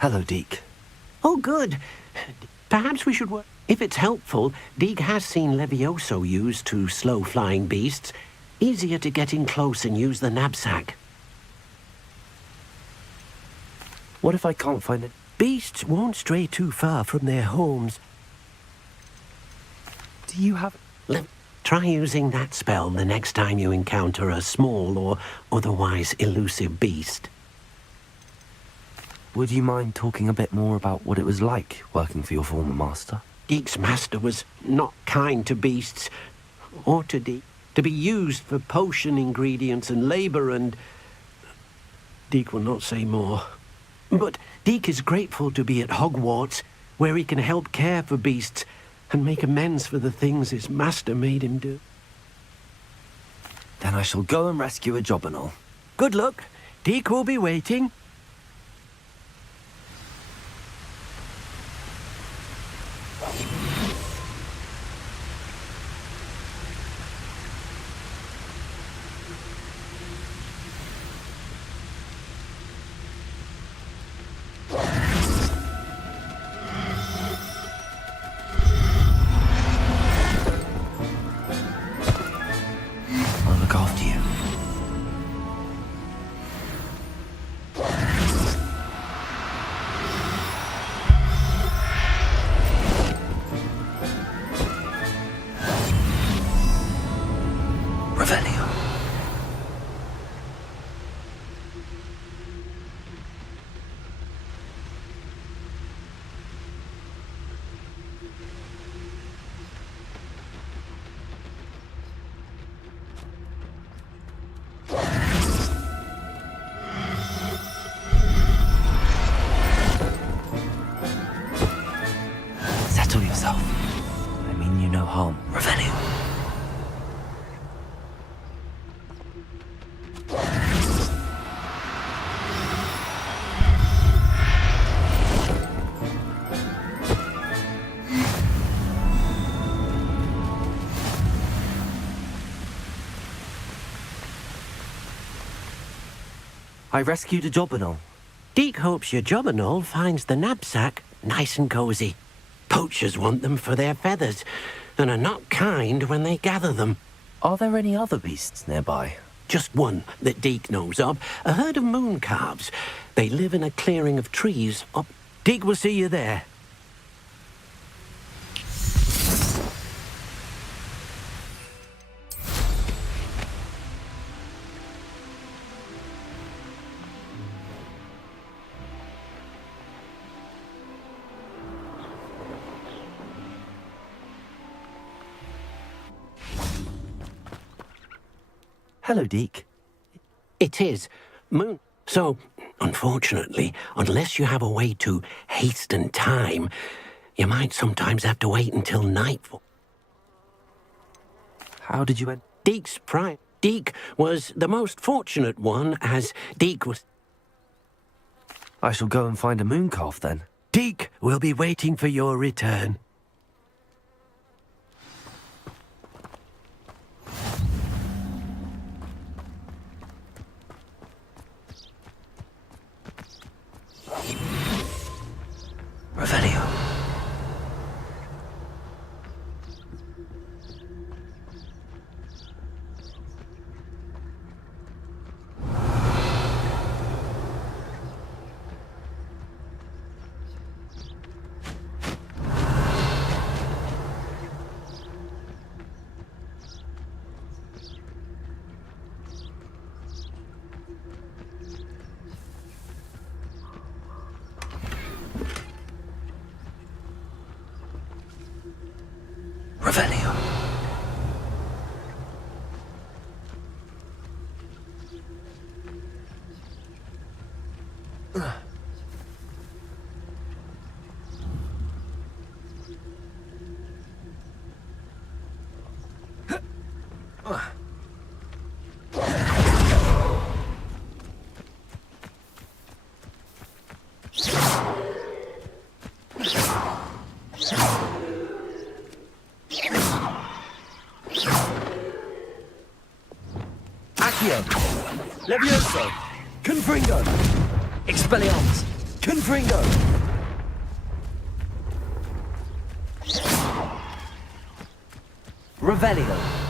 Hello, Deke. Oh, good. Perhaps we should work. If it's helpful, Deke has seen Levioso used to slow flying beasts. Easier to get in close and use the knapsack. What if I can't find it? Beasts won't stray too far from their homes. Do you have... Try using that spell the next time you encounter a small or otherwise elusive beast. Would you mind talking a bit more about what it was like working for your former master? Deke's master was not kind to beasts, or to Deke. To be used for potion ingredients and labour and... Deke will not say more. But Deke is grateful to be at Hogwarts, where he can help care for beasts and make amends for the things his master made him do. Then I shall go and rescue a jobberknoll. Good luck. Deke will be waiting. I'll look after you. I rescued a Jobberknoll. Deke hopes your Jobberknoll finds the knapsack nice and cozy. Poachers want them for their feathers, and are not kind when they gather them. Are there any other beasts nearby? Just one that Deke knows of, a herd of moon calves. They live in a clearing of trees up. Deke will see you there. Hello, Deke. It is. Moon. So, unfortunately, unless you have a way to hasten time, you might sometimes have to wait until nightfall. How did you end? Deke's prime. Deke was the most fortunate one, as Deke was... I shall go and find a moon calf then. Deke will be waiting for your return. Revelio. Revelio. Levioso! Confringo! Expelliarmus! Confringo! Revelio!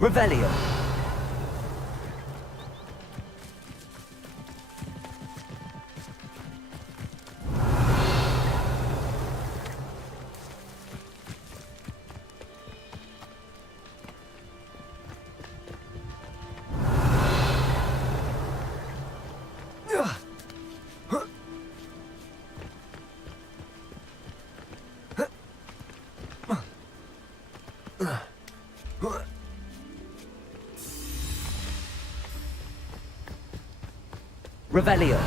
Revelio! Revelio.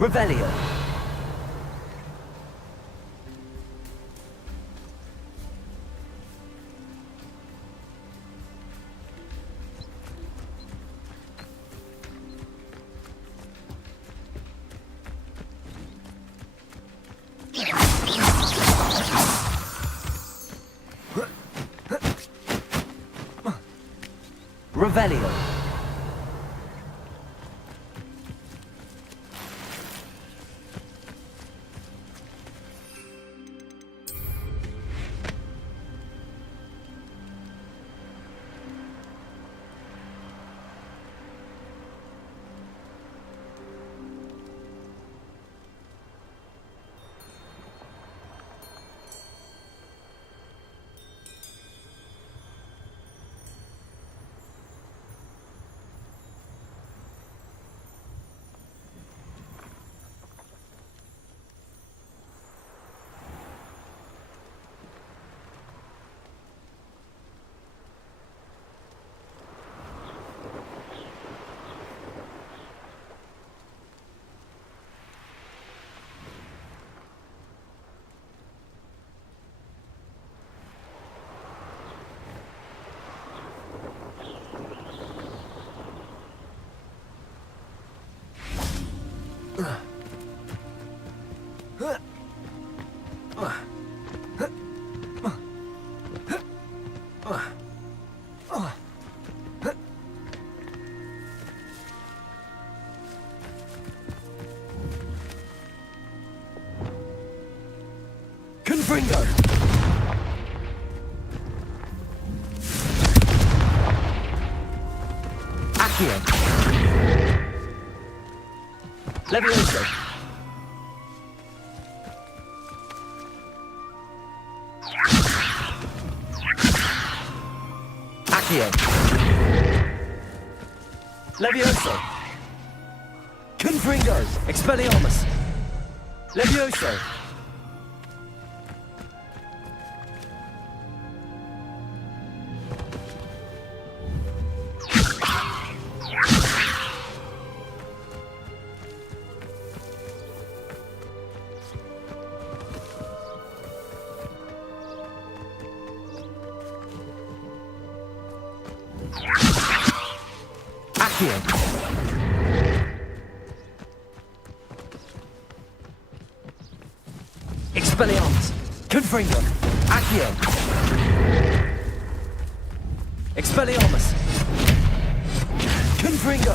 Revelio. Revelio. Confringo. Accio. Levioso. Accio. Levioso. Confringo. Expelliarmus. Levioso. Accio. Expelliarmus. Confringo. Accio. Expelliarmus. Confringo.